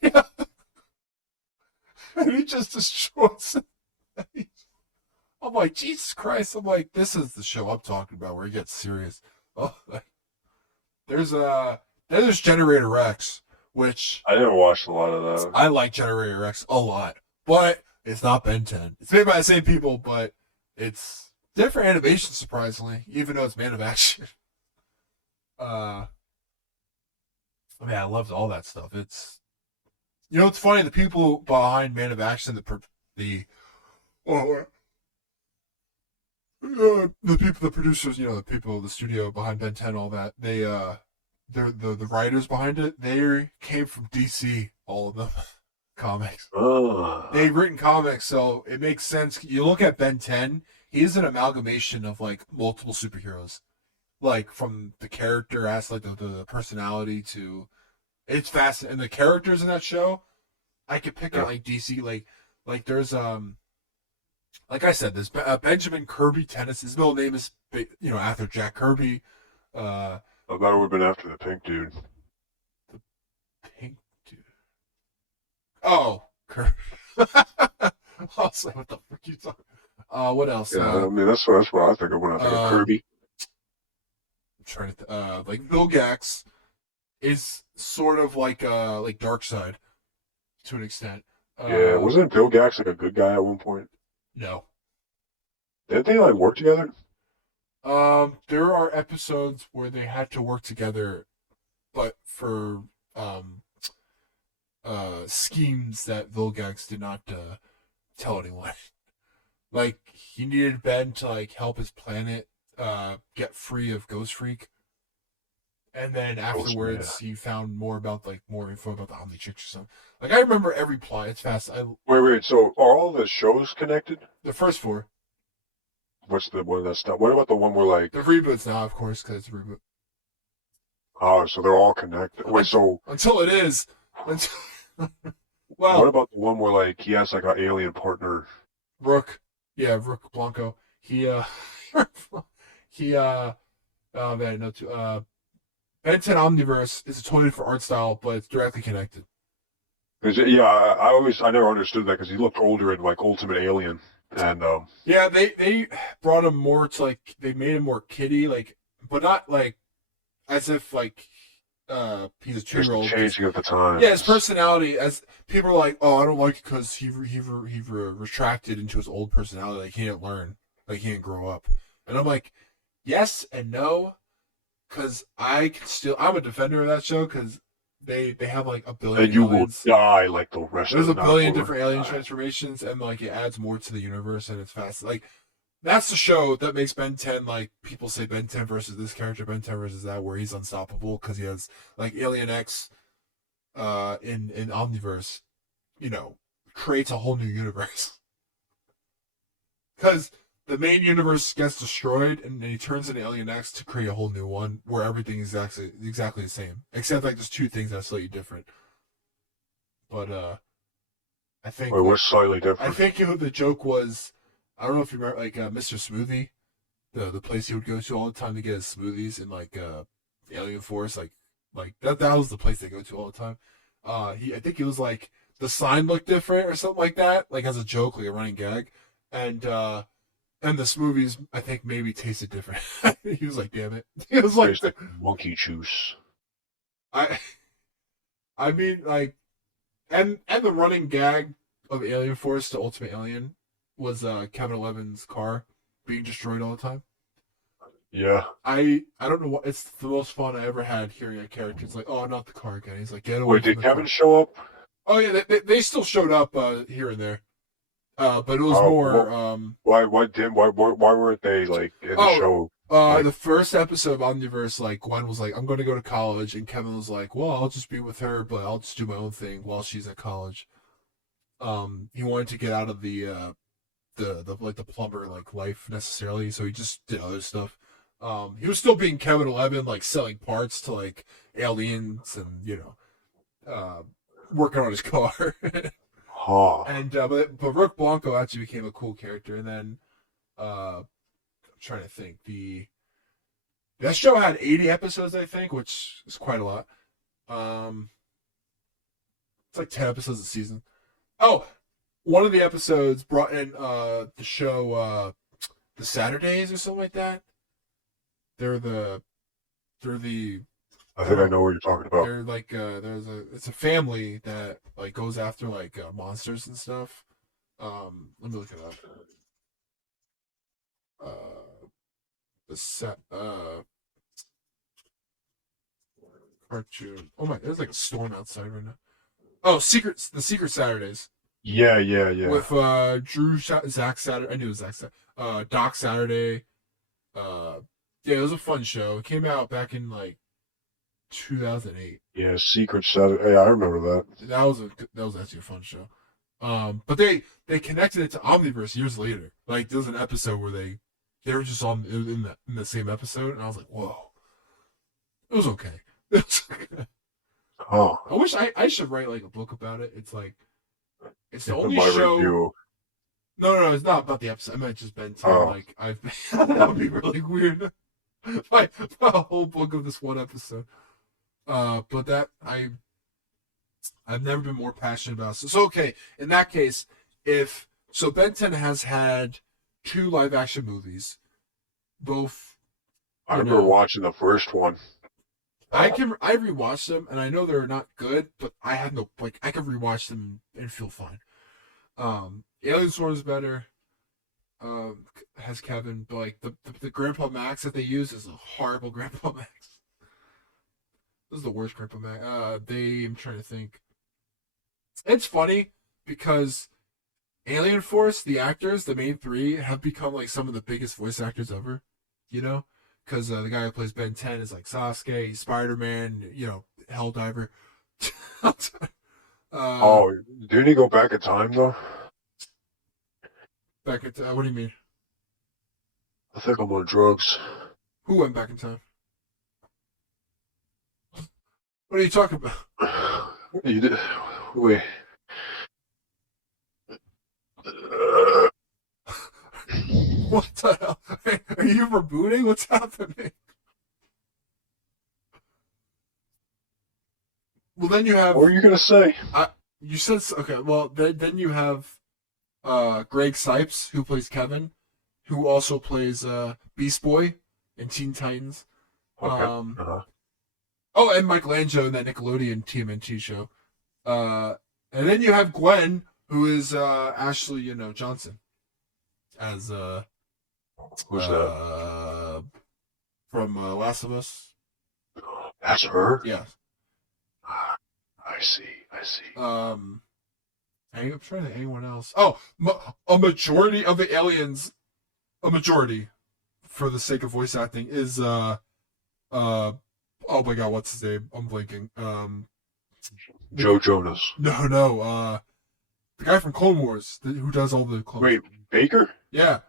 Yeah. And he just destroys it. I'm like, Jesus Christ. I'm like, this is the show I'm talking about where he gets serious. Oh, like, there's Generator X, which I didn't watch a lot of that. I like Generator X a lot, but it's not Ben 10. It's made by the same people, but it's different animation, surprisingly, even though it's Man of Action. I loved all that stuff. It's it's funny. The people behind Man of Action, the producers, the people, the studio behind Ben 10, all that. They're the writers behind it. They came from DC, all of them. Comics. They've written comics, so it makes sense. You look at Ben 10. He is an amalgamation of like multiple superheroes, like from the character aspect of the personality to it's fascinating. And the characters in that show, I could pick out like DC, like there's like I said, there's Benjamin Kirby Tennis. His middle name is after Jack Kirby. I thought it would have been after the pink dude. The pink dude. Oh, Kirby. I was like, what the frick are you talking? What else? Yeah, I mean that's what I think of when I think of Kirby. I'm trying to like Vilgax is sort of like Darkseid to an extent. Yeah, wasn't Vilgax like a good guy at one point? No. Didn't they like work together? There are episodes where they had to work together, but for schemes that Vilgax did not tell anyone. Like, he needed Ben to like help his planet get free of Ghost Freak. And then afterwards, he found more info about the Omnitrix or something. Like, I remember every plot. It's fast. Wait. So, are all the shows connected? The first four. What's the one that's not? What about the one where like the reboots now, of course, because it's a reboot. Oh, so they're all connected. Wait, so until it is. Well, what about the one where like he has like an alien partner? Rook. Yeah, Rook Blanco. Oh man, no. Ben 10 Omniverse is a totally different art style, but it's directly connected. Yeah, I never understood that because he looked older in like Ultimate Alien, and yeah, they brought him more to like they made him more kiddie, like, but not like as if like he's a 2-year-old. Changing at the time. Yeah, his personality, as people are like, oh, I don't like it because he retracted into his old personality, like he didn't learn, like he didn't grow up, and I'm like, yes and no, because I'm a defender of that show because they have like a billion. And you aliens. will die like the rest. There's of a billion different alien transformations, and like it adds more to the universe, and it's fast. Like that's the show that makes Ben 10 like people say Ben 10 versus this character, Ben 10 versus that, where he's unstoppable because he has like Alien X in Omniverse, you know, creates a whole new universe. Because the main universe gets destroyed and then he turns into Alien X to create a whole new one where everything is exactly the same. Except like there's two things that's slightly different. But I think Wait, like what's slightly I different? think the joke was I don't know if you remember like Mr. Smoothie, the place he would go to all the time to get his smoothies in like Alien Force, like that was the place they go to all the time. He I think it was like the sign looked different or something like that, like as a joke, like a running gag. And the smoothies I think maybe tasted different. He was like, damn it. He was like Tastes like monkey juice. I I mean like and the running gag of Alien Force to Ultimate Alien was Kevin Eleven's car being destroyed all the time. Yeah. I don't know what it's the most fun I ever had hearing a character. It's like, oh, not the car again. He's like, get away Wait, from did the Kevin car. show up? Oh yeah, they still showed up here and there. But it was Oh, more why weren't they like in the oh show? Like, the first episode of Omniverse, like Gwen was like, I'm going to go to college, and Kevin was like, well, I'll just be with her, but I'll just do my own thing while she's at college. He wanted to get out of the like the plumber like life necessarily, so he just did other stuff. He was still being Kevin 11, like selling parts to like aliens and working on his car. huh? And but Rook Blanco actually became a cool character, and then I'm trying to think that show had 80 episodes, I think, which is quite a lot. Um, it's like 10 episodes a season. Oh, one of the episodes brought in the show the Saturdays or something like that. They're the they're the I I don't think I know. know what you're talking about. They're like it's a family that like goes after like monsters and stuff. Let me look it up. The set cartoon. Oh my, there's like a storm outside right now. Oh, the Secret Saturdays Yeah, yeah, yeah. with Zach Saturday. I knew it was Zach Saturday. Doc Saturday. Uh, yeah, it was a fun show. It came out back in like 2008. Yeah, Secret Saturday. Yeah, I remember that. That was actually a fun show. But they connected it to Omniverse years later. Like there was an episode where they were just on in the same episode, and I was like, whoa, it was okay. It was okay. Huh? I wish I should write like a book about it. It's like it's the In only my show. review. No, it's not about the episode. I meant just Ben 10. Oh, Like I've that would be really weird. Like a whole book of this one episode. But that I've never been more passionate about. So okay, in that case, if so, Ben 10 has had two live action movies, both I you remember know. watching the first one. I rewatched them and I know they're not good, but I have no like I can rewatch them and feel fine. Alien Storm is better. Has Kevin, but like the Grandpa Max that they use is a horrible Grandpa Max. This is the worst Grandpa Max. I'm trying to think. It's funny because Alien Force, the actors, the main three, have become like some of the biggest voice actors ever. You know, because the guy who plays Ben 10 is like Sasuke, Spider Man, Helldiver. uh, Oh, didn't he go back in time though? back at what do you mean? I think I'm on drugs. Who went back in time? What are you talking about? You did. Wait. What the hell? Are you rebooting? What's happening? Well, then you What have. were you gonna say? You said okay. Well, then you have Greg Sipes who plays Kevin, who also plays Beast Boy in Teen Titans. Okay. Um, Uh-huh. oh, and Michelangelo in that Nickelodeon TMNT show. Uh, and then you have Gwen, who is Ashley, Johnson, as Who's that? uh, from Last of Us. That's her? Yeah. I see. I see. I'm trying to think anyone else. Oh, a majority of the aliens a majority, for the sake of voice acting, is oh my god, what's his name? I'm blanking. Joe Jonas. No, the guy from Clone Wars who does all the clones. Wait, Baker? Yeah,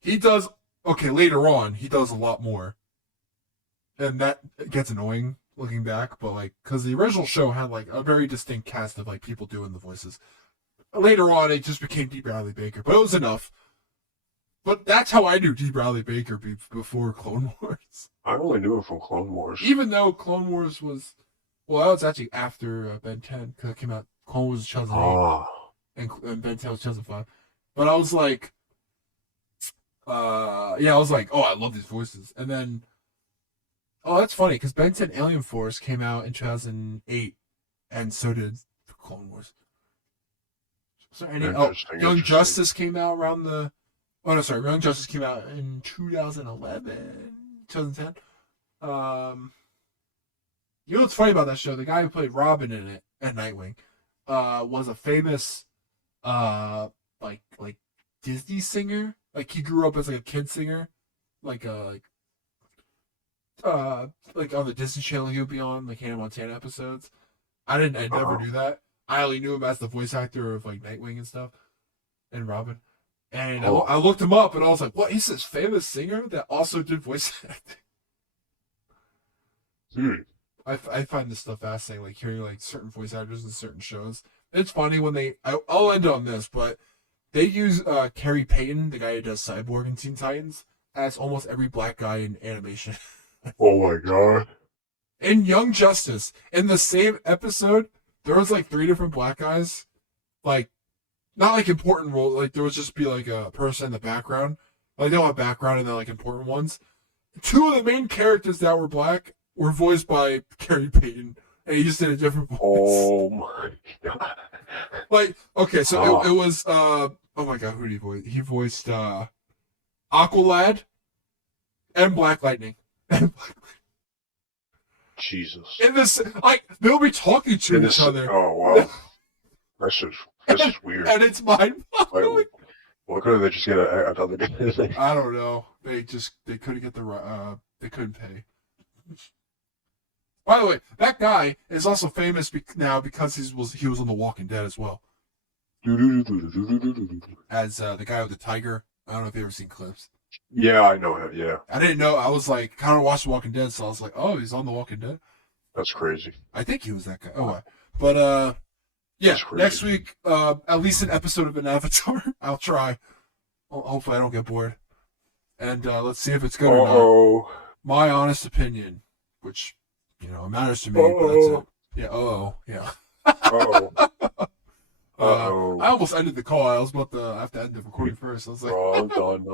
he does. Okay, later on, he does a lot more, and that gets annoying looking back. But like, because the original show had like a very distinct cast of like people doing the voices. Later on, it just became D. Bradley Baker, but it was enough. But that's how I knew D. Bradley Baker before Clone Wars. I only knew him from Clone Wars. Even though Clone Wars was, well, that was actually after Ben 10 because it came out. Clone Wars was 2008, and Ben 10 was 2005. But I was like, I was like, oh, I love these voices. And then, oh, that's funny because Ben 10 Alien Force came out in 2008, and so did Clone Wars. So Young Justice came out around the. Oh no, sorry. Young Justice came out in 2011, 2010. You know what's funny about that show? The guy who played Robin in it and Nightwing, was a famous, like Disney singer. Like he grew up as like a kid singer, like on the Disney Channel he would be on, like Hannah Montana episodes. I never knew that. I only knew him as the voice actor of like Nightwing and stuff, and Robin. And I looked him up, and I was like, "What? He's this famous singer that also did voice acting." I find this stuff fascinating, like hearing like certain voice actors in certain shows. It's funny when I'll end on this, but they use Kerry Payton, the guy who does Cyborg in Teen Titans, as almost every black guy in animation. Oh my god! In Young Justice, in the same episode, there was like 3 different black guys, like. Not like important role, like there would just be like a person in the background. Like they don't have background and they're like important ones. 2 of the main characters that were black were voiced by Kerry Payton, and he just did a different voice. Oh my god! Like okay, so it was oh my god, who did he voice? He voiced Aqualad and Black Lightning. Jesus! In this, like they'll be talking to each other. Oh wow! This is weird. And it's mind-boggling. Why couldn't they just get another guy? I don't know. They couldn't get they couldn't pay. By the way, that guy is also famous now because he was on The Walking Dead as well. As the guy with the tiger. I don't know if you've ever seen clips. Yeah, I know him. Yeah. I didn't know. I was like, kind of watched The Walking Dead, so I was like, oh, he's on The Walking Dead. That's crazy. I think he was that guy. Oh, but yeah, next week, at least an episode of an Avatar. I'll try. Hopefully I don't get bored. And let's see if it's good or not. My honest opinion, which, it matters to me, but that's it. Yeah, yeah. I almost ended the call. I was about to have to end the recording first. I was like, I'm done.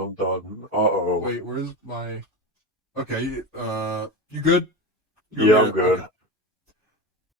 Wait, where's my... Okay, you good? Yeah, I'm good. Okay.